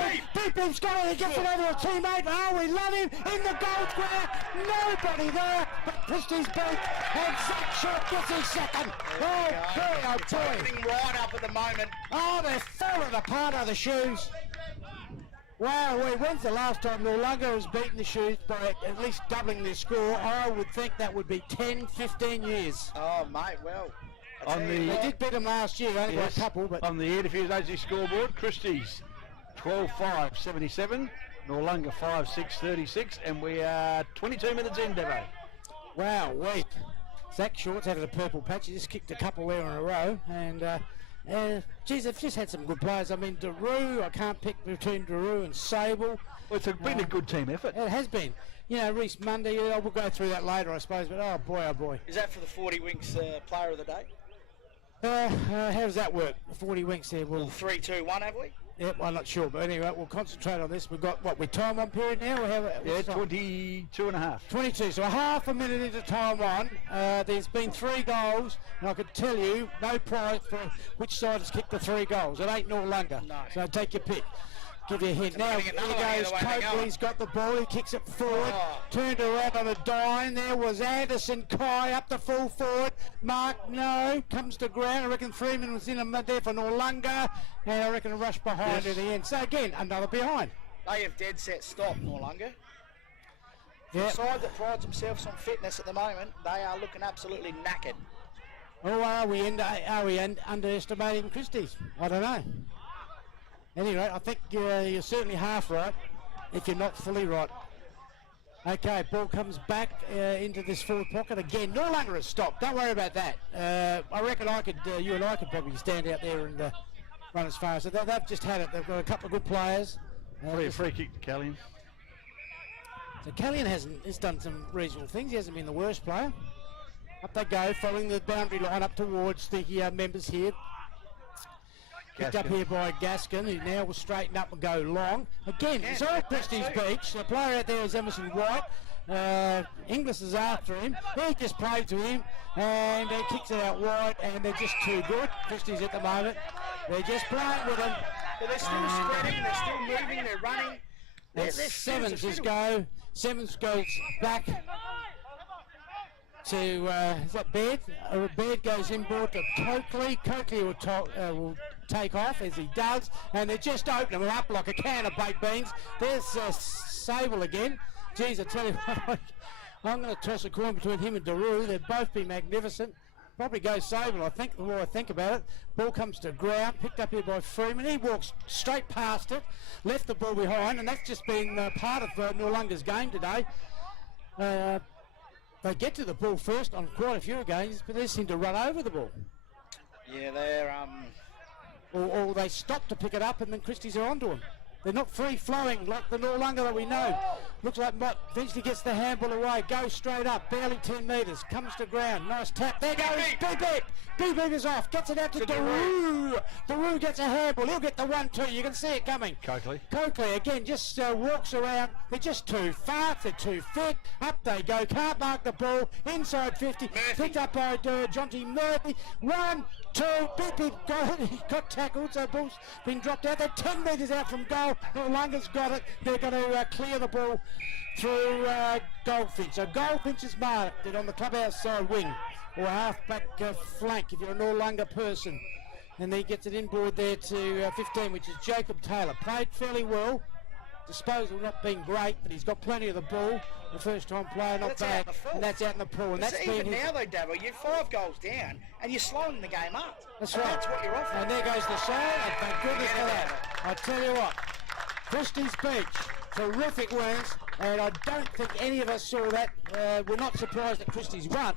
Beep's got it, he gets it over to a teammate. Oh, we love him in the goal square. Nobody there, but Christie's beat, and Zach Short gets his second. Oh, boy, oh, It's boy. opening right up at the moment. Oh, they're falling apart of the shoes. Wow, when's the last time Noarlunga has beaten the Shoes by at least doubling their score? I would think that would be 10, 15 years. Oh, mate, well. They did beat them last year, only by a couple, but... On the Edifuse AG scoreboard, Christies 12-5, 77, Noarlunga 5-6, 36, and we are 22 minutes in, Devo. Wow, wait. Zach Short's had a purple patch. He just kicked a couple there in a row, and geez, they've just had some good players. I mean, Daru, I can't pick between Daru and Sable. Well, it's been a good team effort. It has been. You know, Reece Mundy, we'll go through that later, I suppose, but oh boy, oh boy. Is that for the 40 Winks player of the day? How does that work? 40 winks there. Well, 3-2-1, have we? Yep, I'm not sure, but anyway, we'll concentrate on this. We've got, what, we're time on period now? Yeah, 22 and a half. 22, so a half a minute into time on. There's been 3 goals, and I could tell you, no prize for which side has kicked the 3 goals. It ain't Noarlunga, so take your pick. Give you a hint. Now, here goes Coakley's got the ball, he kicks it forward, turned around on a dime. There was Anderson Kai up the full forward. Mark, no, comes to ground. I reckon Freeman was in there for Noarlunga, and I reckon a rush behind at the end. So again, another behind. They have dead set stop, Noarlunga. Yep. The side that prides themselves on fitness at the moment, they are looking absolutely knackered. Oh, are we underestimating Christies? I don't know. Anyway, I think you're certainly half right, if you're not fully right. Okay, ball comes back into this forward pocket again. Noarlunga has stopped. Don't worry about that. I reckon you and I could probably stand out there and run as far as they've just had it. They've got a couple of good players. Free kick to Callian. So Callian has done some reasonable things. He hasn't been the worst player. Up they go, following the boundary line up towards the members here. Picked up here by Gaskin, who now will straighten up and go long. Again, it's all Christie's Beach. The player out there is Emerson White. Inglis is after him. He just played to him and he kicks it out wide, and they're just too good. Christies at the moment. They're just playing with him. But they're still spreading, they're still moving, they're running. And Sevens just go. Sevens goes back to, is that Baird? Baird goes inboard to Coakley. Coakley will take off, as he does, and they're just opening them up like a can of baked beans. There's Sable again. Geez, I tell you what, I'm going to toss a coin between him and Daru. They've both been magnificent. Probably goes Sable, I think, the more I think about it. Ball comes to ground, picked up here by Freeman. He walks straight past it, left the ball behind, and that's just been part of Noarlunga's game today. They get to the ball first on quite a few games, but they seem to run over the ball. Yeah, they're Or they stop to pick it up, and then Christies are onto them. They're not free-flowing like the Noarlunga that we know. Looks like Mott eventually gets the handball away, goes straight up, barely 10 metres, comes to ground, nice tap. There goes Beep. Beep is off, gets it out to Daru. Daru gets a handball, he'll get the 1-2, you can see it coming. Coakley again just walks around. They're just too fast, they're too fit. Up they go, can't mark the ball, inside 50, picked up by Jonty Murphy. 1, 2, Beep got tackled, so ball's been dropped out. They're 10 metres out from goal. Noarlunga's got it. They're going to clear the ball through Goldfinch. So Goldfinch is marked it on the clubhouse side wing, or half-back flank if you're a Noarlunga person. And he gets it inboard there to 15, which is Jacob Taylor. Played fairly well. Disposal not being great, but he's got plenty of the ball. The first time player, not bad. And that's out in the pool. And that's even now though, Dabo, you're 5 goals down and you're slowing the game up. That's right. That's what you're offering. And there goes the side, and thank goodness for that. I tell you what, Christies Beach, terrific wins, and I don't think any of us saw that. We're not surprised that Christies won,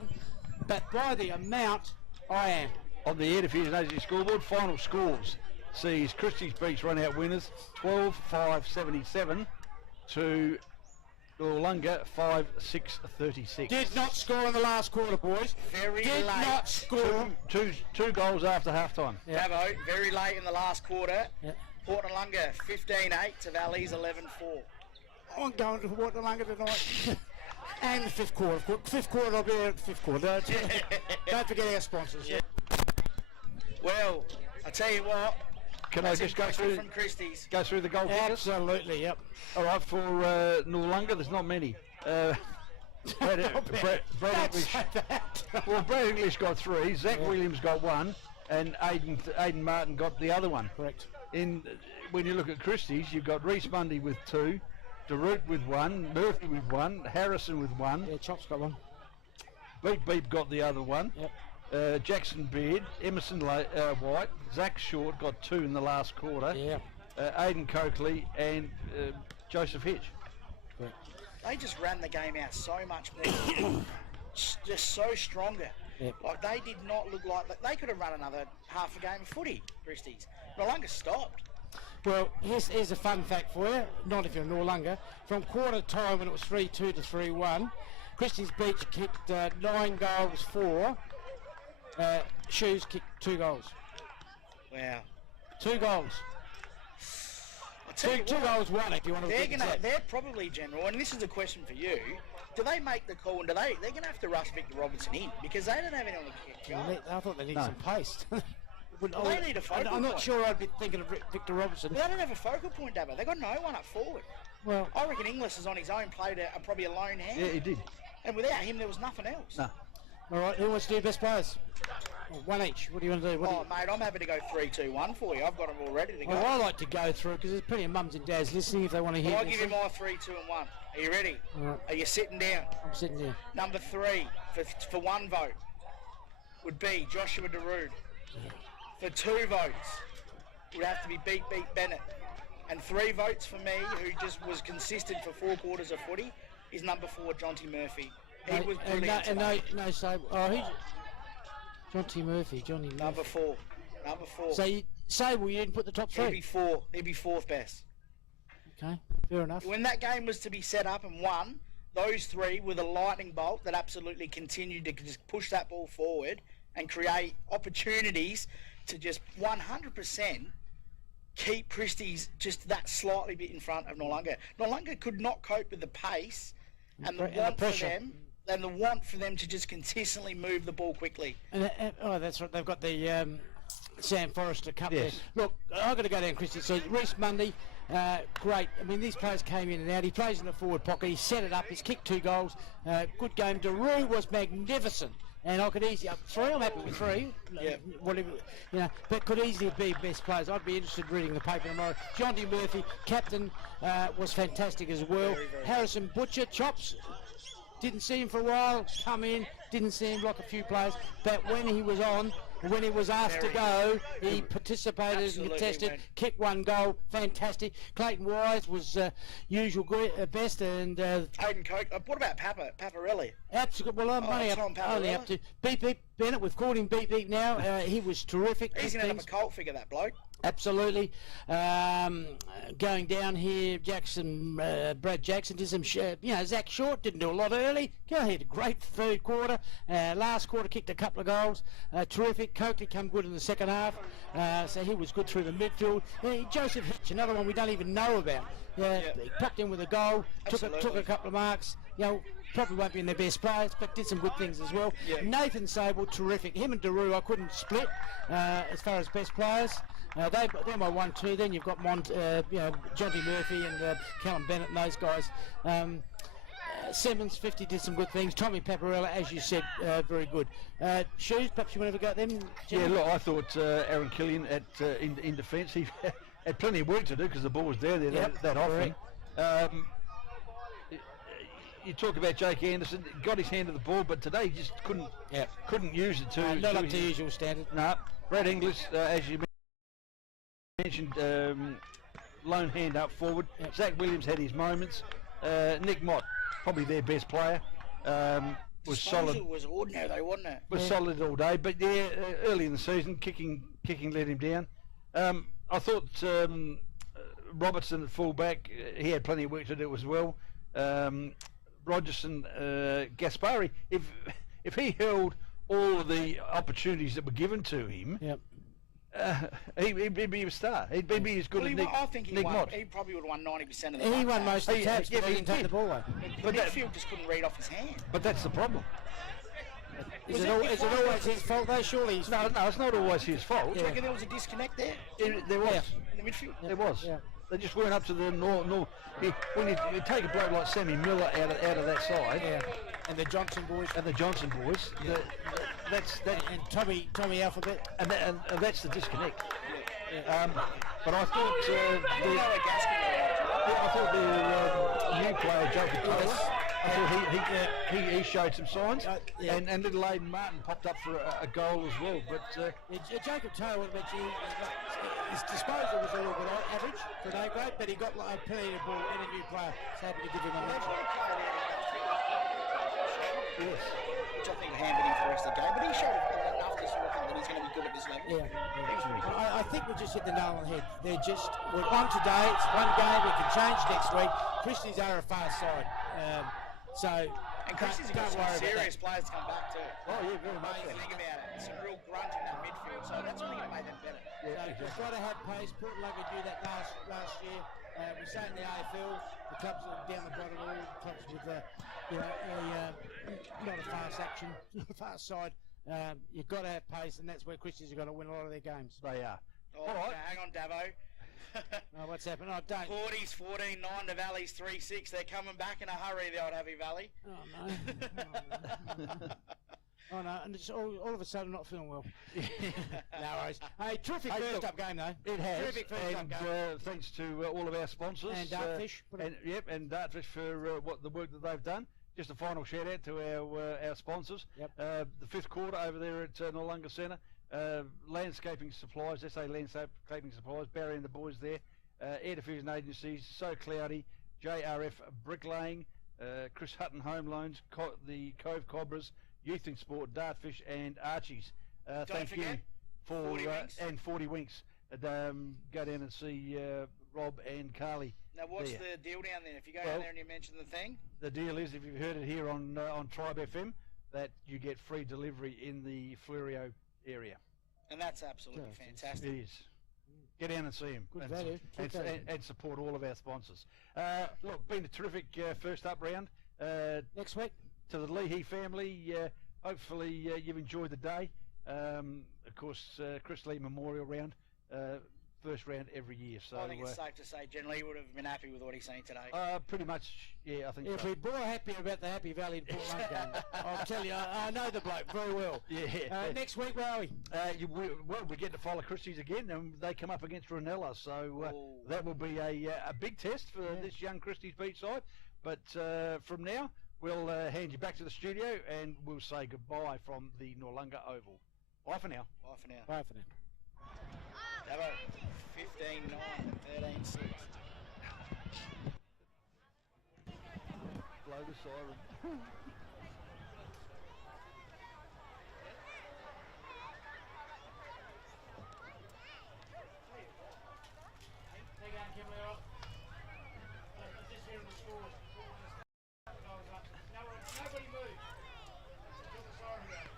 but by the amount, I am. On the Air Diffusion Agency scoreboard, final scores sees Christies Beach run out winners 12-5-77 to Noarlunga 5-6-36. Did not score in the last quarter, boys. Did not score. Two goals after half-time. Dabo, very late in the last quarter. Yep. Port Noarlunga 15-8 to Valley's 11-4. I'm going to Port Noarlunga tonight. And the fifth quarter. Fifth quarter, I'll be there at the fifth quarter. Don't forget our sponsors. Yeah. Well, I tell you what. Can I just go through from Christies? Go through the goal kickers? Absolutely, yep. All right, for Noarlunga, there's not many. Brad English. Well, Brad English got 3. Zach Williams got 1, and Aidan Martin got the other one. Correct. When you look at Christies, you've got Reece Mundy with 2, DeRoot with 1, Murphy with 1, Harrison with 1. Yeah, Chop's got 1. Beep got the other one. Yep. Jackson Beard, Emerson White, Zach Short got 2 in the last quarter. Yeah. Aidan Coakley and Joseph Hitch. Correct. They just ran the game out so much more, just so stronger. Yep. Like they did not look like they could have run another half a game of footy. Christies. Noarlunga stopped. Well, here's a fun fact for you. Not if you're Noarlunga. From quarter time when it was 3-2 to 3-1, Christies Beach kicked 9 goals for. Shoes kicked 2 goals. Wow. 2 goals. Two goals, 1 if you want to. They're probably, General, and this is a question for you. Do they make the call? And they're going to have to rush Victor Robertson in because they don't have anyone to kick. I thought they need some pace. They need a focal point. I'm not sure I'd be thinking of Victor Robertson. They don't have a focal point, Dabo. They've got no one up forward. Well, I reckon Inglis is on his own, played probably a lone hand. Yeah, he did. And without him, there was nothing else. No. All right, who wants to do best players? 1 each. What do you want to do? Mate, I'm happy to go 3-2-1 for you. I've got them all ready to go. Well, I like to go through because there's plenty of mums and dads listening if they want to hear. I'll give you my 3-2-1. Are you ready? All right. Are you sitting down? I'm sitting there. Number 3 for 1 vote would be Joshua Darude. For 2 votes would have to be Beat Bennett. And 3 votes for me, who just was consistent for 4 quarters of footy, is number 4, Jonty Murphy. He was brilliant. No, Sable. Oh, he's Jonty Murphy. Number 4. So Sable, you didn't put the top 3. He'd be 4th best. Okay, fair enough. When that game was to be set up and won, those 3 were the lightning bolt that absolutely continued to just push that ball forward and create opportunities to just 100% keep Christies just that slightly bit in front of Noarlunga. Noarlunga could not cope with the pace And the want for them to just consistently move the ball quickly. And that's right. They've got the Sam Forrester Cup there. Look, I've got to go down, Christy. So Reece Mundy, great. I mean, these players came in and out. He plays in the forward pocket. He set it up. He's kicked 2 goals. Good game. Daru was magnificent. And I could easily, 3, I'm happy with 3. Yeah. Whatever, but could easily be best players. I'd be interested in reading the paper tomorrow. Jonty Murphy, captain, was fantastic as well. Very Harrison Butcher, chops. Didn't see him for a while, come in, didn't see him block a few plays, but when he was on, when he was asked to go, he participated and contested, kicked 1 goal, fantastic. Clayton Wise was usual best, and Hayden Coke. What about Paparelli? Absolutely. Well, I'm only up to Beep Beep Bennett. We've called him Beep Beep now. He was terrific. He's going to have a cult figure, that bloke. Absolutely. Going down here, Brad Jackson did some, Zach Short didn't do a lot early. Go ahead, great 3rd quarter. Last quarter kicked a couple of goals. Terrific. Coakley come good in the second half. So he was good through the midfield. Joseph Hitch, another one we don't even know about. He popped in with a goal, took a couple of marks. Probably won't be in their best players, but did some good things as well. Yeah. Nathan Sable, terrific. Him and Daru, I couldn't split as far as best players. They're my 1-2. Then you've got Jonty Murphy and Callum Bennett and those guys. Simmons, 50, did some good things. Tommy Paparella, as you said, very good. Shoes, perhaps you want to have a go at them? Yeah, look, I thought Aaron Killian in defence, he had plenty of work to do because the ball was there that often. You talk about Jake Anderson, got his hand to the ball, but today he just couldn't use it to. Not up to usual standard. No, Brad Inglis, as you mentioned, lone hand up forward. Yep. Zach Williams had his moments. Nick Mott, probably their best player, was solid. Was ordinary though, wasn't it? Was solid all day, but early in the season, kicking let him down. I thought Robertson at fullback, he had plenty of work to do as well. Rogerson, Gaspari, if he held all of the opportunities that were given to him, he'd be a star. He'd be as good as Nick. I think he probably would have won 90% of the He won most of the taps, but he didn't take the ball away. But Midfield just couldn't read off his hand. But that's the problem. Is it always his fault though? Surely. No, it's not always his fault. Do you reckon there was a disconnect there? There was. In the midfield? There was. Yeah. They just weren't up to the norm. When you take a bloke like Sammy Miller out of that side, and the Johnson boys, that's that. And Tommy Alphabet, and that's the disconnect. But I thought the new player Jacob Taylor, I thought he showed some signs, and little Aidan Martin popped up for a goal as well. But Jacob Taylor, his disposal was a little bit average for an A grade, but he got plenty of ball in a new player. So happy to give him a mention. Yes. Which I think hampered him for the rest of the game, but he showed enough to sort of think that he's going to be good at this level. I think we just hit the nail on the head. We're on today. It's one game. We can change next week. Christies are a fast side, and Christies have got some serious players to come back to. Oh yeah, very much. Think about it. Some real grunt in that midfield, so that's only going to make them better. We've got to have pace. Portlonger did that last year. We say in the AFL, the clubs are down the bottom, all clubs with not a fast action, not a fast side. You've got to have pace, and that's where Christies are going to win a lot of their games. They are. All right. Hang on, Davo. What's happened? I don't. Porties 14-9 to Valley's 3-6. They're coming back in a hurry, the old Happy Valley. Oh no. Oh no, and it's all of a sudden not feeling well. No worries. Hey, terrific first up game though. It has. Terrific first up game. Thanks to all of our sponsors. And Dartfish. And Dartfish for the work that they've done. Just a final shout out to our sponsors. Yep. The 5th quarter over there at Noarlunga Centre. Landscaping supplies, SA Landscaping Supplies, Barry and the boys there. Air diffusion agencies, So Cloudy, JRF Bricklaying, Chris Hutton Home Loans, the Cove Cobras, Youth in Sport, Dartfish and Archie's. Thank you for 40 Winks. And 40 Winks. Go down and see Rob and Carly. Now what's the deal down there? If you go down there and you mention the thing? The deal is, if you've heard it here on Tribe FM, that you get free delivery in the Fleurieu area. And that's absolutely fantastic. It is. Get down and see him. Good value. And support all of our sponsors. Look, been a terrific first up round. Next week. To the Leahy family, hopefully you've enjoyed the day. Of course, Chris Lee Memorial Round, first round every year. So I think it's safe to say generally he would have been happy with what he's seen today. Pretty much, yeah, I think If so. we'd more happy about the Happy Valley and Port Monk game, I'll tell you, I know the bloke very well. Yeah. Next week, where are we? We get to follow Christies again, and they come up against Ranella, so that will be a big test for this young Christies beach side. But from now, we'll hand you back to the studio, and we'll say goodbye from the Noarlunga Oval. Bye for now. Bye for now. Bye for now. Have a 15-9, 13-6. Blow the siren. Nobody move. Until the siren goes.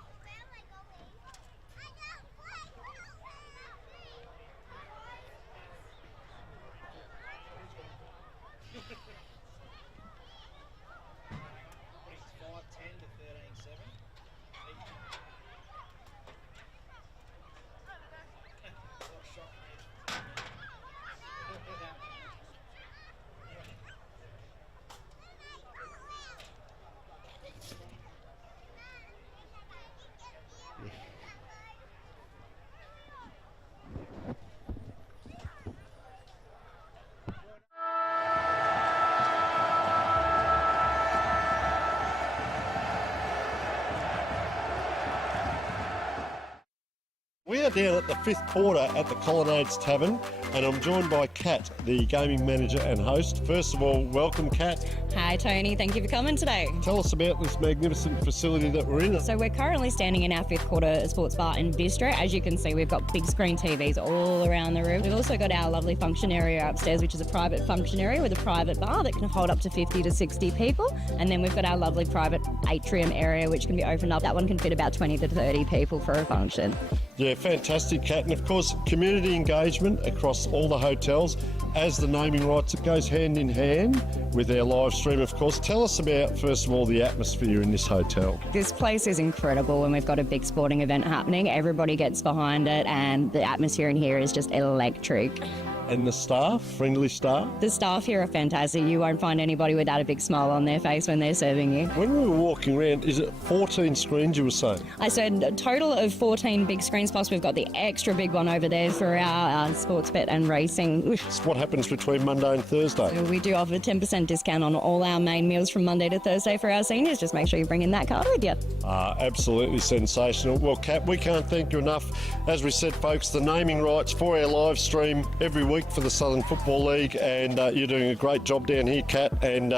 We are down at the fifth quarter at the Colonnades Tavern, and I'm joined by Kat, the gaming manager and host. First of all, welcome, Kat. Hi, Tony. Thank you for coming today. Tell us about this magnificent facility that we're in. So we're currently standing in our fifth quarter sports bar and bistro. As you can see, we've got big screen TVs all around the room. We've also got our lovely function area upstairs, which is a private function area with a private bar that can hold up to 50 to 60 people. And then we've got our lovely private atrium area, which can be opened up. That one can fit about 20 to 30 people for a function. Yeah, fantastic, Kat. And of course, community engagement across all the hotels. As the naming rights, it goes hand in hand with our live stream, of course. Tell us about, first of all, the atmosphere in this hotel. This place is incredible when we've got a big sporting event happening. Everybody gets behind it, and the atmosphere in here is just electric. And the staff, friendly staff? The staff here are fantastic. You won't find anybody without a big smile on their face when they're serving you. When we were walking around, is it 14 screens you were saying? I said a total of 14 big screens, plus we've got the extra big one over there for our sports bet and racing. So what happens between Monday and Thursday? We do offer 10% discount on all our main meals from Monday to Thursday for our seniors. Just make sure you bring in that card with you. Absolutely sensational. Well, Kat, we can't thank you enough. As we said, folks, the naming rights for our live stream every week for the Southern Football League, and you're doing a great job down here, Kat, and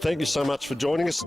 thank you so much for joining us.